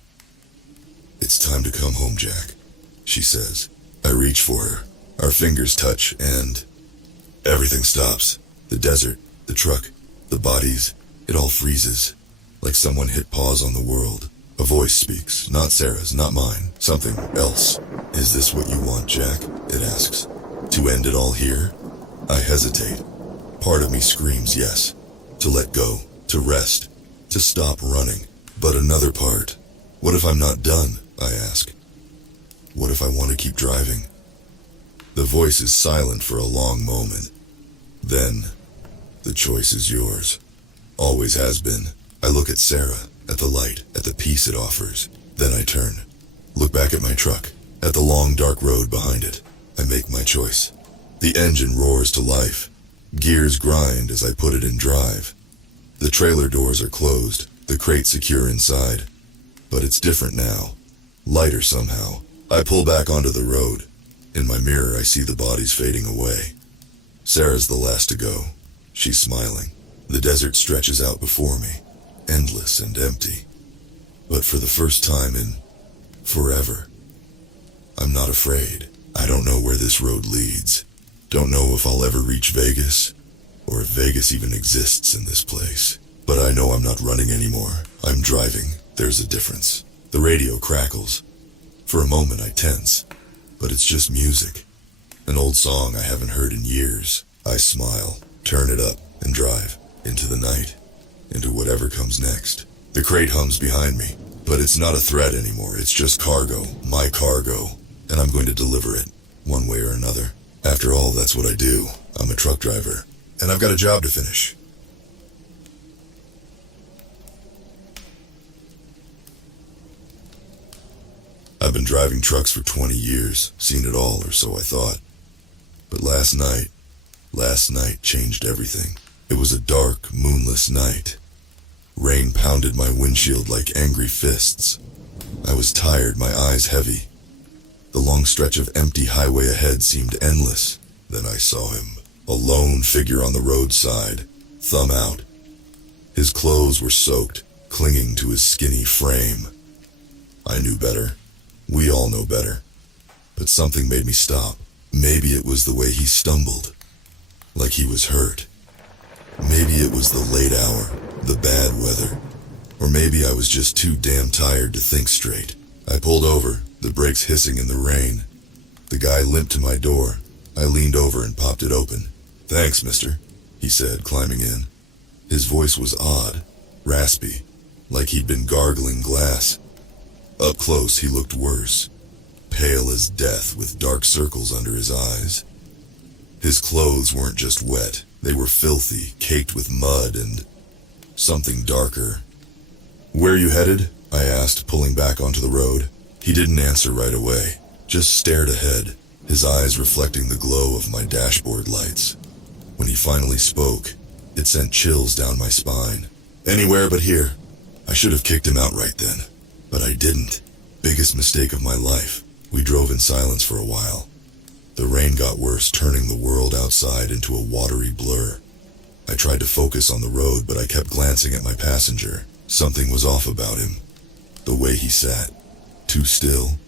"It's time to come home, Jack," she says. I reach for her. Our fingers touch and everything stops. The desert, the truck, the bodies, it all freezes. Like someone hit pause on the world. A voice speaks, not Sarah's, not mine, something else. "Is this what you want, Jack?" it asks. "To end it all here?" I hesitate. Part of me screams yes. To let go, to rest, to stop running. But another part, what if I'm not done, I ask. What if I want to keep driving? The voice is silent for a long moment. Then, the choice is yours. Always has been. I look at Sarah, at the light, at the peace it offers. Then I turn. Look back at my truck, at the long dark road behind it. I make my choice. The engine roars to life. Gears grind as I put it in drive. The trailer doors are closed, the crate secure inside. But it's different now. Lighter somehow. I pull back onto the road. In my mirror, I see the bodies fading away. Sarah's the last to go. She's smiling. The desert stretches out before me, endless and empty. But for the first time in forever, I'm not afraid. I don't know where this road leads. Don't know if I'll ever reach Vegas, or if Vegas even exists in this place. But I know I'm not running anymore. I'm driving. There's a difference. The radio crackles. For a moment I tense, but it's just music. An old song I haven't heard in years. I smile, turn it up, and drive. Into the night. Into whatever comes next. The crate hums behind me, but it's not a threat anymore. It's just cargo, my cargo, and I'm going to deliver it, one way or another. After all, that's what I do. I'm a truck driver, and I've got a job to finish. I've been driving trucks for 20 years, seen it all, or so I thought. But last night changed everything. It was a dark, moonless night. Rain pounded my windshield like angry fists. I was tired, my eyes heavy. The long stretch of empty highway ahead seemed endless. Then I saw him, a lone figure on the roadside, thumb out. His clothes were soaked, clinging to his skinny frame. I knew better. We all know better. But something made me stop. Maybe it was the way he stumbled, like he was hurt. Maybe it was the late hour, the bad weather. Or maybe I was just too damn tired to think straight. I pulled over, the brakes hissing in the rain. The guy limped to my door. I leaned over and popped it open. "Thanks, mister," he said, climbing in. His voice was odd, raspy, like he'd been gargling glass. Up close, he looked worse, pale as death with dark circles under his eyes. His clothes weren't just wet, they were filthy, caked with mud and something darker. "Where are you headed?" I asked, pulling back onto the road. He didn't answer right away, just stared ahead, his eyes reflecting the glow of my dashboard lights. When he finally spoke, it sent chills down my spine. "Anywhere but here." I should have kicked him out right then, but I didn't. Biggest mistake of my life. We drove in silence for a while. The rain got worse, turning the world outside into a watery blur. I tried to focus on the road, but I kept glancing at my passenger. Something was off about him. The way he sat, too still.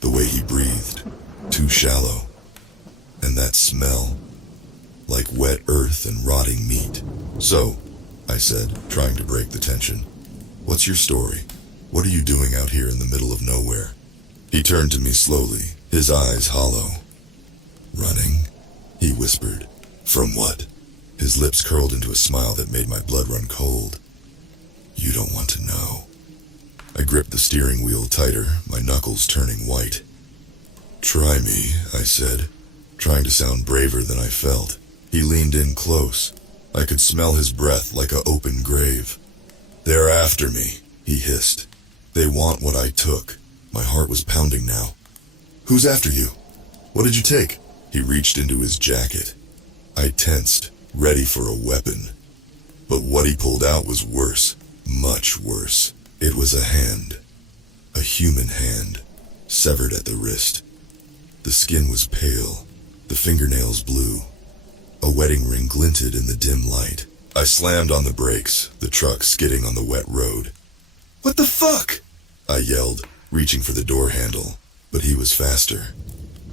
The way he breathed, too shallow. And that smell, like wet earth and rotting meat. "So," I said, trying to break the tension, "what's your story? What are you doing out here in the middle of nowhere?" He turned to me slowly, his eyes hollow. "Running?" he whispered. "From what?" His lips curled into a smile that made my blood run cold. "You don't want to know." I gripped the steering wheel tighter, my knuckles turning white. "Try me," I said, trying to sound braver than I felt. He leaned in close. I could smell his breath like an open grave. "They're after me," he hissed. They want what I took. My heart was pounding now. Who's after you? What did you take? He reached into his jacket. I tensed, ready for a weapon. But what he pulled out was worse, much worse. It was a hand. A human hand, severed at the wrist. The skin was pale, the fingernails blue. A wedding ring glinted in the dim light. I slammed on the brakes, the truck skidding on the wet road. What the fuck? I yelled, reaching for the door handle, but he was faster.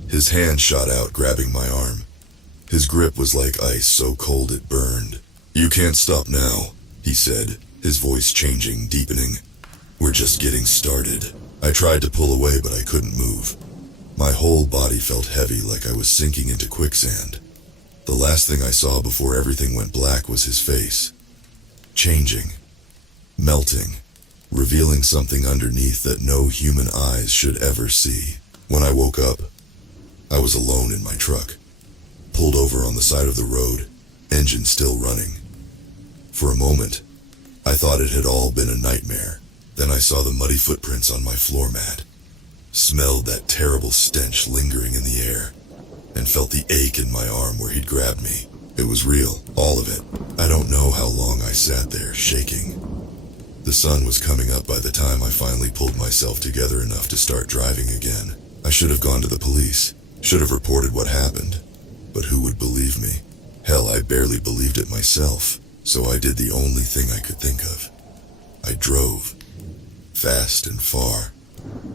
His hand shot out, grabbing my arm. His grip was like ice, so cold it burned. You can't stop now, he said, his voice changing, deepening. We're just getting started. I tried to pull away, but I couldn't move. My whole body felt heavy, like I was sinking into quicksand. The last thing I saw before everything went black was his face. Changing. Melting. Revealing something underneath that no human eyes should ever see. When I woke up, I was alone in my truck. Pulled over on the side of the road, engine still running. For a moment, I thought it had all been a nightmare. Then I saw the muddy footprints on my floor mat. Smelled that terrible stench lingering in the air, and felt the ache in my arm where he'd grabbed me. It was real, all of it. I don't know how long I sat there, shaking. The sun was coming up by the time I finally pulled myself together enough to start driving again. I should have gone to the police, should have reported what happened. But who would believe me? Hell, I barely believed it myself, so I did the only thing I could think of. I drove. Fast and far,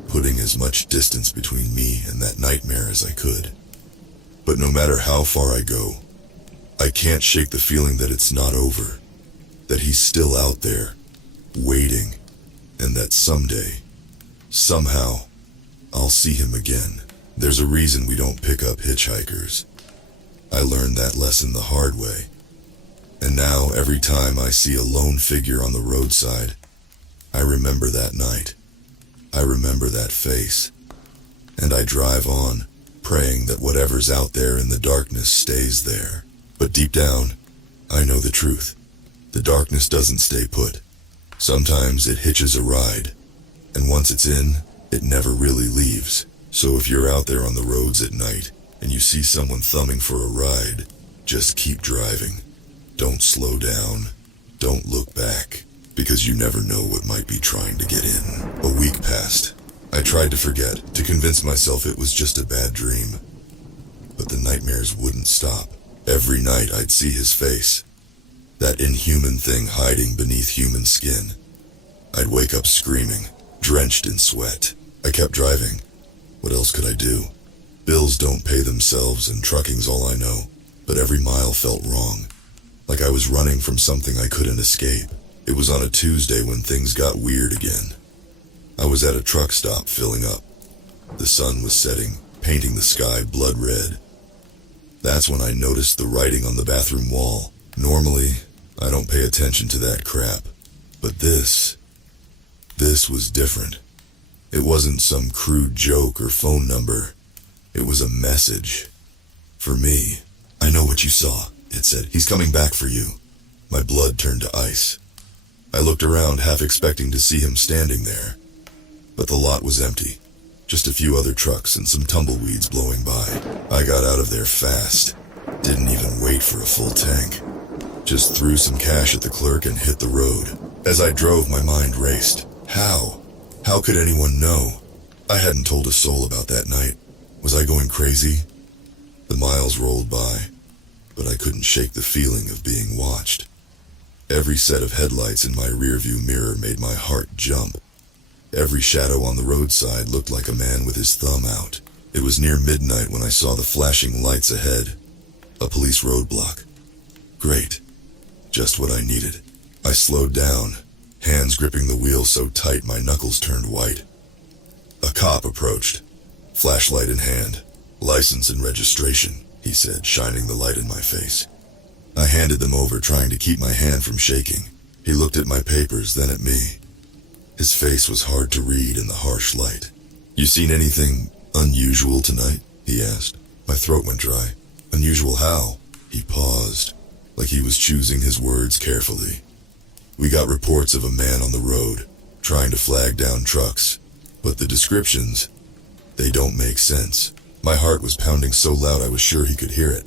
putting as much distance between me and that nightmare as I could. But no matter how far I go, I can't shake the feeling that it's not over, that he's still out there, waiting, and that someday, somehow, I'll see him again. There's a reason we don't pick up hitchhikers. I learned that lesson the hard way. And now every time I see a lone figure on the roadside, I remember that night. I remember that face. And I drive on, praying that whatever's out there in the darkness stays there. But deep down, I know the truth. The darkness doesn't stay put. Sometimes it hitches a ride, and once it's in, it never really leaves. So if you're out there on the roads at night, and you see someone thumbing for a ride, just keep driving. Don't slow down. Don't look back, because you never know what might be trying to get in. A week passed. I tried to forget, to convince myself it was just a bad dream. But the nightmares wouldn't stop. Every night I'd see his face, that inhuman thing hiding beneath human skin. I'd wake up screaming, drenched in sweat. I kept driving. What else could I do? Bills don't pay themselves and trucking's all I know. But every mile felt wrong, like I was running from something I couldn't escape. It was on a Tuesday when things got weird again. I was at a truck stop filling up. The sun was setting, painting the sky blood red. That's when I noticed the writing on the bathroom wall. Normally, I don't pay attention to that crap. But this was different. It wasn't some crude joke or phone number. It was a message. For me. I know what you saw, it said. He's coming back for you. My blood turned to ice. I looked around, half expecting to see him standing there. But the lot was empty. Just a few other trucks and some tumbleweeds blowing by. I got out of there fast. Didn't even wait for a full tank. Just threw some cash at the clerk and hit the road. As I drove, my mind raced. How? How could anyone know? I hadn't told a soul about that night. Was I going crazy? The miles rolled by, but I couldn't shake the feeling of being watched. Every set of headlights in my rearview mirror made my heart jump. Every shadow on the roadside looked like a man with his thumb out. It was near midnight when I saw the flashing lights ahead. A police roadblock. Great. Just what I needed. I slowed down, hands gripping the wheel so tight my knuckles turned white. A cop approached, flashlight in hand. License and registration, he said, shining the light in my face. I handed them over, trying to keep my hand from shaking. He looked at my papers, then at me. His face was hard to read in the harsh light. You seen anything unusual tonight? He asked. My throat went dry. Unusual how? He paused, like he was choosing his words carefully. We got reports of a man on the road, trying to flag down trucks. But the descriptions, they don't make sense. My heart was pounding so loud I was sure he could hear it.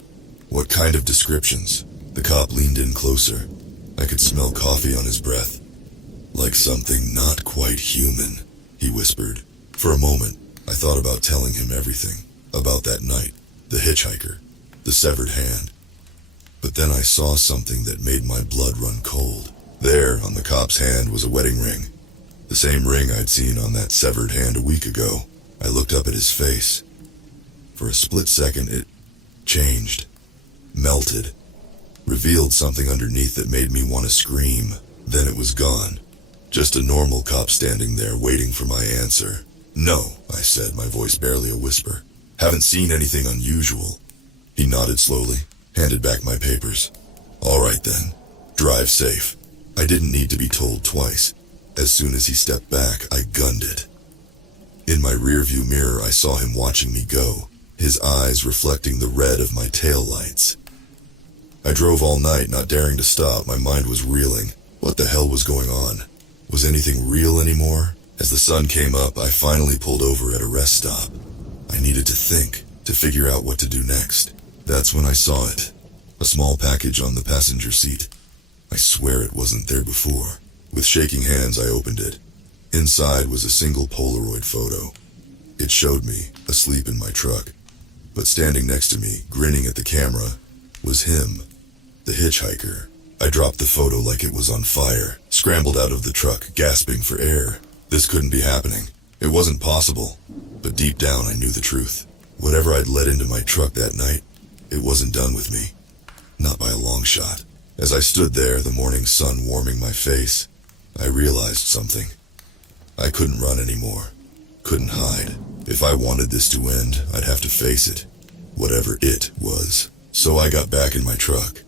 What kind of descriptions? The cop leaned in closer. I could smell coffee on his breath. Like something not quite human, he whispered. For a moment, I thought about telling him everything. About that night, the hitchhiker, the severed hand. But then I saw something that made my blood run cold. There, on the cop's hand, was a wedding ring. The same ring I'd seen on that severed hand a week ago. I looked up at his face. For a split second, it changed, melted, revealed something underneath that made me want to scream. Then it was gone. Just a normal cop standing there waiting for my answer. No, I said, my voice barely a whisper. Haven't seen anything unusual. He nodded slowly, handed back my papers. All right then, drive safe. I didn't need to be told twice. As soon as he stepped back, I gunned it. In my rearview mirror, I saw him watching me go, his eyes reflecting the red of my taillights. I drove all night, not daring to stop. My mind was reeling. What the hell was going on? Was anything real anymore? As the sun came up, I finally pulled over at a rest stop. I needed to think, to figure out what to do next. That's when I saw it. A small package on the passenger seat. I swear it wasn't there before. With shaking hands, I opened it. Inside was a single Polaroid photo. It showed me, asleep in my truck. But standing next to me, grinning at the camera, was him, the hitchhiker. I dropped the photo like it was on fire, scrambled out of the truck, gasping for air. This couldn't be happening. It wasn't possible. But deep down, I knew the truth. Whatever I'd let into my truck that night, it wasn't done with me. Not by a long shot. As I stood there, the morning sun warming my face, I realized something. I couldn't run anymore. Couldn't hide. If I wanted this to end, I'd have to face it. Whatever it was. So I got back in my truck.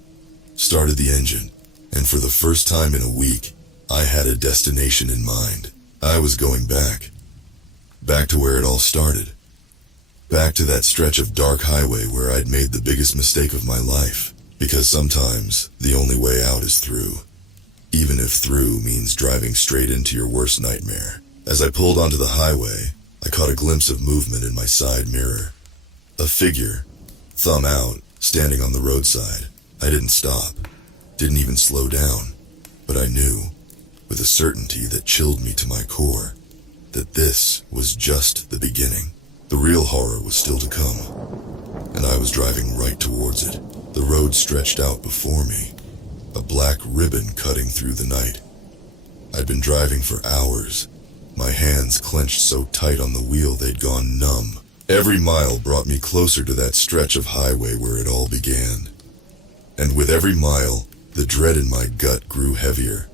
Started the engine. And for the first time in a week, I had a destination in mind. I was going back. Back to where it all started. Back to that stretch of dark highway where I'd made the biggest mistake of my life. Because sometimes, the only way out is through. Even if through means driving straight into your worst nightmare. As I pulled onto the highway, I caught a glimpse of movement in my side mirror. A figure, thumb out, standing on the roadside. I didn't stop, didn't even slow down, but I knew, with a certainty that chilled me to my core, that this was just the beginning. The real horror was still to come, and I was driving right towards it. The road stretched out before me, a black ribbon cutting through the night. I'd been driving for hours, my hands clenched so tight on the wheel they'd gone numb. Every mile brought me closer to that stretch of highway where it all began. And with every mile, the dread in my gut grew heavier.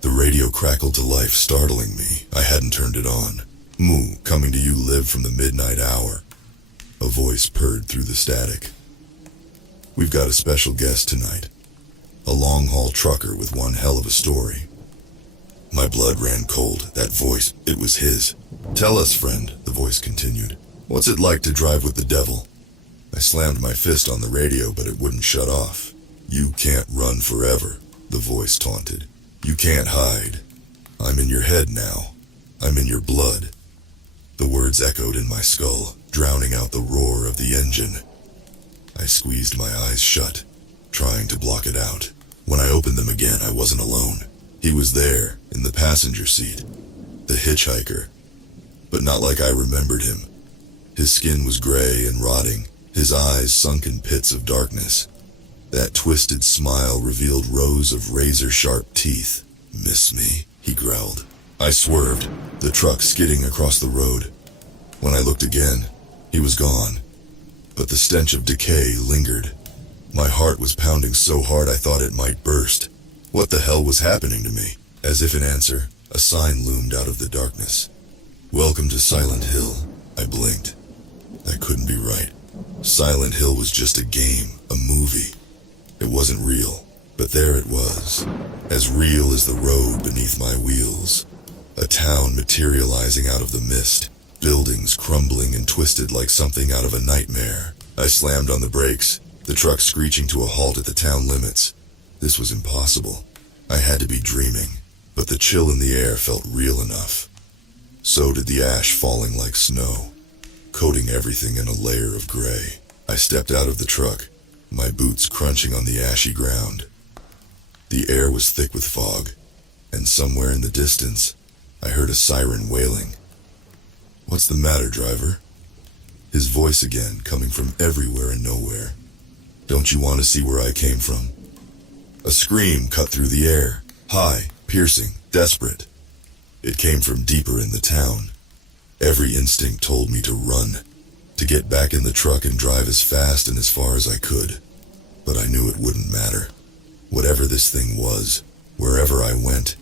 The radio crackled to life, startling me. I hadn't turned it on. Moo, coming to you live from the midnight hour. A voice purred through the static. We've got a special guest tonight. A long-haul trucker with one hell of a story. My blood ran cold. That voice, it was his. Tell us, friend, the voice continued. What's it like to drive with the devil? I slammed my fist on the radio, but it wouldn't shut off. You can't run forever, the voice taunted. You can't hide. I'm in your head now. I'm in your blood. The words echoed in my skull, drowning out the roar of the engine. I squeezed my eyes shut, trying to block it out. When I opened them again, I wasn't alone. He was there, in the passenger seat. The hitchhiker. But not like I remembered him. His skin was gray and rotting, his eyes sunk in pits of darkness. That twisted smile revealed rows of razor-sharp teeth. Miss me, he growled. I swerved, the truck skidding across the road. When I looked again, he was gone. But the stench of decay lingered. My heart was pounding so hard I thought it might burst. What the hell was happening to me? As if in answer, a sign loomed out of the darkness. Welcome to Silent Hill. I blinked. That couldn't be right. Silent Hill was just a game, a movie. It wasn't real, but there it was. As real as the road beneath my wheels. A town materializing out of the mist. Buildings crumbling and twisted like something out of a nightmare. I slammed on the brakes, the truck screeching to a halt at the town limits. This was impossible. I had to be dreaming. but the chill in the air felt real enough. So did the ash falling like snow, coating everything in a layer of gray. I stepped out of the truck, my boots crunching on the ashy ground. The air was thick with fog, and somewhere in the distance, I heard a siren wailing. "What's the matter, driver?" His voice again, coming from everywhere and nowhere. "Don't you want to see where I came from?" A scream cut through the air, high, piercing, desperate. It came from deeper in the town. Every instinct told me to run, to get back in the truck and drive as fast and as far as I could. But I knew it wouldn't matter. Whatever this thing was, wherever I went,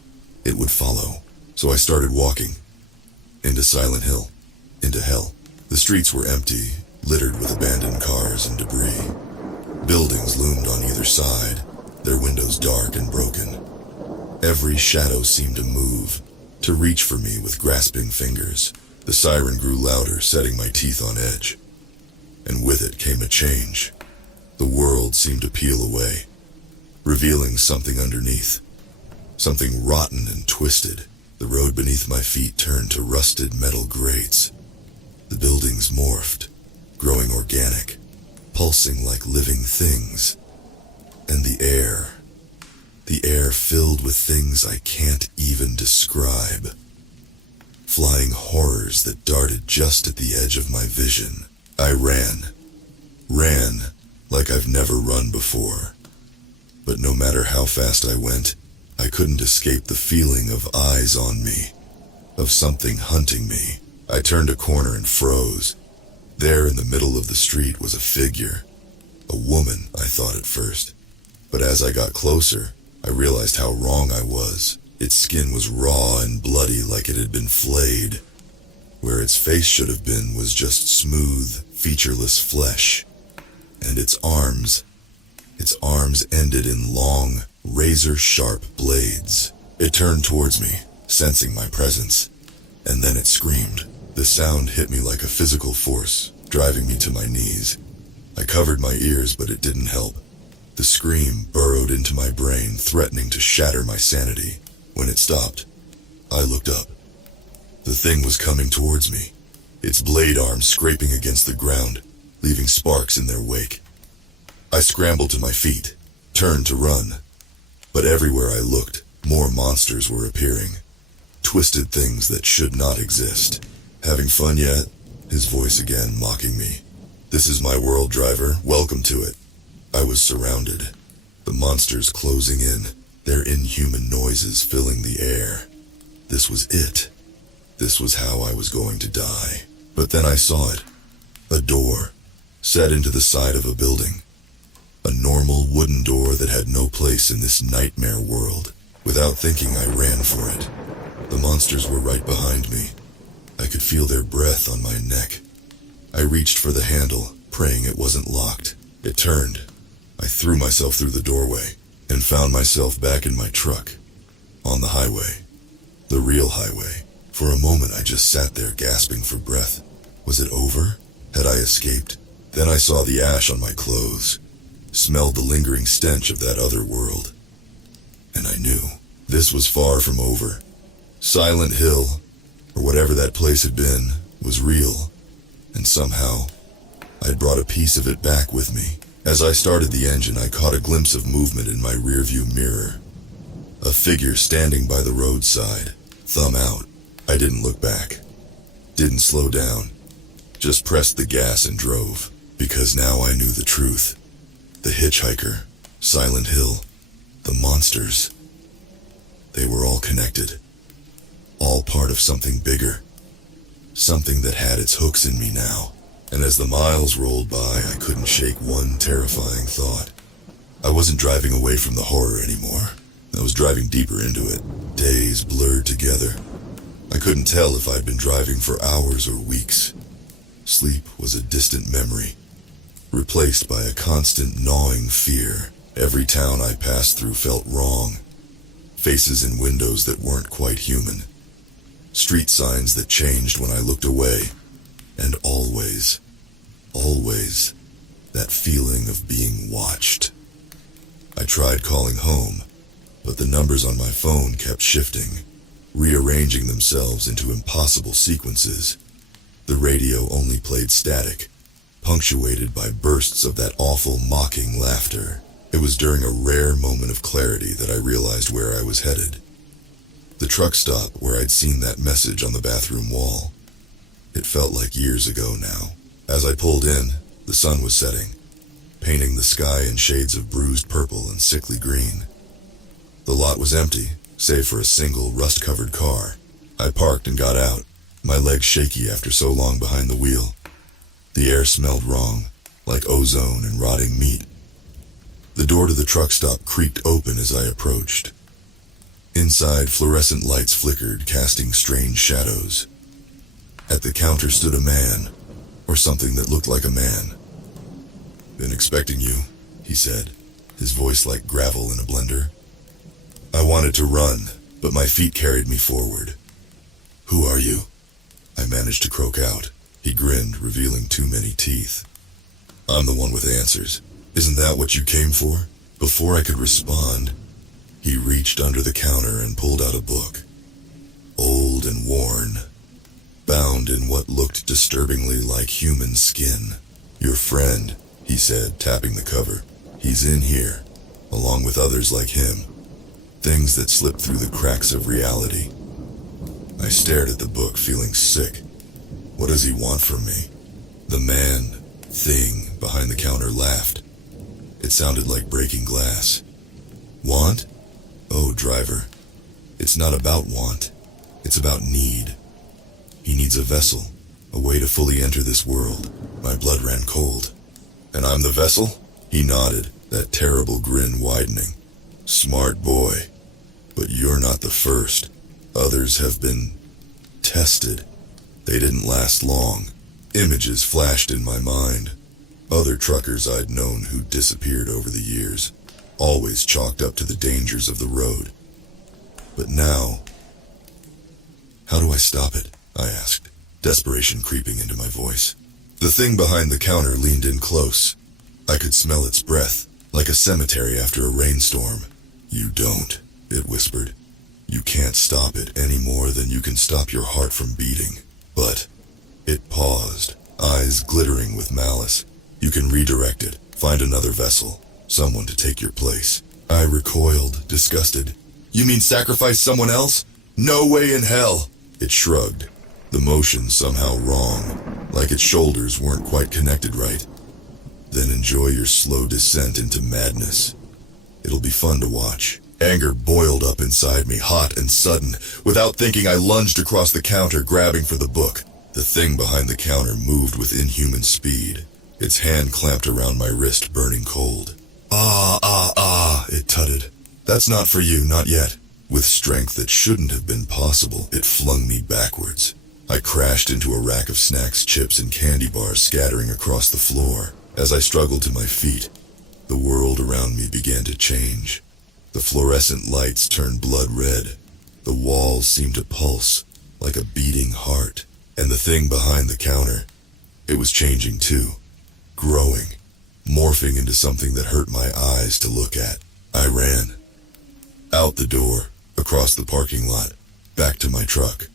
it would follow. So I started walking. Into Silent Hill. Into hell. The streets were empty, littered with abandoned cars and debris. Buildings loomed on either side, their windows dark and broken. Every shadow seemed to move, to reach for me with grasping fingers. The siren grew louder, setting my teeth on edge. And with it came a change. The world seemed to peel away, revealing something underneath. Something rotten and twisted. The road beneath my feet turned to rusted metal grates. The buildings morphed, growing organic, pulsing like living things. And the air filled with things I can't even describe. Flying horrors that darted just at the edge of my vision. I ran like I've never run before. But no matter how fast I went, I couldn't escape the feeling of eyes on me, of something hunting me. I turned a corner and froze. There in the middle of the street was a figure. A woman, I thought at first. But as I got closer, I realized how wrong I was. Its skin was raw and bloody like it had been flayed. Where its face should have been was just smooth, featureless flesh. And its arms ended in long, razor-sharp blades. It turned towards me, sensing my presence, and then it screamed. The sound hit me like a physical force, driving me to my knees. I covered my ears, but it didn't help. The scream burrowed into my brain, threatening to shatter my sanity. When it stopped, I looked up. The thing was coming towards me, its blade arms scraping against the ground, leaving sparks in their wake. I scrambled to my feet, turned to run. But everywhere I looked, more monsters were appearing. Twisted things that should not exist. "Having fun yet?" His voice again, mocking me. "This is my world, driver. Welcome to it." I was surrounded. The monsters closing in, their inhuman noises filling the air. This was it. This was how I was going to die. But then I saw it. A door, set into the side of a building. A normal wooden door that had no place in this nightmare world. Without thinking, I ran for it. The monsters were right behind me. I could feel their breath on my neck. I reached for the handle, praying it wasn't locked. It turned. I threw myself through the doorway and found myself back in my truck, on the highway. The real highway. For a moment I just sat there gasping for breath. Was it over? Had I escaped? Then I saw the ash on my clothes, smelled the lingering stench of that other world. And I knew this was far from over. Silent Hill, or whatever that place had been, was real. And somehow, I'd brought a piece of it back with me. As I started the engine, I caught a glimpse of movement in my rearview mirror. A figure standing by the roadside, thumb out. I didn't look back. Didn't slow down. Just pressed the gas and drove. Because now I knew the truth. The hitchhiker, Silent Hill, the monsters. They were all connected. All part of something bigger. Something that had its hooks in me now. And as the miles rolled by, I couldn't shake one terrifying thought. I wasn't driving away from the horror anymore. I was driving deeper into it. Days blurred together. I couldn't tell if I'd been driving for hours or weeks. Sleep was a distant memory, replaced by a constant gnawing fear. Every town I passed through felt wrong. Faces in windows that weren't quite human. Street signs that changed when I looked away. And always, that feeling of being watched. I tried calling home, but the numbers on my phone kept shifting, rearranging themselves into impossible sequences. The radio only played static, punctuated by bursts of that awful mocking laughter. It was during a rare moment of clarity that I realized where I was headed. The truck stop where I'd seen that message on the bathroom wall. It felt like years ago now. As I pulled in, the sun was setting, painting the sky in shades of bruised purple and sickly green. The lot was empty, save for a single rust-covered car. I parked and got out, my legs shaky after so long behind the wheel. The air smelled wrong, like ozone and rotting meat. The door to the truck stop creaked open as I approached. Inside, fluorescent lights flickered, casting strange shadows. At the counter stood a man, or something that looked like a man. "Been expecting you," he said, his voice like gravel in a blender. I wanted to run, but my feet carried me forward. "Who are you?" I managed to croak out. He grinned, revealing too many teeth. "I'm the one with answers. Isn't that what you came for?" Before I could respond, he reached under the counter and pulled out a book. Old and worn, bound in what looked disturbingly like human skin. "Your friend," he said, tapping the cover. "He's in here, along with others like him. Things that slip through the cracks of reality." I stared at the book, feeling sick. What does he want from me? The thing behind the counter laughed. It sounded like breaking glass. "Want? Oh, driver. It's not about want. It's about need. He needs a vessel, a way to fully enter this world." My blood ran cold. "And I'm the vessel?" He nodded, that terrible grin widening. "Smart boy. But you're not the first. Others have been tested. They didn't last long." Images flashed in my mind. Other truckers I'd known who disappeared over the years, always chalked up to the dangers of the road. But now, how do I stop it? I asked, desperation creeping into my voice. The thing behind the counter leaned in close. I could smell its breath, like a cemetery after a rainstorm. "You don't," it whispered. "You can't stop it any more than you can stop your heart from beating." But it paused, eyes glittering with malice. "You can redirect it, find another vessel, someone to take your place." I recoiled, disgusted. "You mean sacrifice someone else? No way in hell!" It shrugged, the motion somehow wrong, like its shoulders weren't quite connected right. "Then enjoy your slow descent into madness. It'll be fun to watch." Anger boiled up inside me, hot and sudden. Without thinking, I lunged across the counter, grabbing for the book. The thing behind the counter moved with inhuman speed, its hand clamped around my wrist, burning cold. Ah, it tutted. "That's not for you, not yet." With strength that shouldn't have been possible, it flung me backwards. I crashed into a rack of snacks, chips, and candy bars scattering across the floor. As I struggled to my feet, the world around me began to change. The fluorescent lights turned blood red. The walls seemed to pulse, like a beating heart. And the thing behind the counter, it was changing too. Growing, morphing into something that hurt my eyes to look at. I ran. Out the door, across the parking lot, back to my truck.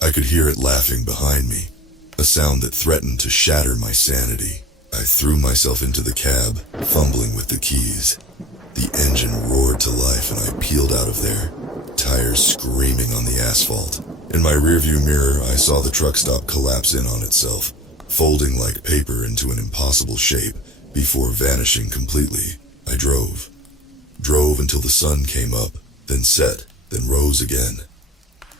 I could hear it laughing behind me, a sound that threatened to shatter my sanity. I threw myself into the cab, fumbling with the keys. The engine roared to life and I peeled out of there, tires screaming on the asphalt. In my rearview mirror, I saw the truck stop collapse in on itself, folding like paper into an impossible shape before vanishing completely. I drove. Drove until the sun came up, then set, then rose again.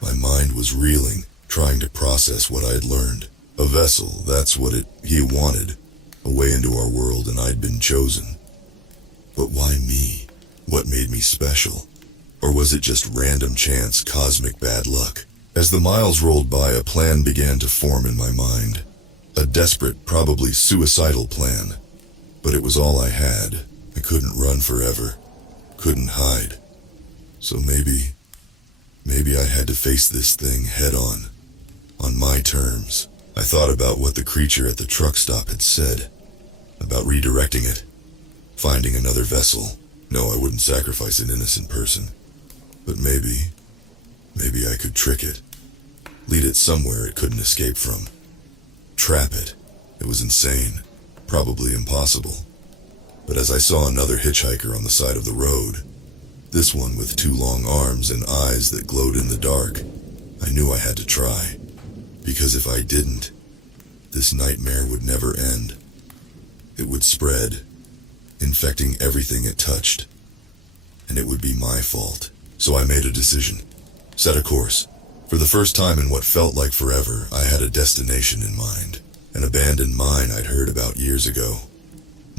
My mind was reeling, trying to process what I had learned. A vessel, that's what he wanted. A way into our world, and I'd been chosen. But why me? What made me special? Or was it just random chance, cosmic bad luck? As the miles rolled by, a plan began to form in my mind. A desperate, probably suicidal plan. But it was all I had. I couldn't run forever. Couldn't hide. So maybe I had to face this thing head on my terms. I thought about what the creature at the truck stop had said, about redirecting it, finding another vessel, No, I wouldn't sacrifice an innocent person. But maybe I could trick it. Lead it somewhere it couldn't escape from. Trap it. It was insane. Probably impossible. But as I saw another hitchhiker on the side of the road, this one with 2 long arms and eyes that glowed in the dark, I knew I had to try. Because if I didn't, this nightmare would never end. It would spread, infecting everything it touched. And it would be my fault. So I made a decision. Set a course. For the first time in what felt like forever, I had a destination in mind. An abandoned mine I'd heard about years ago.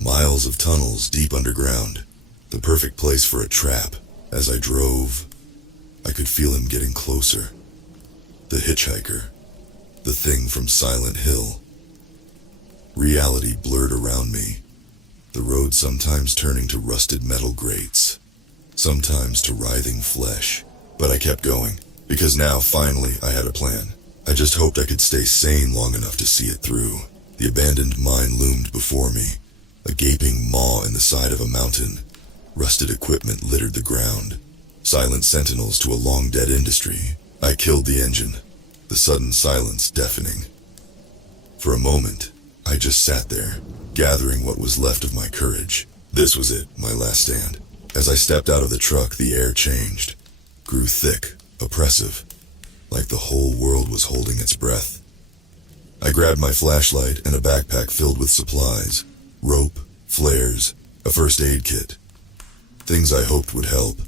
Miles of tunnels deep underground. The perfect place for a trap. As I drove, I could feel him getting closer. The hitchhiker. The thing from Silent Hill. Reality blurred around me. The road sometimes turning to rusted metal grates. Sometimes to writhing flesh. But I kept going. Because now, finally, I had a plan. I just hoped I could stay sane long enough to see it through. The abandoned mine loomed before me. A gaping maw in the side of a mountain. Rusted equipment littered the ground. Silent sentinels to a long-dead industry. I killed the engine. The sudden silence deafening. For a moment, I just sat there, gathering what was left of my courage. This was it, my last stand. As I stepped out of the truck, the air changed. Grew thick, oppressive, like the whole world was holding its breath. I grabbed my flashlight and a backpack filled with supplies. Rope, flares, a first aid kit. Things I hoped would help,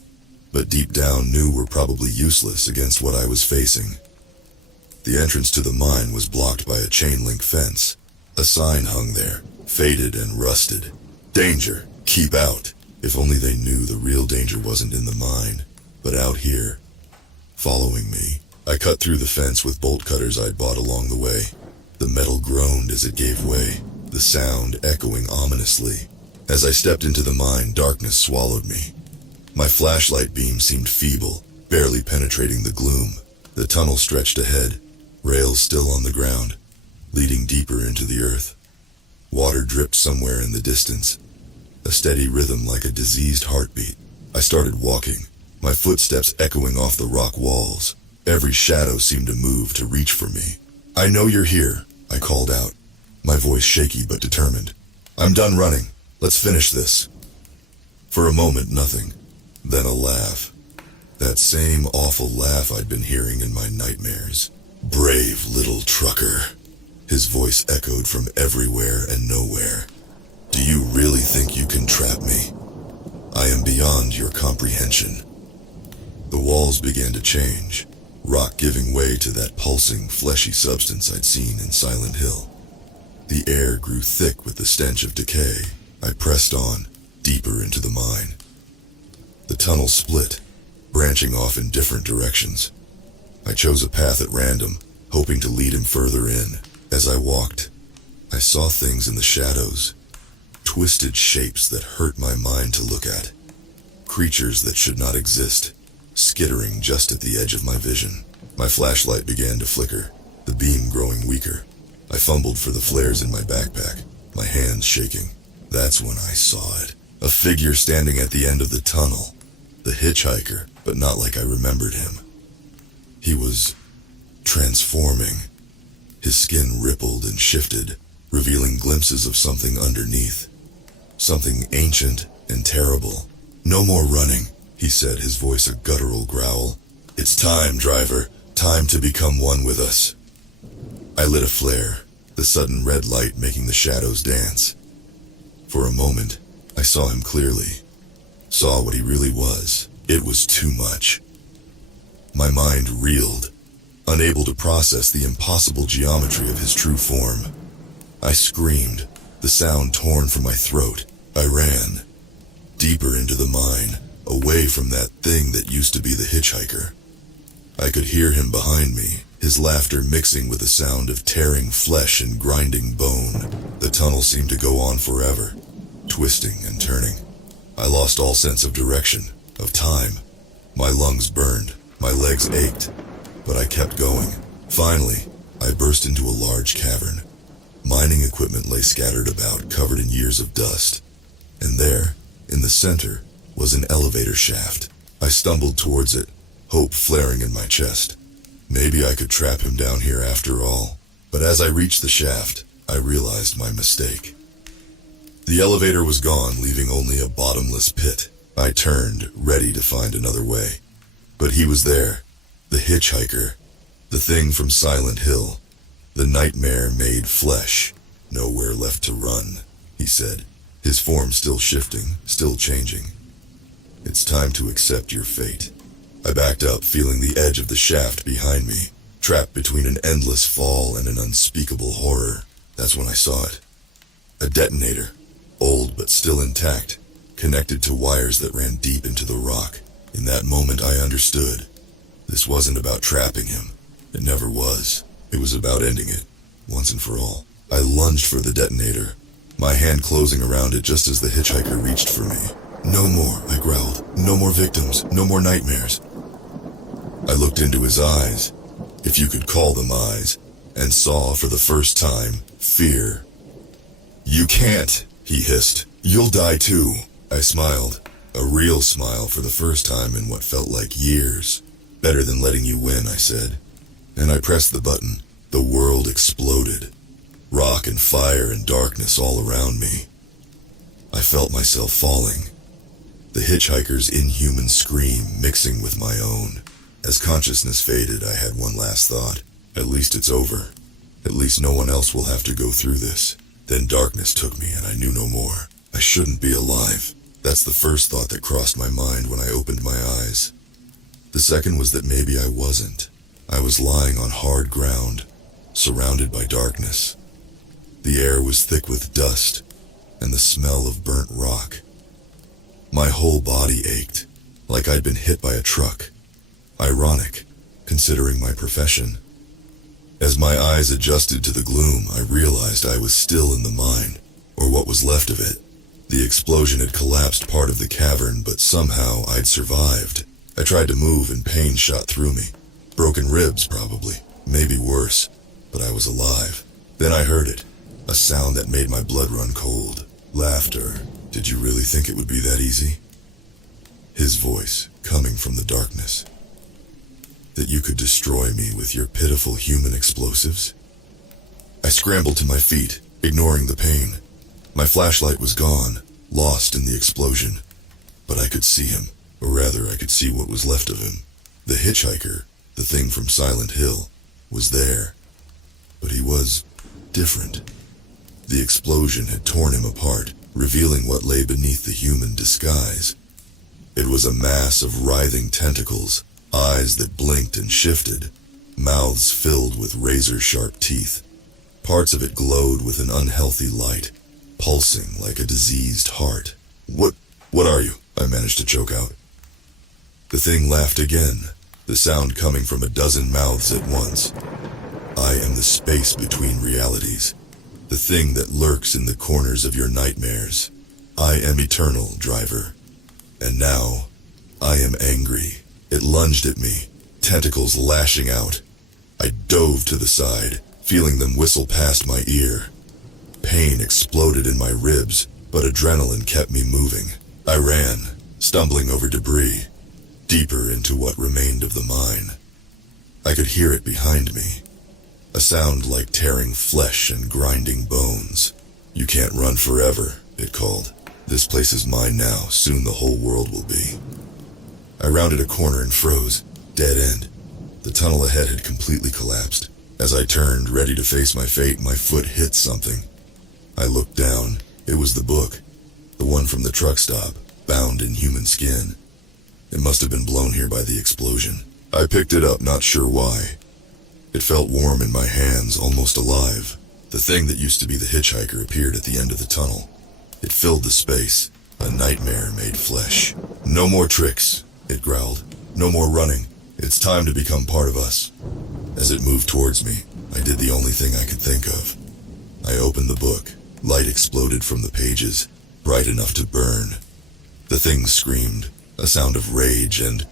but deep down knew were probably useless against what I was facing. The entrance to the mine was blocked by a chain-link fence. A sign hung there, faded and rusted. Danger, keep out. If only they knew the real danger wasn't in the mine, but out here, following me. I cut through the fence with bolt cutters I'd bought along the way. The metal groaned as it gave way, the sound echoing ominously. As I stepped into the mine, darkness swallowed me. My flashlight beam seemed feeble, barely penetrating the gloom. The tunnel stretched ahead, rails still on the ground, leading deeper into the earth. Water dripped somewhere in the distance, a steady rhythm like a diseased heartbeat. I started walking, my footsteps echoing off the rock walls. Every shadow seemed to move to reach for me. "I know you're here," I called out, my voice shaky but determined. "I'm done running. Let's finish this." For a moment, nothing. Then a laugh. That same awful laugh I'd been hearing in my nightmares. "Brave little trucker." His voice echoed from everywhere and nowhere. "Do you really think you can trap me? I am beyond your comprehension." The walls began to change, rock giving way to that pulsing, fleshy substance I'd seen in Silent Hill. The air grew thick with the stench of decay. I pressed on, deeper into the mine. The tunnel split, branching off in different directions. I chose a path at random, hoping to lead him further in. As I walked, I saw things in the shadows, twisted shapes that hurt my mind to look at. Creatures that should not exist, skittering just at the edge of my vision. My flashlight began to flicker, the beam growing weaker. I fumbled for the flares in my backpack, my hands shaking. That's when I saw it. A figure standing at the end of the tunnel. The hitchhiker, but not like I remembered him. He was transforming. His skin rippled and shifted, revealing glimpses of something underneath. Something ancient and terrible. "No more running," he said, his voice a guttural growl. "It's time, driver. Time to become one with us." I lit a flare, the sudden red light making the shadows dance. For a moment, I saw him clearly. Saw what he really was. It was too much. My mind reeled, unable to process the impossible geometry of his true form. I screamed, the sound torn from my throat. I ran, deeper into the mine, away from that thing that used to be the hitchhiker. I could hear him behind me, his laughter mixing with the sound of tearing flesh and grinding bone. The tunnel seemed to go on forever, twisting and turning. I lost all sense of direction, of time. My lungs burned, my legs ached, but I kept going. Finally, I burst into a large cavern. Mining equipment lay scattered about, covered in years of dust. And there, in the center, was an elevator shaft. I stumbled towards it, hope flaring in my chest. Maybe I could trap him down here after all. But as I reached the shaft, I realized my mistake. The elevator was gone, leaving only a bottomless pit. I turned, ready to find another way. But he was there, the hitchhiker, the thing from Silent Hill, the nightmare made flesh. Nowhere left to run, he said, his form still shifting, still changing. It's time to accept your fate. I backed up, feeling the edge of the shaft behind me, trapped between an endless fall and an unspeakable horror. That's when I saw it. A detonator, old but still intact, connected to wires that ran deep into the rock. In that moment I understood. This wasn't about trapping him. It never was. It was about ending it, once and for all. I lunged for the detonator, my hand closing around it just as the hitchhiker reached for me. No more, I growled. No more victims, no more nightmares. I looked into his eyes, if you could call them eyes, and saw for the first time, fear. You can't, he hissed. You'll die too. I smiled, a real smile for the first time in what felt like years. Better than letting you win, I said. And I pressed the button. The world exploded. Rock and fire and darkness all around me. I felt myself falling. The hitchhiker's inhuman scream mixing with my own. As consciousness faded, I had one last thought. At least it's over. At least no one else will have to go through this. Then darkness took me and I knew no more. I shouldn't be alive. That's the first thought that crossed my mind when I opened my eyes. The second was that maybe I wasn't. I was lying on hard ground, surrounded by darkness. The air was thick with dust and the smell of burnt rock. My whole body ached, like I'd been hit by a truck. Ironic, considering my profession. As my eyes adjusted to the gloom, I realized I was still in the mine, or what was left of it. The explosion had collapsed part of the cavern, but somehow I'd survived. I tried to move and pain shot through me. Broken ribs, probably. Maybe worse, but I was alive. Then I heard it, a sound that made my blood run cold. Laughter. Did you really think it would be that easy? His voice, coming from the darkness. That you could destroy me with your pitiful human explosives? I scrambled to my feet, ignoring the pain. My flashlight was gone, lost in the explosion. But I could see him, or rather I could see what was left of him. The hitchhiker, the thing from Silent Hill, was there. But he was different. The explosion had torn him apart, revealing what lay beneath the human disguise. It was a mass of writhing tentacles, eyes that blinked and shifted, mouths filled with razor-sharp teeth. Parts of it glowed with an unhealthy light, pulsing like a diseased heart. What are you? I managed to choke out. The thing laughed again, the sound coming from a dozen mouths at once. I am the space between realities, the thing that lurks in the corners of your nightmares. I am eternal, driver. And now, I am angry. It lunged at me, tentacles lashing out. I dove to the side, feeling them whistle past my ear. Pain exploded in my ribs, but adrenaline kept me moving. I ran, stumbling over debris, deeper into what remained of the mine. I could hear it behind me, a sound like tearing flesh and grinding bones. You can't run forever, it called. This place is mine now, soon the whole world will be. I rounded a corner and froze, dead end. The tunnel ahead had completely collapsed. As I turned, ready to face my fate, my foot hit something. I looked down. It was the book, the one from the truck stop, bound in human skin. It must have been blown here by the explosion. I picked it up, not sure why. It felt warm in my hands, almost alive. The thing that used to be the hitchhiker appeared at the end of the tunnel. It filled the space, a nightmare made flesh. No more tricks, it growled. No more running. It's time to become part of us. As it moved towards me, I did the only thing I could think of. I opened the book. Light exploded from the pages, bright enough to burn. The thing screamed, a sound of rage and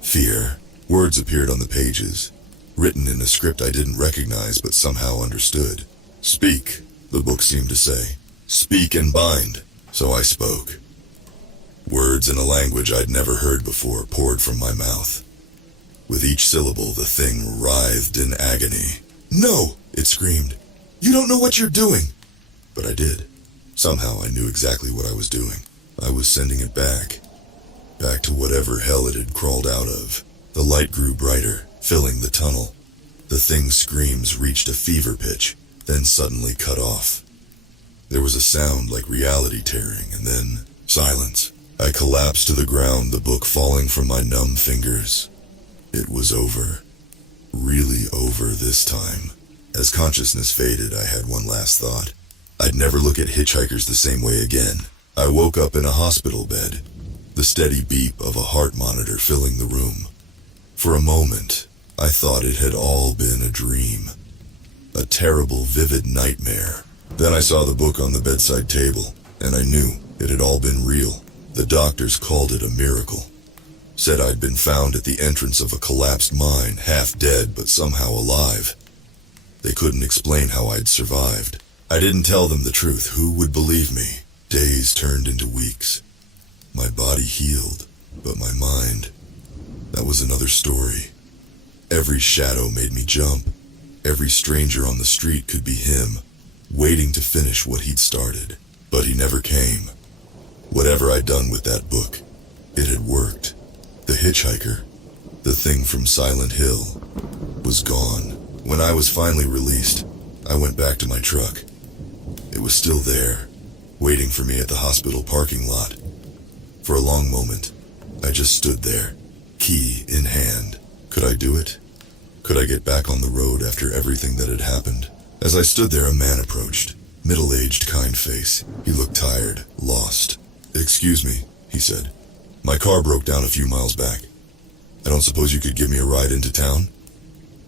fear. Words appeared on the pages, written in a script I didn't recognize but somehow understood. Speak, the book seemed to say. Speak and bind. So I spoke. Words in a language I'd never heard before poured from my mouth. With each syllable, the thing writhed in agony. "No!" it screamed. "You don't know what you're doing!" But I did. Somehow I knew exactly what I was doing. I was sending it back. Back to whatever hell it had crawled out of. The light grew brighter, filling the tunnel. The thing's screams reached a fever pitch, then suddenly cut off. There was a sound like reality tearing, and then silence. I collapsed to the ground, the book falling from my numb fingers. It was over. Really over this time. As consciousness faded, I had one last thought. I'd never look at hitchhikers the same way again. I woke up in a hospital bed, the steady beep of a heart monitor filling the room. For a moment, I thought it had all been a dream. A terrible, vivid nightmare. Then I saw the book on the bedside table, and I knew it had all been real. The doctors called it a miracle. Said I'd been found at the entrance of a collapsed mine, half dead but somehow alive. They couldn't explain how I'd survived. I didn't tell them the truth. Who would believe me? Days turned into weeks. My body healed, but my mind, that was another story. Every shadow made me jump. Every stranger on the street could be him, waiting to finish what he'd started. But he never came. Whatever I'd done with that book, it had worked. The hitchhiker, the thing from Silent Hill, was gone. When I was finally released, I went back to my truck. It was still there, waiting for me at the hospital parking lot. For a long moment, I just stood there, key in hand. Could I do it? Could I get back on the road after everything that had happened? As I stood there, a man approached. Middle-aged, kind face. He looked tired, lost. "Excuse me," he said. "My car broke down a few miles back. I don't suppose you could give me a ride into town?"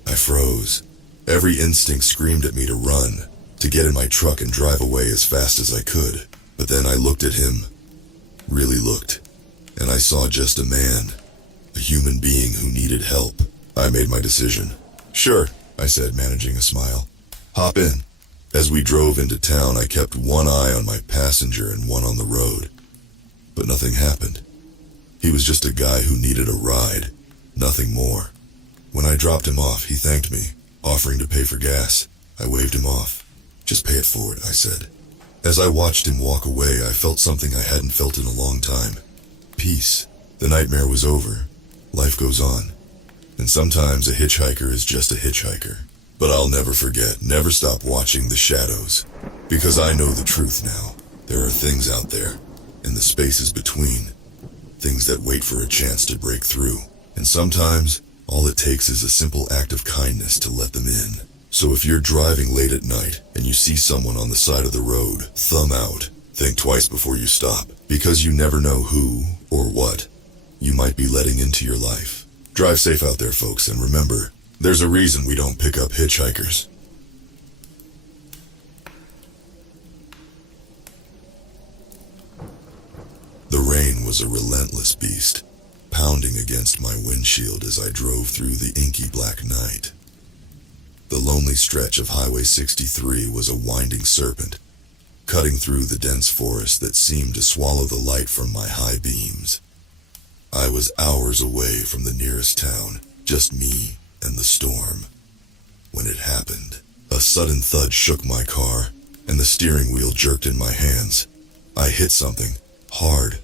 I froze. Every instinct screamed at me to run, to get in my truck and drive away as fast as I could. But then I looked at him, really looked, and I saw just a man, a human being who needed help. I made my decision. "Sure," I said, managing a smile. "Hop in." As we drove into town, I kept one eye on my passenger and one on the road. But nothing happened. He was just a guy who needed a ride, nothing more. When I dropped him off, he thanked me, offering to pay for gas. I waved him off. "Just pay it forward," I said. As I watched him walk away, I felt something I hadn't felt in a long time. Peace. The nightmare was over. Life goes on. And sometimes a hitchhiker is just a hitchhiker. But I'll never forget, never stop watching the shadows. Because I know the truth now. There are things out there, in the spaces between. Things that wait for a chance to break through. And sometimes, all it takes is a simple act of kindness to let them in. So if you're driving late at night and you see someone on the side of the road, thumb out. Think twice before you stop, because you never know who or what you might be letting into your life. Drive safe out there, folks, and remember, there's a reason we don't pick up hitchhikers. The rain was a relentless beast, pounding against my windshield as I drove through the inky black night. The lonely stretch of Highway 63 was a winding serpent, cutting through the dense forest that seemed to swallow the light from my high beams. I was hours away from the nearest town, just me and the storm. When it happened, a sudden thud shook my car, and the steering wheel jerked in my hands. I hit something, hard.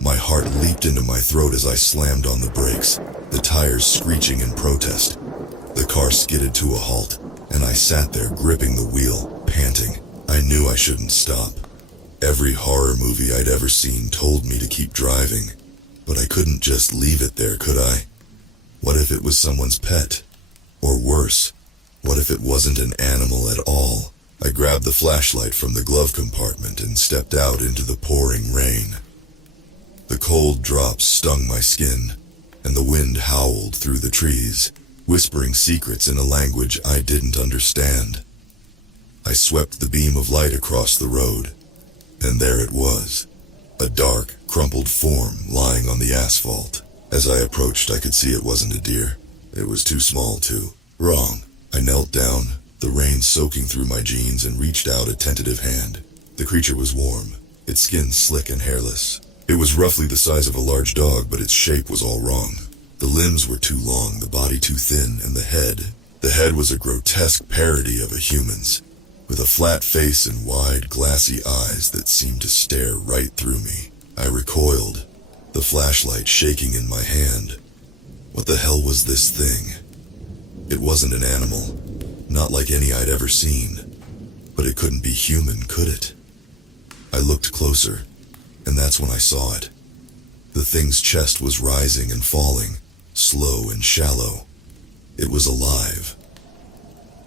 My heart leaped into my throat as I slammed on the brakes, the tires screeching in protest. The car skidded to a halt, and I sat there gripping the wheel, panting. I knew I shouldn't stop. Every horror movie I'd ever seen told me to keep driving, but I couldn't just leave it there, could I? What if it was someone's pet? Or worse, what if it wasn't an animal at all? I grabbed the flashlight from the glove compartment and stepped out into the pouring rain. The cold drops stung my skin, and the wind howled through the trees, whispering secrets in a language I didn't understand. I swept the beam of light across the road, and there it was, a dark, crumpled form lying on the asphalt. As I approached, I could see it wasn't a deer. It was too small, too. Wrong. I knelt down, the rain soaking through my jeans, and reached out a tentative hand. The creature was warm, its skin slick and hairless. It was roughly the size of a large dog, but its shape was all wrong. The limbs were too long, the body too thin, and the head was a grotesque parody of a human's, with a flat face and wide, glassy eyes that seemed to stare right through me. I recoiled, the flashlight shaking in my hand. What the hell was this thing? It wasn't an animal, not like any I'd ever seen, but it couldn't be human, could it? I looked closer, and that's when I saw it. The thing's chest was rising and falling, slow and shallow. It was alive.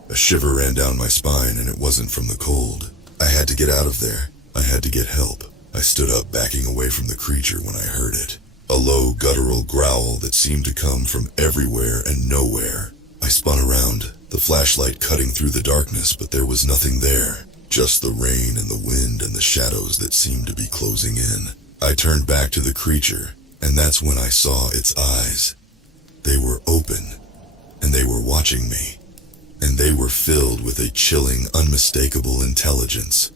A shiver ran down my spine, and it wasn't from the cold. I had to get out of there. I had to get help. I stood up, backing away from the creature when I heard it. A low, guttural growl that seemed to come from everywhere and nowhere. I spun around, the flashlight cutting through the darkness, but there was nothing there. Just the rain and the wind and the shadows that seemed to be closing in. I turned back to the creature, and that's when I saw its eyes. They were open, and they were watching me, and they were filled with a chilling, unmistakable intelligence.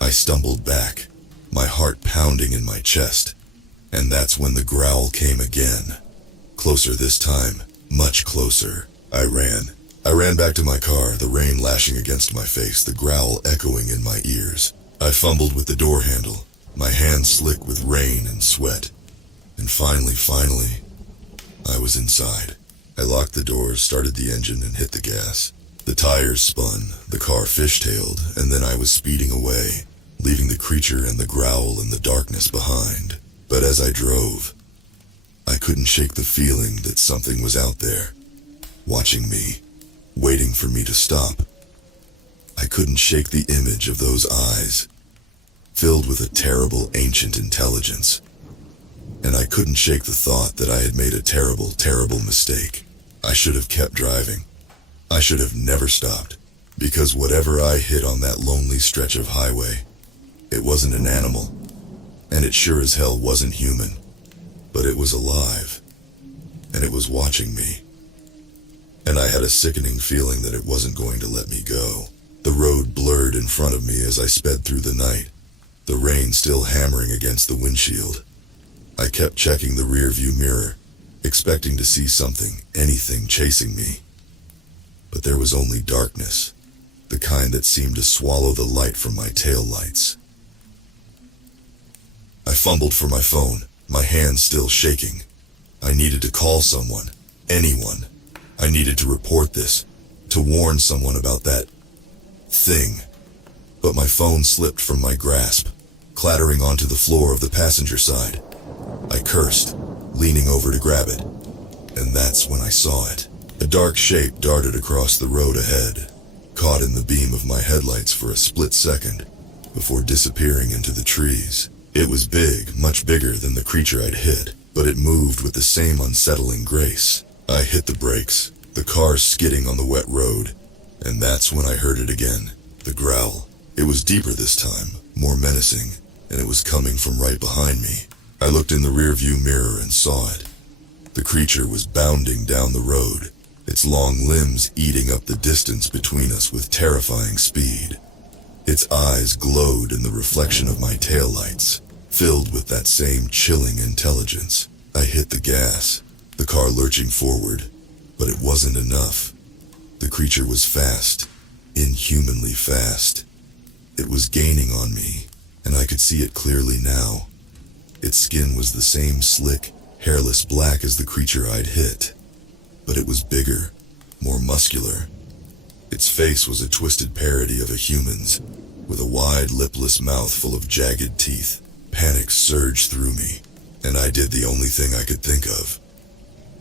I stumbled back, my heart pounding in my chest, and that's when the growl came again. Closer this time, much closer. I ran back to my car, the rain lashing against my face, the growl echoing in my ears. I fumbled with the door handle, my hands slick with rain and sweat. And finally, I was inside. I locked the doors, started the engine, and hit the gas. The tires spun, the car fishtailed, and then I was speeding away, leaving the creature and the growl in the darkness behind. But as I drove, I couldn't shake the feeling that something was out there, watching me, waiting for me to stop. I couldn't shake the image of those eyes, filled with a terrible, ancient intelligence. And I couldn't shake the thought that I had made a terrible, terrible mistake. I should have kept driving. I should have never stopped, because whatever I hit on that lonely stretch of highway, it wasn't an animal, and it sure as hell wasn't human, but it was alive, and it was watching me. And I had a sickening feeling that it wasn't going to let me go. The road blurred in front of me as I sped through the night, the rain still hammering against the windshield. I kept checking the rear-view mirror, expecting to see something, anything chasing me. But there was only darkness, the kind that seemed to swallow the light from my tail lights. I fumbled for my phone, my hands still shaking. I needed to call someone, anyone. I needed to report this, to warn someone about that thing. But my phone slipped from my grasp, clattering onto the floor of the passenger side. I cursed, leaning over to grab it, and that's when I saw it. A dark shape darted across the road ahead, caught in the beam of my headlights for a split second, before disappearing into the trees. It was big, much bigger than the creature I'd hit, but it moved with the same unsettling grace. I hit the brakes, the car skidding on the wet road, and that's when I heard it again, the growl. It was deeper this time, more menacing, and it was coming from right behind me. I looked in the rearview mirror and saw it. The creature was bounding down the road, its long limbs eating up the distance between us with terrifying speed. Its eyes glowed in the reflection of my taillights, filled with that same chilling intelligence. I hit the gas, the car lurching forward, but it wasn't enough. The creature was fast, inhumanly fast. It was gaining on me, and I could see it clearly now. Its skin was the same slick, hairless black as the creature I'd hit, but it was bigger, more muscular. Its face was a twisted parody of a human's, with a wide, lipless mouth full of jagged teeth. Panic surged through me, and I did the only thing I could think of.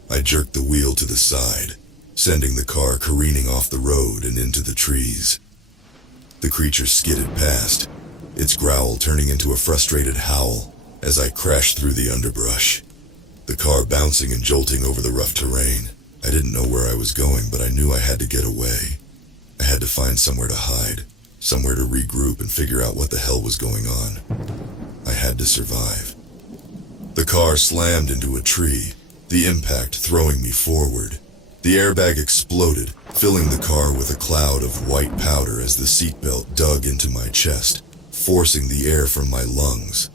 I jerked the wheel to the side, sending the car careening off the road and into the trees. The creature skidded past, its growl turning into a frustrated howl as I crashed through the underbrush, the car bouncing and jolting over the rough terrain. I didn't know where I was going, but I knew I had to get away. I had to find somewhere to hide, somewhere to regroup and figure out what the hell was going on. I had to survive. The car slammed into a tree, the impact throwing me forward. The airbag exploded, filling the car with a cloud of white powder as the seatbelt dug into my chest, forcing the air from my lungs.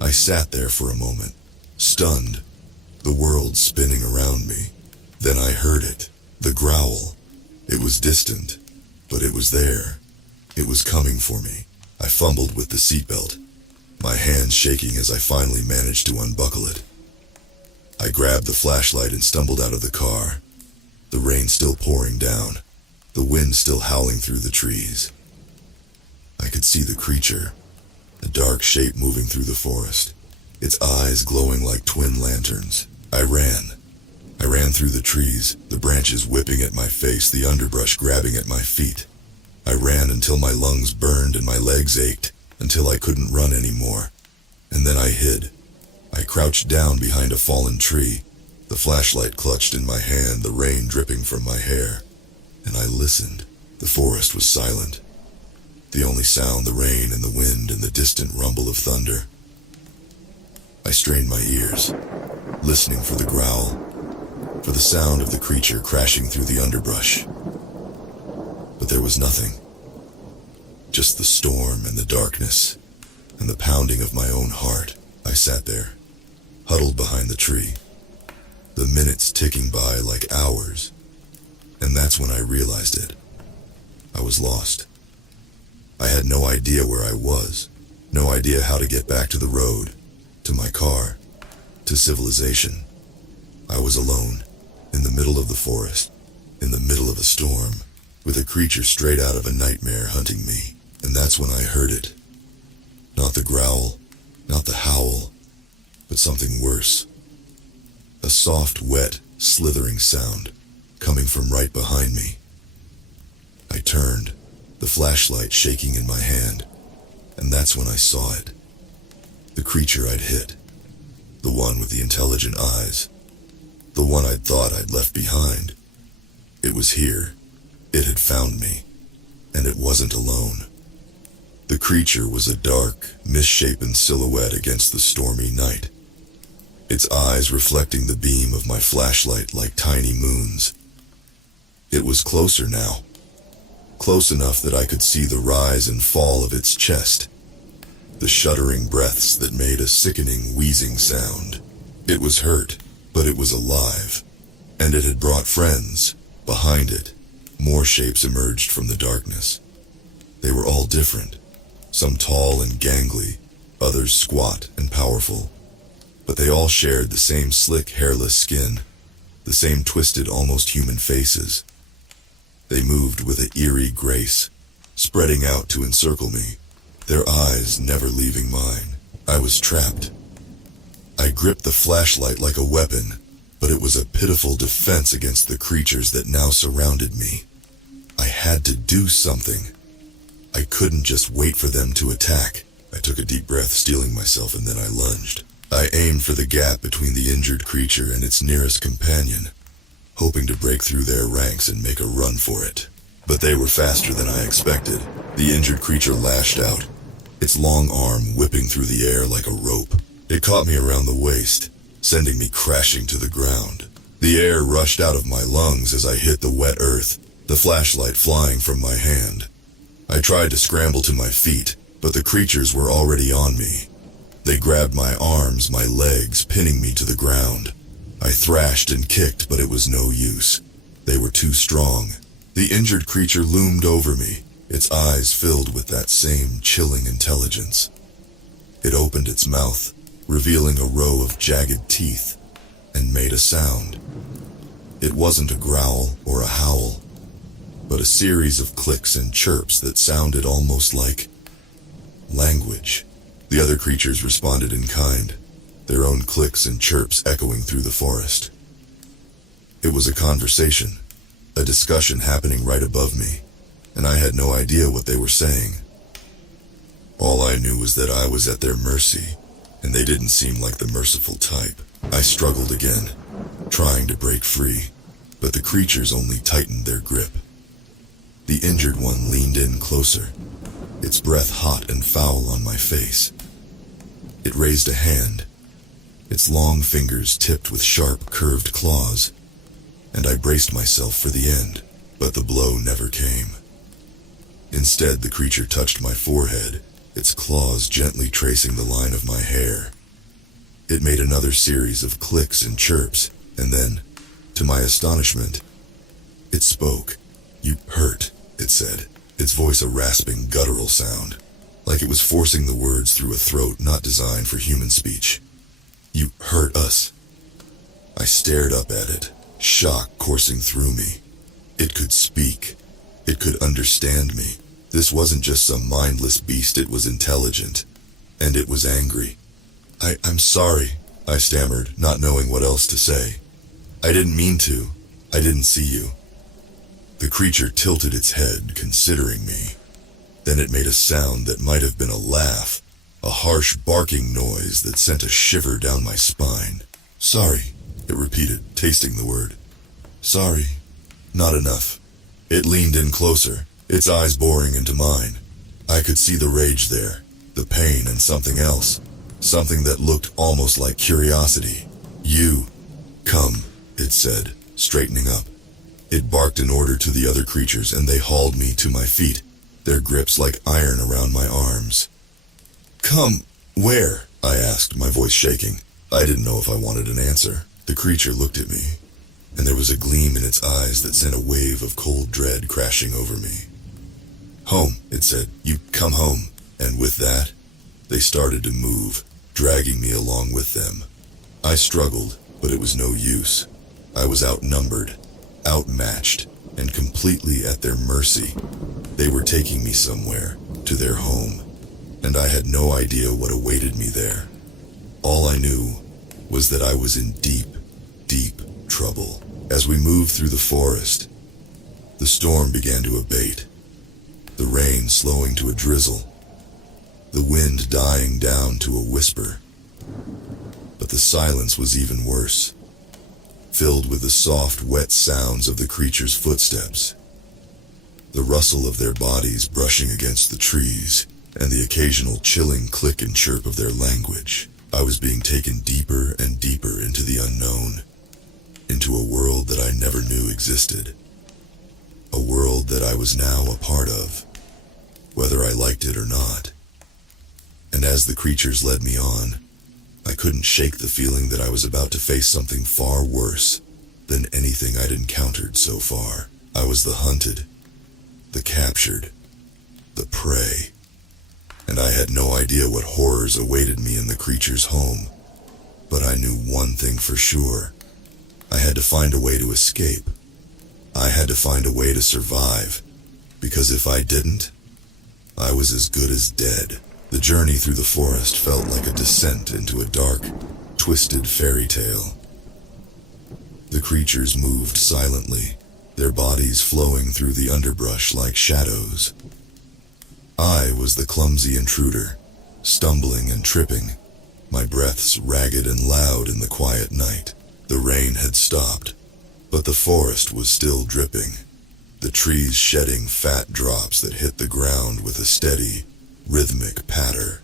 I sat there for a moment, stunned, the world spinning around me. Then I heard it, the growl. It was distant, but it was there. It was coming for me. I fumbled with the seatbelt, my hands shaking as I finally managed to unbuckle it. I grabbed the flashlight and stumbled out of the car, the rain still pouring down, the wind still howling through the trees. I could see the creature, a dark shape moving through the forest, its eyes glowing like twin lanterns. I ran. I ran through the trees, the branches whipping at my face, the underbrush grabbing at my feet. I ran until my lungs burned and my legs ached, until I couldn't run anymore. And then I hid. I crouched down behind a fallen tree, the flashlight clutched in my hand, the rain dripping from my hair. And I listened. The forest was silent. The only sound, the rain and the wind and the distant rumble of thunder. I strained my ears, listening for the growl, for the sound of the creature crashing through the underbrush. But there was nothing. Just the storm and the darkness, and the pounding of my own heart. I sat there, huddled behind the tree, the minutes ticking by like hours. And that's when I realized it. I was lost. I had no idea where I was, no idea how to get back to the road, to my car, to civilization. I was alone, in the middle of the forest, in the middle of a storm, with a creature straight out of a nightmare hunting me. And that's when I heard it. Not the growl, not the howl, but something worse. A soft, wet, slithering sound, coming from right behind me. I turned, the flashlight shaking in my hand, and that's when I saw it. The creature I'd hit. The one with the intelligent eyes. The one I'd thought I'd left behind. It was here. It had found me. And it wasn't alone. The creature was a dark, misshapen silhouette against the stormy night. Its eyes reflecting the beam of my flashlight like tiny moons. It was closer now. Close enough that I could see the rise and fall of its chest. The shuddering breaths that made a sickening wheezing sound. It was hurt, but it was alive. And it had brought friends. Behind it, more shapes emerged from the darkness. They were all different. Some tall and gangly, others squat and powerful. But they all shared the same slick, hairless skin, the same twisted, almost human faces. They moved with an eerie grace, spreading out to encircle me, their eyes never leaving mine. I was trapped. I gripped the flashlight like a weapon, but it was a pitiful defense against the creatures that now surrounded me. I had to do something. I couldn't just wait for them to attack. I took a deep breath, steeling myself, and then I lunged. I aimed for the gap between the injured creature and its nearest companion, hoping to break through their ranks and make a run for it. But they were faster than I expected. The injured creature lashed out, its long arm whipping through the air like a rope. It caught me around the waist, sending me crashing to the ground. The air rushed out of my lungs as I hit the wet earth, the flashlight flying from my hand. I tried to scramble to my feet, but the creatures were already on me. They grabbed my arms, my legs, pinning me to the ground. I thrashed and kicked, but it was no use. They were too strong. The injured creature loomed over me, its eyes filled with that same chilling intelligence. It opened its mouth, revealing a row of jagged teeth, and made a sound. It wasn't a growl or a howl, but a series of clicks and chirps that sounded almost like language. The other creatures responded in kind, their own clicks and chirps echoing through the forest. It was a conversation, a discussion happening right above me, and I had no idea what they were saying. All I knew was that I was at their mercy, and they didn't seem like the merciful type. I struggled again, trying to break free, but the creatures only tightened their grip. The injured one leaned in closer, its breath hot and foul on my face. It raised a hand, its long fingers tipped with sharp, curved claws, and I braced myself for the end, but the blow never came. Instead, the creature touched my forehead, its claws gently tracing the line of my hair. It made another series of clicks and chirps, and then, to my astonishment, it spoke. "You hurt," it said, its voice a rasping, guttural sound, like it was forcing the words through a throat not designed for human speech. "You hurt us." I stared up at it, shock coursing through me. It could speak. It could understand me. This wasn't just some mindless beast, it was intelligent. And it was angry. I'm sorry," I stammered, not knowing what else to say. "I didn't mean to. I didn't see you." The creature tilted its head, considering me. Then it made a sound that might have been a laugh, a harsh barking noise that sent a shiver down my spine. "Sorry," it repeated, tasting the word. "Sorry. Not enough." It leaned in closer, its eyes boring into mine. I could see the rage there, the pain, and something else. Something that looked almost like curiosity. "You, come," it said, straightening up. It barked an order to the other creatures, and they hauled me to my feet, their grips like iron around my arms. "Come, where?" I asked, my voice shaking. I didn't know if I wanted an answer. The creature looked at me, and there was a gleam in its eyes that sent a wave of cold dread crashing over me. "Home," it said. "You come home." And with that, they started to move, dragging me along with them. I struggled, but it was no use. I was outnumbered, outmatched, and completely at their mercy. They were taking me somewhere, to their home, and I had no idea what awaited me there. All I knew was that I was in deep, deep trouble. As we moved through the forest, the storm began to abate, the rain slowing to a drizzle, the wind dying down to a whisper. But the silence was even worse, filled with the soft, wet sounds of the creatures' footsteps, the rustle of their bodies brushing against the trees, and the occasional chilling click and chirp of their language. I was being taken deeper and deeper into the unknown, into a world that I never knew existed, a world that I was now a part of, whether I liked it or not. And as the creatures led me on, I couldn't shake the feeling that I was about to face something far worse than anything I'd encountered so far. I was the hunted, the captured, the prey, and I had no idea what horrors awaited me in the creature's home. But I knew one thing for sure. I had to find a way to escape. I had to find a way to survive, because if I didn't, I was as good as dead. The journey through the forest felt like a descent into a dark, twisted fairy tale. The creatures moved silently, their bodies flowing through the underbrush like shadows. I was the clumsy intruder, stumbling and tripping, my breaths ragged and loud in the quiet night. The rain had stopped, but the forest was still dripping, the trees shedding fat drops that hit the ground with a steady, rhythmic patter.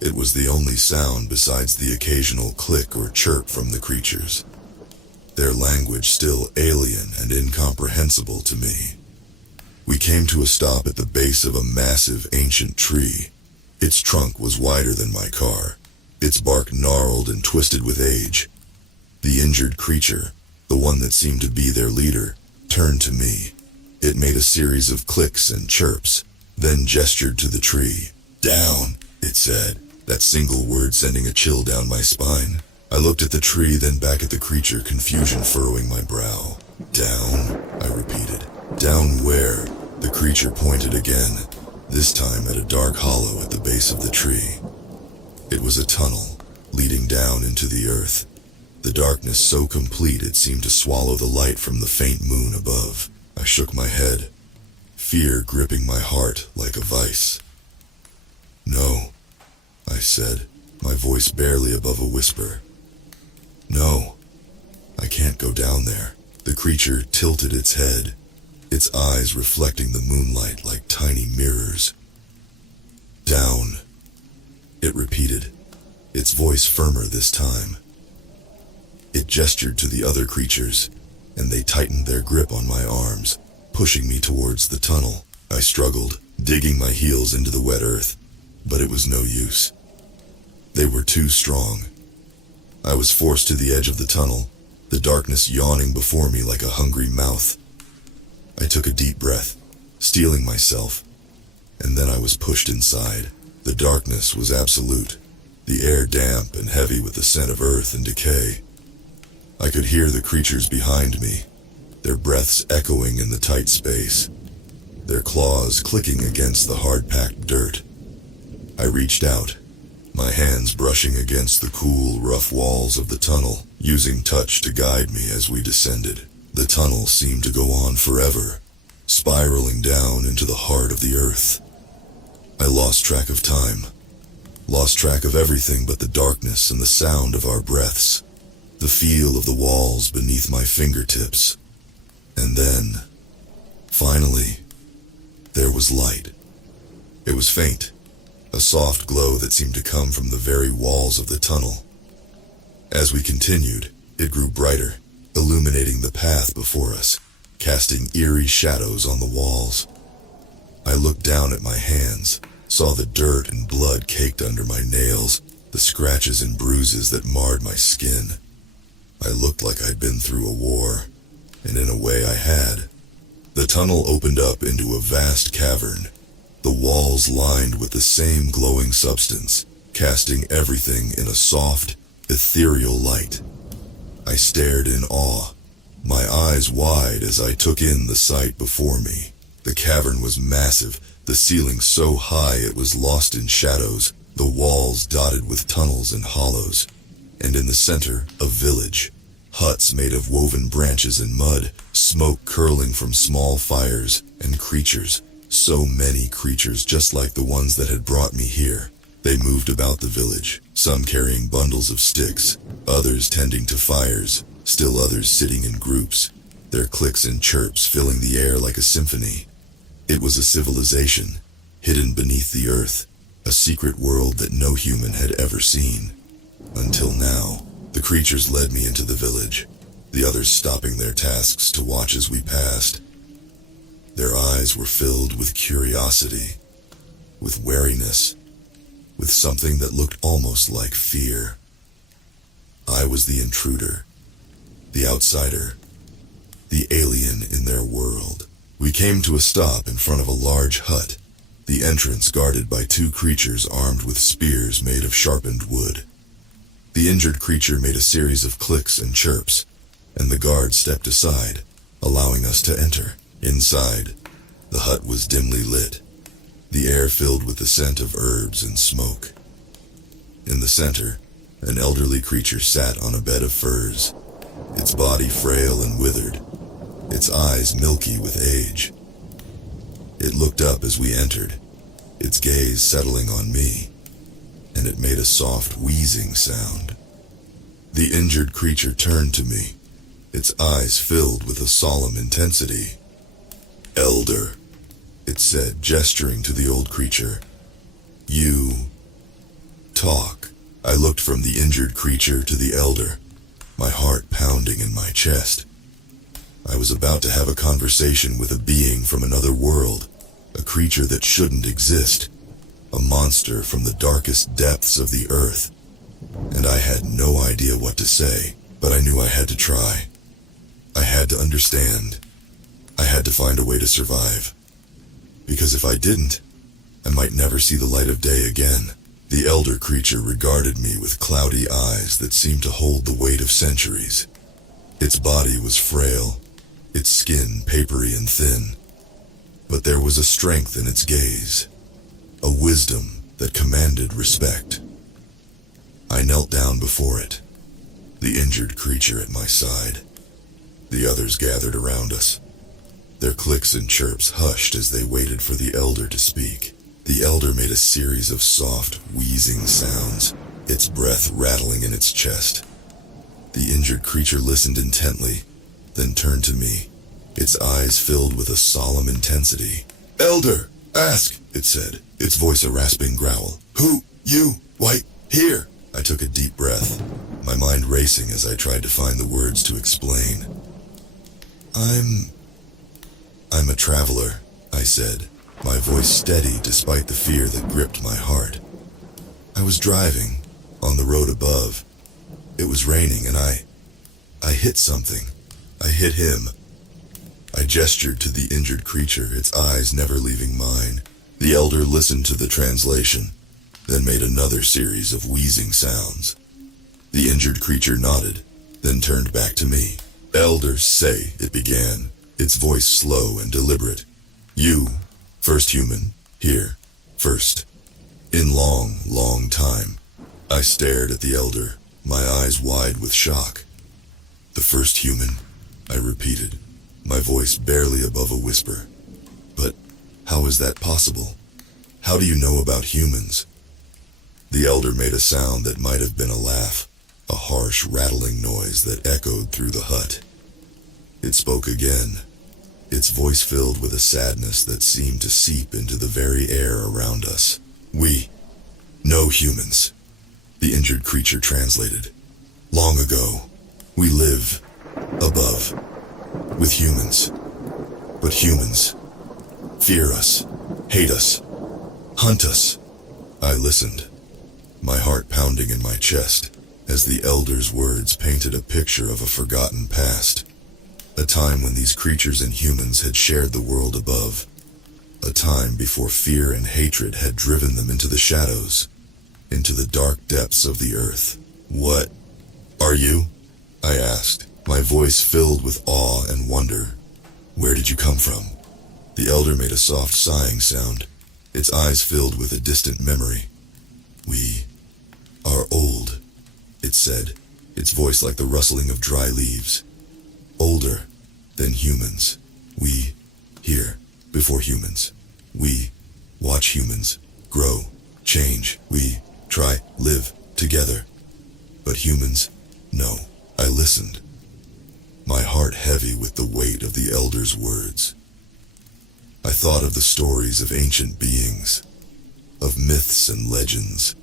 It was the only sound besides the occasional click or chirp from the creatures, their language still alien and incomprehensible to me. We came to a stop at the base of a massive ancient tree. Its trunk was wider than my car, its bark gnarled and twisted with age. The injured creature, the one that seemed to be their leader, turned to me. It made a series of clicks and chirps, then gestured to the tree. "Down," it said, that single word sending a chill down my spine. I looked at the tree, then back at the creature, confusion furrowing my brow. "Down," I repeated. "Down where?" The creature pointed again, this time at a dark hollow at the base of the tree. It was a tunnel, leading down into the earth, the darkness so complete it seemed to swallow the light from the faint moon above. I shook my head, fear gripping my heart like a vice. "No," I said, my voice barely above a whisper. "No, I can't go down there." The creature tilted its head, its eyes reflecting the moonlight like tiny mirrors. "Down," it repeated, its voice firmer this time. It gestured to the other creatures, and they tightened their grip on my arms, pushing me towards the tunnel. I struggled, digging my heels into the wet earth, but it was no use. They were too strong. I was forced to the edge of the tunnel, the darkness yawning before me like a hungry mouth. I took a deep breath, steeling myself, and then I was pushed inside. The darkness was absolute, the air damp and heavy with the scent of earth and decay. I could hear the creatures behind me, their breaths echoing in the tight space, their claws clicking against the hard-packed dirt. I reached out, my hands brushing against the cool, rough walls of the tunnel, using touch to guide me as we descended. The tunnel seemed to go on forever, spiraling down into the heart of the earth. I lost track of time, lost track of everything but the darkness and the sound of our breaths, the feel of the walls beneath my fingertips. And then, finally, there was light. It was faint, a soft glow that seemed to come from the very walls of the tunnel. As we continued, it grew brighter, illuminating the path before us, casting eerie shadows on the walls. I looked down at my hands, saw the dirt and blood caked under my nails, the scratches and bruises that marred my skin. I looked like I'd been through a war, and in a way I had. The tunnel opened up into a vast cavern, the walls lined with the same glowing substance, casting everything in a soft, ethereal light. I stared in awe, my eyes wide as I took in the sight before me. The cavern was massive, the ceiling so high it was lost in shadows, the walls dotted with tunnels and hollows, and in the center, a village. Huts made of woven branches and mud, smoke curling from small fires, and creatures. So many creatures just like the ones that had brought me here. They moved about the village, some carrying bundles of sticks, others tending to fires, still others sitting in groups, their clicks and chirps filling the air like a symphony. It was a civilization, hidden beneath the earth, a secret world that no human had ever seen. Until now, the creatures led me into the village, the others stopping their tasks to watch as we passed. Their eyes were filled with curiosity, with wariness, with something that looked almost like fear. I was the intruder, the outsider, the alien in their world. We came to a stop in front of a large hut, the entrance guarded by two creatures armed with spears made of sharpened wood. The injured creature made a series of clicks and chirps, and the guard stepped aside, allowing us to enter. Inside, the hut was dimly lit, the air filled with the scent of herbs and smoke. In the center, an elderly creature sat on a bed of furs, its body frail and withered, its eyes milky with age. It looked up as we entered, its gaze settling on me, and it made a soft wheezing sound. The injured creature turned to me, its eyes filled with a solemn intensity. "Elder," it said, gesturing to the old creature. "You talk." I looked from the injured creature to the elder, my heart pounding in my chest. I was about to have a conversation with a being from another world, a creature that shouldn't exist, a monster from the darkest depths of the earth. And I had no idea what to say, but I knew I had to try. I had to understand. I had to find a way to survive. Because if I didn't, I might never see the light of day again. The elder creature regarded me with cloudy eyes that seemed to hold the weight of centuries. Its body was frail, its skin papery and thin, but there was a strength in its gaze, a wisdom that commanded respect. I knelt down before it, the injured creature at my side. The others gathered around us, their clicks and chirps hushed as they waited for the elder to speak. The elder made a series of soft, wheezing sounds, its breath rattling in its chest. The injured creature listened intently, then turned to me, its eyes filled with a solemn intensity. "Elder, ask," it said, its voice a rasping growl. "Who? You? Why, here." I took a deep breath, my mind racing as I tried to find the words to explain. I'm a traveler," I said, my voice steady despite the fear that gripped my heart. I was driving, on the road above. It was raining and I hit something. I hit him. I gestured to the injured creature, its eyes never leaving mine. The elder listened to the translation, then made another series of wheezing sounds. The injured creature nodded, then turned back to me. "Elder, say," it began, its voice slow and deliberate. "You, first human, here, first. In long, long time." I stared at the elder, my eyes wide with shock. "The first human," I repeated, my voice barely above a whisper. "But how is that possible? How do you know about humans?" The elder made a sound that might have been a laugh, a harsh, rattling noise that echoed through the hut. It spoke again, its voice filled with a sadness that seemed to seep into the very air around us. "We know humans," the injured creature translated. "Long ago, we live above with humans. But humans fear us, hate us, hunt us." I listened, my heart pounding in my chest, as the elder's words painted a picture of a forgotten past. A time when these creatures and humans had shared the world above. A time before fear and hatred had driven them into the shadows, into the dark depths of the earth. "What are you?" I asked, my voice filled with awe and wonder. "Where did you come from?" The elder made a soft sighing sound, its eyes filled with a distant memory. "We are old," it said, its voice like the rustling of dry leaves. "Older than humans. We here before humans. We watch humans grow, change. We try live together. But humans, no." I listened, my heart heavy with the weight of the elder's words. I thought of the stories of ancient beings, of myths and legends,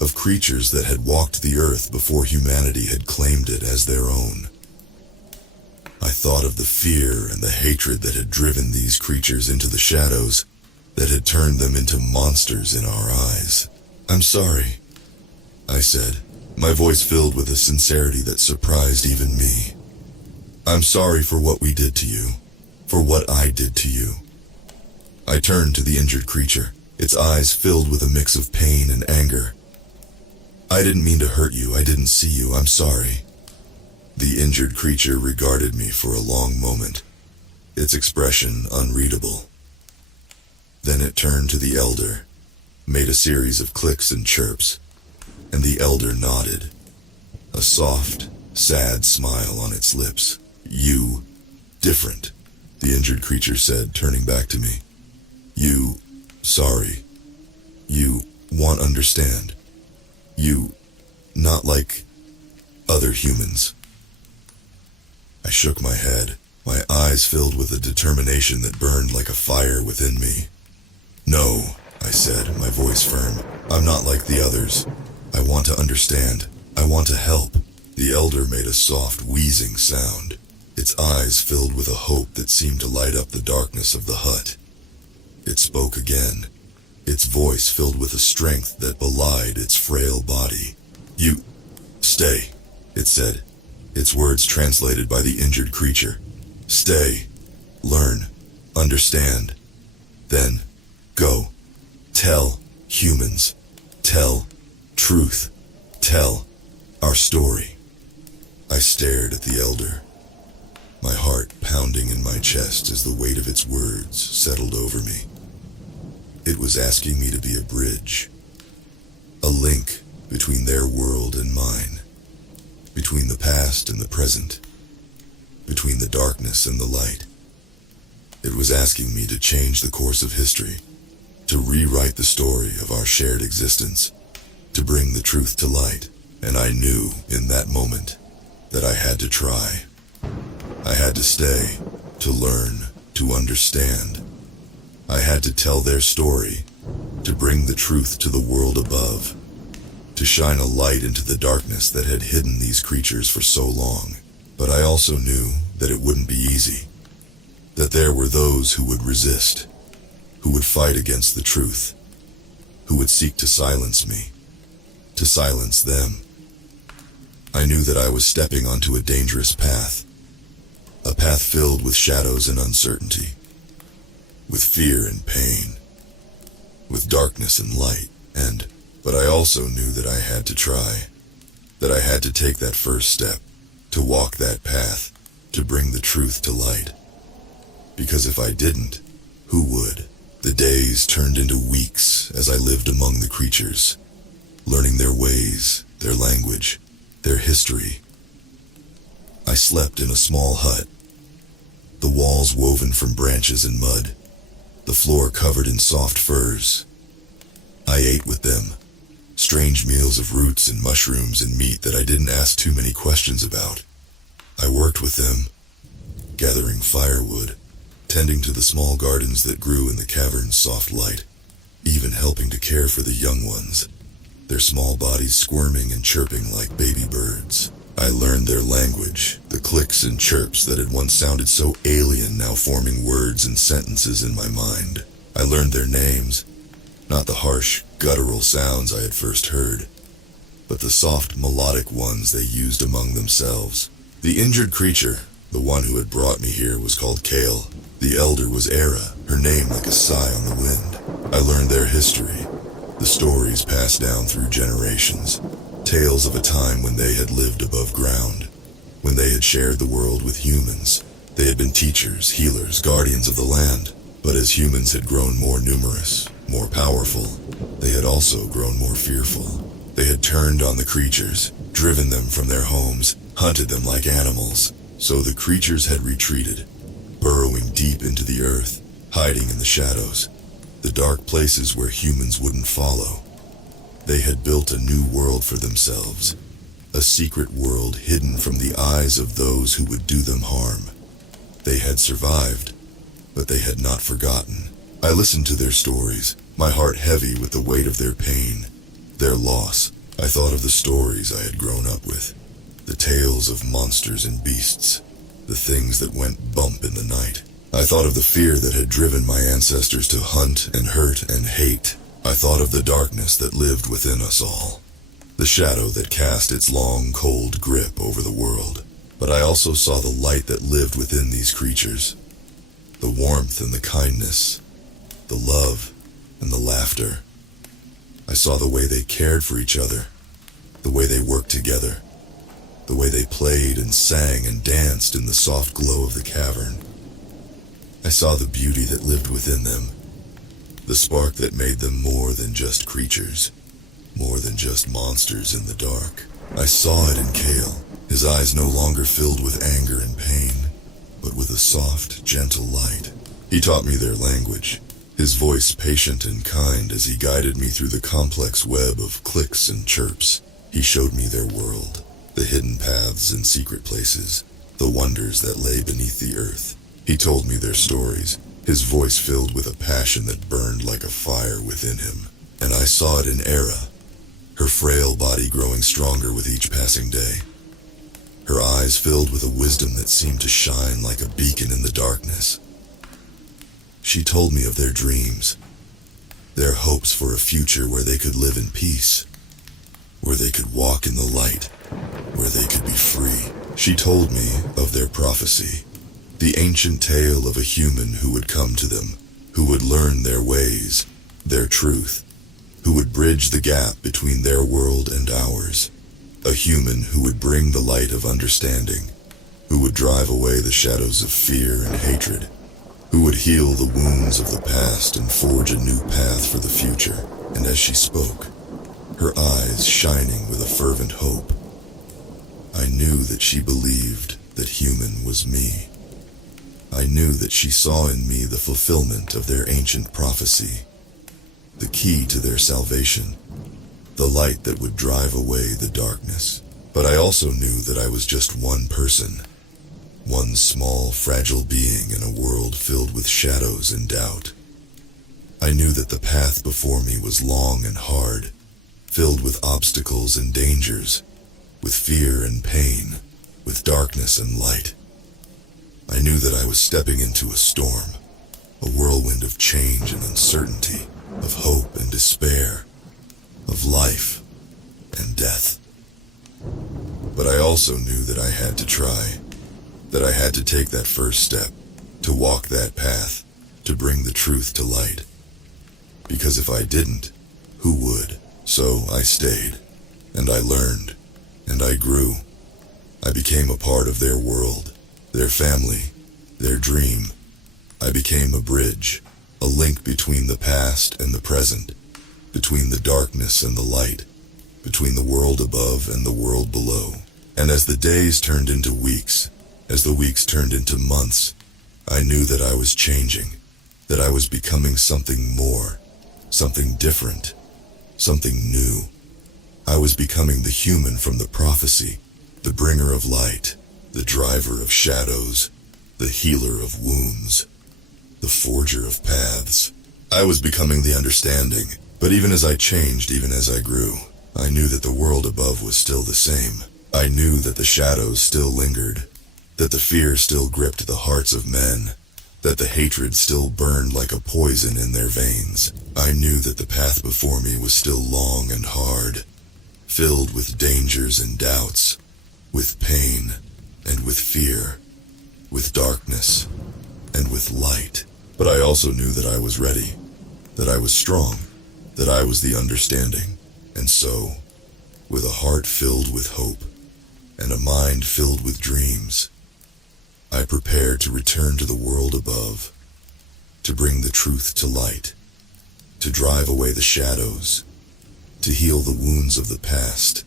of creatures that had walked the earth before humanity had claimed it as their own. I thought of the fear and the hatred that had driven these creatures into the shadows, that had turned them into monsters in our eyes. "I'm sorry," I said, my voice filled with a sincerity that surprised even me. "I'm sorry for what we did to you, for what I did to you." I turned to the injured creature, its eyes filled with a mix of pain and anger. "I didn't mean to hurt you, I didn't see you, I'm sorry." The injured creature regarded me for a long moment, its expression unreadable. Then it turned to the elder, made a series of clicks and chirps, and the elder nodded, a soft, sad smile on its lips. "You, different," the injured creature said, turning back to me. "You, sorry. You want understand. You, not like other humans." I shook my head, my eyes filled with a determination that burned like a fire within me. "No," I said, my voice firm. "I'm not like the others. I want to understand. I want to help." The elder made a soft, wheezing sound, its eyes filled with a hope that seemed to light up the darkness of the hut. It spoke again, its voice filled with a strength that belied its frail body. "You stay," it said, its words translated by the injured creature. "Stay, learn, understand. Then, go. Tell humans. Tell truth. Tell our story." I stared at the elder, my heart pounding in my chest as the weight of its words settled over me. It was asking me to be a bridge, a link between their world and mine, between the past and the present, between the darkness and the light. It was asking me to change the course of history, to rewrite the story of our shared existence, to bring the truth to light. And I knew in that moment that I had to try. I had to stay, to learn, to understand. I had to tell their story, to bring the truth to the world above, to shine a light into the darkness that had hidden these creatures for so long. But I also knew that it wouldn't be easy, that there were those who would resist, who would fight against the truth, who would seek to silence me, to silence them. I knew that I was stepping onto a dangerous path, a path filled with shadows and uncertainty, with fear and pain, with darkness and light, but I also knew that I had to try, that I had to take that first step, to walk that path, to bring the truth to light. Because if I didn't, who would? The days turned into weeks as I lived among the creatures, learning their ways, their language, their history. I slept in a small hut, the walls woven from branches and mud, the floor covered in soft furs. I ate with them, strange meals of roots and mushrooms and meat that I didn't ask too many questions about. I worked with them, gathering firewood, tending to the small gardens that grew in the cavern's soft light, even helping to care for the young ones, their small bodies squirming and chirping like baby birds. I learned their language, the clicks and chirps that had once sounded so alien now forming words and sentences in my mind. I learned their names, not the harsh, guttural sounds I had first heard, but the soft, melodic ones they used among themselves. The injured creature, the one who had brought me here, was called Kale. The elder was Era, her name like a sigh on the wind. I learned their history, the stories passed down through generations, tales of a time when they had lived above ground, when they had shared the world with humans. They had been teachers, healers, guardians of the land. But as humans had grown more numerous, more powerful, they had also grown more fearful. They had turned on the creatures, driven them from their homes, hunted them like animals. So the creatures had retreated, burrowing deep into the earth, hiding in the shadows, the dark places where humans wouldn't follow. They had built a new world for themselves, a secret world hidden from the eyes of those who would do them harm. They had survived, but they had not forgotten. I listened to their stories, my heart heavy with the weight of their pain, their loss. I thought of the stories I had grown up with, the tales of monsters and beasts, the things that went bump in the night. I thought of the fear that had driven my ancestors to hunt and hurt and hate. I thought of the darkness that lived within us all, the shadow that cast its long, cold grip over the world. But I also saw the light that lived within these creatures, the warmth and the kindness, the love and the laughter. I saw the way they cared for each other, the way they worked together, the way they played and sang and danced in the soft glow of the cavern. I saw the beauty that lived within them, the spark that made them more than just creatures, more than just monsters in the dark. I saw it in Kale, his eyes no longer filled with anger and pain, but with a soft, gentle light. He taught me their language, his voice patient and kind as he guided me through the complex web of clicks and chirps. He showed me their world, the hidden paths and secret places, the wonders that lay beneath the earth. He told me their stories, his voice filled with a passion that burned like a fire within him. And I saw it in Era, her frail body growing stronger with each passing day, her eyes filled with a wisdom that seemed to shine like a beacon in the darkness. She told me of their dreams, their hopes for a future where they could live in peace, where they could walk in the light, where they could be free. She told me of their prophecy, the ancient tale of a human who would come to them, who would learn their ways, their truth, who would bridge the gap between their world and ours, a human who would bring the light of understanding, who would drive away the shadows of fear and hatred, who would heal the wounds of the past and forge a new path for the future. And as she spoke, her eyes shining with a fervent hope, I knew that she believed that human was me. I knew that she saw in me the fulfillment of their ancient prophecy, the key to their salvation, the light that would drive away the darkness. But I also knew that I was just one person, one small, fragile being in a world filled with shadows and doubt. I knew that the path before me was long and hard, filled with obstacles and dangers, with fear and pain, with darkness and light. I knew that I was stepping into a storm, a whirlwind of change and uncertainty, of hope and despair, of life and death. But I also knew that I had to try, that I had to take that first step, to walk that path, to bring the truth to light. Because if I didn't, who would? So I stayed, and I learned, and I grew. I became a part of their world, their family, their dream. I became a bridge, a link between the past and the present, between the darkness and the light, between the world above and the world below. And as the days turned into weeks, as the weeks turned into months, I knew that I was changing, that I was becoming something more, something different, something new. I was becoming the human from the prophecy, the bringer of light, the driver of shadows, the healer of wounds, the forger of paths. I was becoming the understanding, but even as I changed, even as I grew, I knew that the world above was still the same. I knew that the shadows still lingered, that the fear still gripped the hearts of men, that the hatred still burned like a poison in their veins. I knew that the path before me was still long and hard, filled with dangers and doubts, with pain and with fear, with darkness and with light. But I also knew that I was ready, that I was strong, that I was the understanding. And so, with a heart filled with hope and a mind filled with dreams, I prepared to return to the world above, to bring the truth to light, to drive away the shadows, to heal the wounds of the past,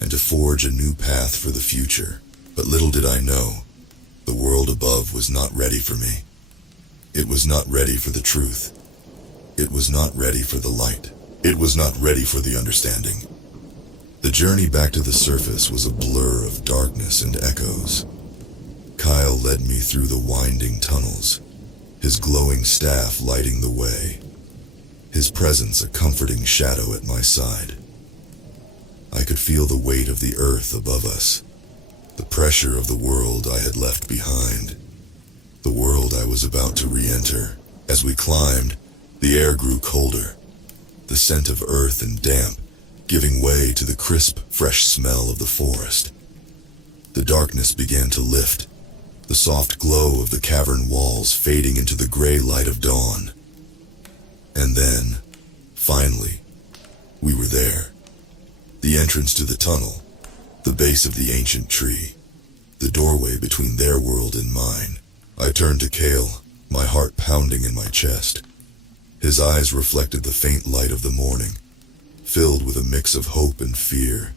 and to forge a new path for the future. But little did I know, the world above was not ready for me. It was not ready for the truth. It was not ready for the light. It was not ready for the understanding. The journey back to the surface was a blur of darkness and echoes. Kyle led me through the winding tunnels, his glowing staff lighting the way, his presence a comforting shadow at my side. I could feel the weight of the earth above us, the pressure of the world I had left behind, the world I was about to re-enter. As we climbed, the air grew colder, the scent of earth and damp giving way to the crisp, fresh smell of the forest. The darkness began to lift, the soft glow of the cavern walls fading into the gray light of dawn. And then, finally, we were there. The entrance to the tunnel, the base of the ancient tree, the doorway between their world and mine. I turned to Kale, my heart pounding in my chest. His eyes reflected the faint light of the morning, filled with a mix of hope and fear,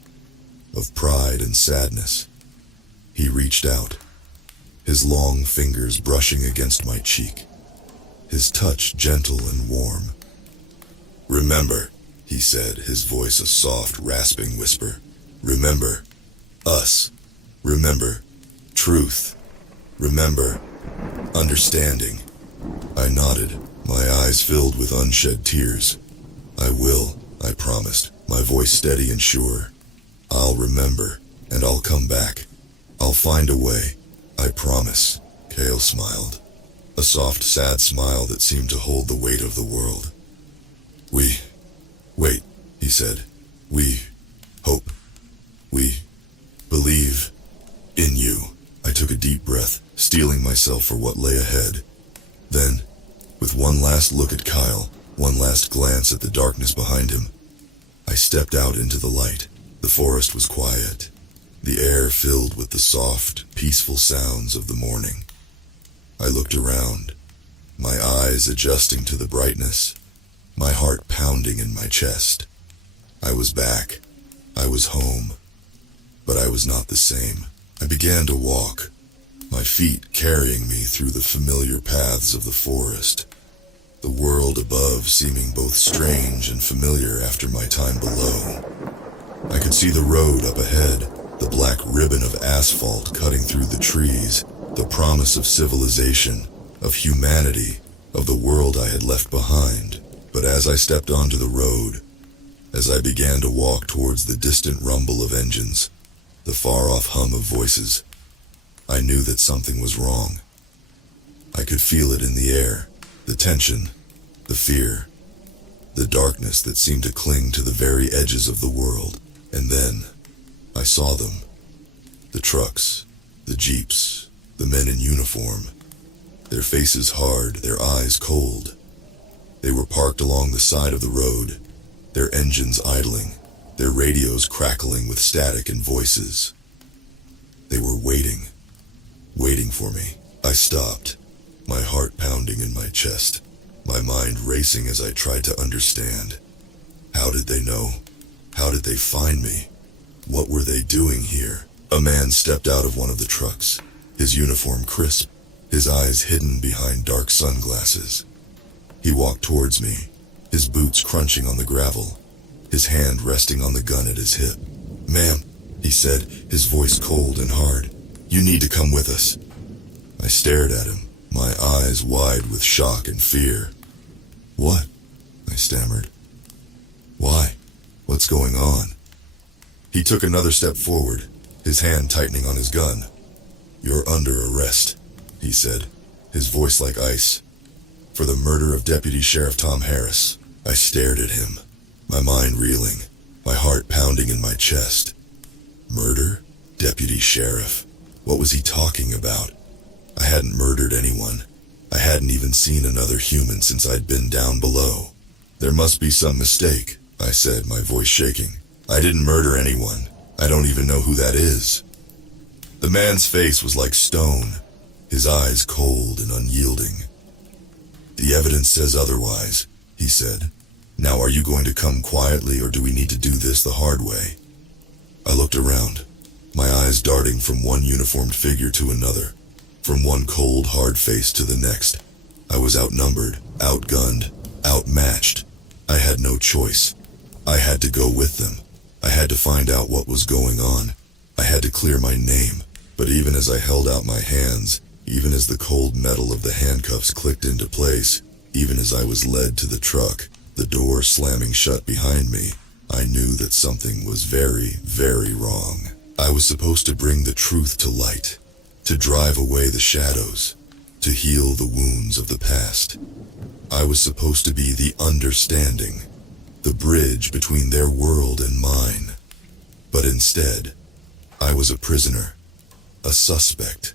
of pride and sadness. He reached out, his long fingers brushing against my cheek, his touch gentle and warm. "Remember," he said, his voice a soft, rasping whisper. "Remember us. Remember truth. Remember understanding." I nodded, my eyes filled with unshed tears. "I will," I promised, my voice steady and sure. "I'll remember, and I'll come back. I'll find a way. I promise." Kale smiled, a soft, sad smile that seemed to hold the weight of the world. Wait, he said. "We hope. We believe in you." I took a deep breath, steeling myself for what lay ahead. Then, with one last look at Kyle, one last glance at the darkness behind him, I stepped out into the light. The forest was quiet, the air filled with the soft, peaceful sounds of the morning. I looked around, my eyes adjusting to the brightness, my heart pounding in my chest. I was back. I was home. But I was not the same. I began to walk, my feet carrying me through the familiar paths of the forest, the world above seeming both strange and familiar after my time below. I could see the road up ahead, the black ribbon of asphalt cutting through the trees, the promise of civilization, of humanity, of the world I had left behind. But as I stepped onto the road, as I began to walk towards the distant rumble of engines, the far-off hum of voices, I knew that something was wrong. I could feel it in the air, The tension, the fear, the darkness that seemed to cling to the very edges of the world. And then, I saw them. The trucks, the jeeps, the men in uniform. Their faces hard, their eyes cold. They were parked along the side of the road, their engines idling, their radios crackling with static and voices. They were waiting for me. I stopped, my heart pounding in my chest, my mind racing as I tried to understand. How did they know? How did they find me? What were they doing here? A man stepped out of one of the trucks, his uniform crisp, his eyes hidden behind dark sunglasses. He walked towards me, his boots crunching on the gravel, his hand resting on the gun at his hip. "Ma'am," he said, his voice cold and hard, "you need to come with us." I stared at him, my eyes wide with shock and fear. "What?" I stammered. "Why? What's going on?" He took another step forward, his hand tightening on his gun. "You're under arrest," he said, his voice like ice, "for the murder of Deputy Sheriff Tom Harris." I stared at him, my mind reeling, my heart pounding in my chest. Murder? Deputy Sheriff? What was he talking about? I hadn't murdered anyone. I hadn't even seen another human since I'd been down below. "There must be some mistake," I said, my voice shaking. "I didn't murder anyone. I don't even know who that is." The man's face was like stone, his eyes cold and unyielding. "The evidence says otherwise," he said. "Now are you going to come quietly, or do we need to do this the hard way?" I looked around, my eyes darting from one uniformed figure to another, from one cold, hard face to the next. I was outnumbered, outgunned, outmatched. I had no choice. I had to go with them. I had to find out what was going on. I had to clear my name. But even as I held out my hands, even as the cold metal of the handcuffs clicked into place, even as I was led to the truck, the door slamming shut behind me, I knew that something was very, very wrong. I was supposed to bring the truth to light, to drive away the shadows, to heal the wounds of the past. I was supposed to be the understanding, the bridge between their world and mine. But instead, I was a prisoner, a suspect,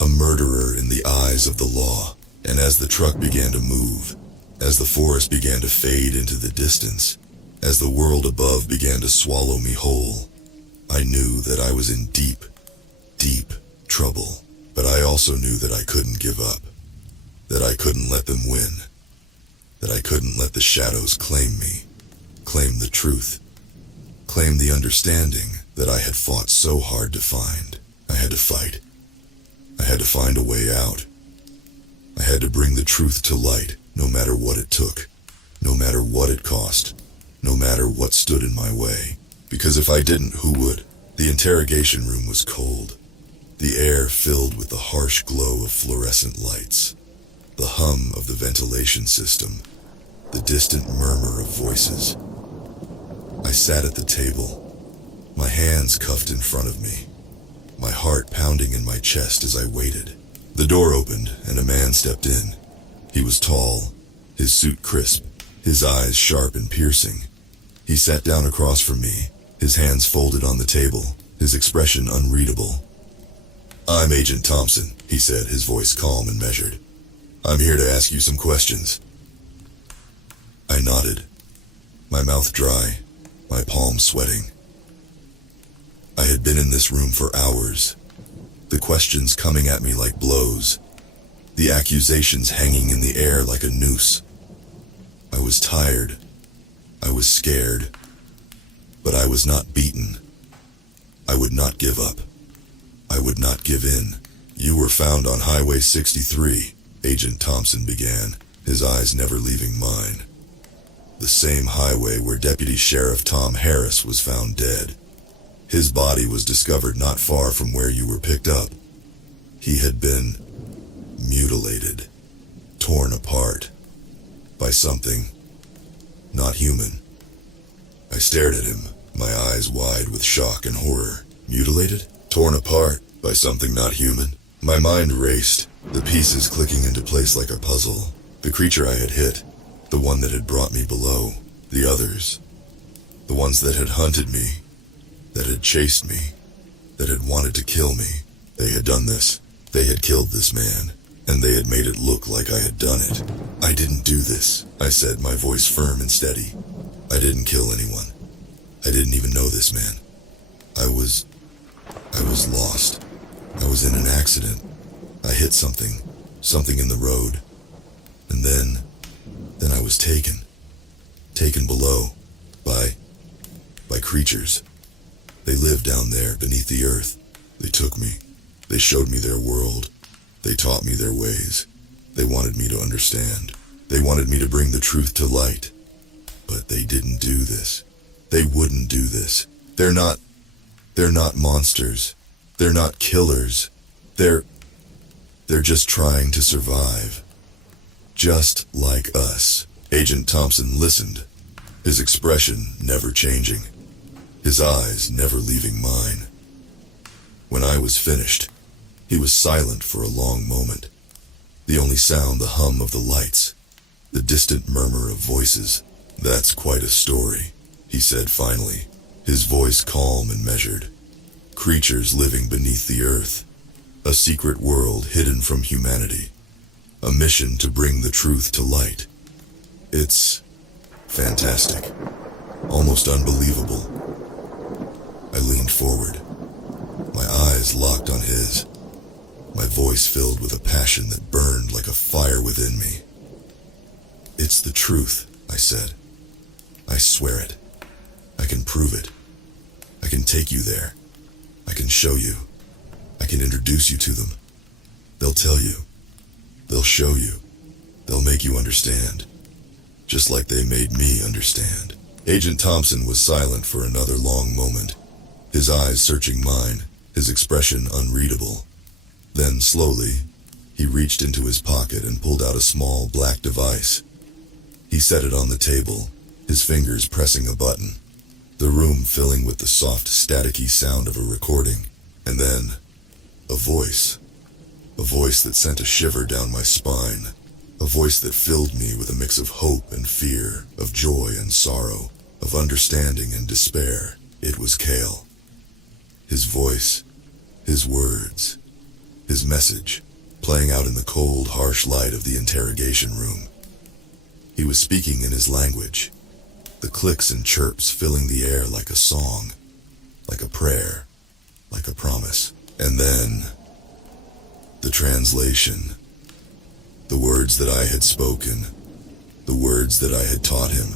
a murderer in the eyes of the law. And as the truck began to move, as the forest began to fade into the distance, as the world above began to swallow me whole, I knew that I was in deep, deep trouble. But I also knew that I couldn't give up, that I couldn't let them win, that I couldn't let the shadows claim me, claim the truth, claim the understanding that I had fought so hard to find. I had to fight. I had to find a way out. I had to bring the truth to light, no matter what it took, no matter what it cost, no matter what stood in my way. Because if I didn't, who would? The interrogation room was cold. The air filled with the harsh glow of fluorescent lights, the hum of the ventilation system, the distant murmur of voices. I sat at the table, my hands cuffed in front of me, my heart pounding in my chest as I waited. The door opened and a man stepped in. He was tall, his suit crisp, his eyes sharp and piercing. He sat down across from me, his hands folded on the table, his expression unreadable. "I'm Agent Thompson," he said, his voice calm and measured. "I'm here to ask you some questions." I nodded, my mouth dry, my palms sweating. I had been in this room for hours, the questions coming at me like blows, the accusations hanging in the air like a noose. I was tired, I was scared, but I was not beaten. I would not give up. I would not give in. "You were found on Highway 63, Agent Thompson began, his eyes never leaving mine. "The same highway where Deputy Sheriff Tom Harris was found dead. His body was discovered not far from where you were picked up. He had been mutilated, torn apart, by something not human." I stared at him, my eyes wide with shock and horror. Mutilated? Torn apart by something not human? My mind raced, the pieces clicking into place like a puzzle. The creature I had hit, the one that had brought me below, the others, the ones that had hunted me, that had chased me, that had wanted to kill me. They had done this. They had killed this man, and they had made it look like I had done it. I didn't do this, I said, my voice firm and steady. I didn't kill anyone. I didn't even know this man. I was lost. I was in an accident. I hit something in the road. And then I was taken below by creatures. They lived down there beneath the earth. They took me. They showed me their world. They taught me their ways. They wanted me to understand. They wanted me to bring the truth to light. But they didn't do this. They wouldn't do this. They're not monsters. They're not killers. They're just trying to survive. Just like us. Agent Thompson listened, his expression never changing, his eyes never leaving mine. When I was finished, he was silent for a long moment. The only sound, the hum of the lights, the distant murmur of voices. That's quite a story, he said finally, his voice calm and measured. Creatures living beneath the earth, a secret world hidden from humanity, a mission to bring the truth to light. It's fantastic, almost unbelievable. I leaned forward, my eyes locked on his, my voice filled with a passion that burned like a fire within me. It's the truth, I said. I swear it. I can prove it. I can take you there. I can show you. I can introduce you to them. They'll tell you. They'll show you. They'll make you understand. Just like they made me understand. Agent Thompson was silent for another long moment, his eyes searching mine, his expression unreadable. Then, slowly, he reached into his pocket and pulled out a small black device. He set it on the table, his fingers pressing a button, the room filling with the soft, staticky sound of a recording. And then, a voice that sent a shiver down my spine, a voice that filled me with a mix of hope and fear, of joy and sorrow, of understanding and despair. It was Cale. His voice, his words, his message, playing out in the cold, harsh light of the interrogation room. He was speaking in his language, the clicks and chirps filling the air like a song, like a prayer, like a promise. And then, the translation. The words that I had spoken, the words that I had taught him,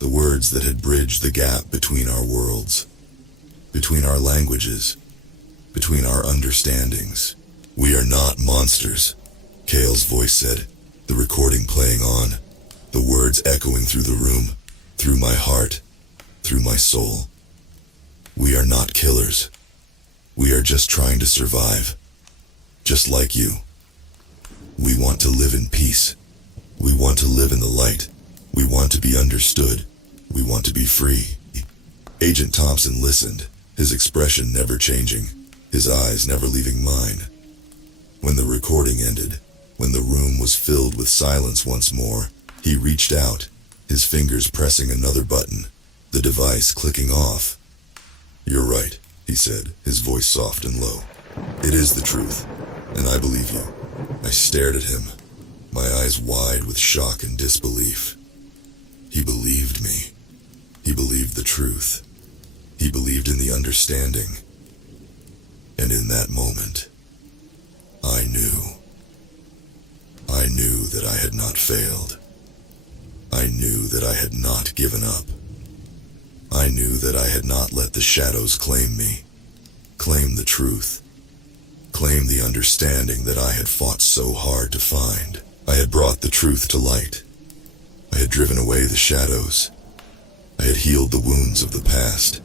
the words that had bridged the gap between our worlds, between our languages, between our understandings. We are not monsters, Cale's voice said, the recording playing on, the words echoing through the room, through my heart, through my soul. We are not killers. We are just trying to survive, just like you. We want to live in peace. We want to live in the light. We want to be understood. We want to be free. Agent Thompson listened, his expression never changing, his eyes never leaving mine. When the recording ended, when the room was filled with silence once more, he reached out, his fingers pressing another button, the device clicking off. You're right, he said, his voice soft and low. It is the truth, and I believe you. I stared at him, my eyes wide with shock and disbelief. He believed me. He believed the truth. He believed in the understanding. And in that moment, I knew. I knew that I had not failed. I knew that I had not given up. I knew that I had not let the shadows claim me, claim the truth, claim the understanding that I had fought so hard to find. I had brought the truth to light. I had driven away the shadows. I had healed the wounds of the past.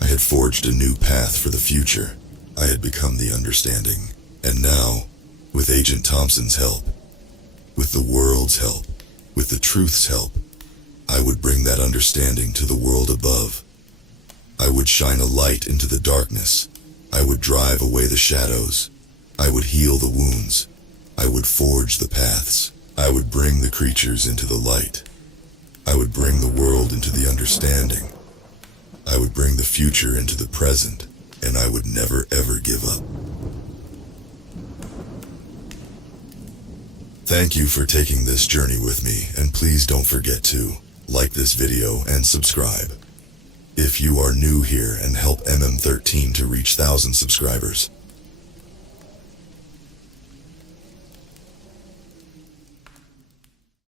I had forged a new path for the future. I had become the understanding. And now, with Agent Thompson's help, with the world's help, with the truth's help, I would bring that understanding to the world above. I would shine a light into the darkness. I would drive away the shadows. I would heal the wounds. I would forge the paths. I would bring the creatures into the light. I would bring the world into the understanding. I would bring the future into the present, and I would never ever give up. Thank you for taking this journey with me, and please don't forget to like this video and subscribe. If you are new here, and help MM13 to reach 1,000 subscribers.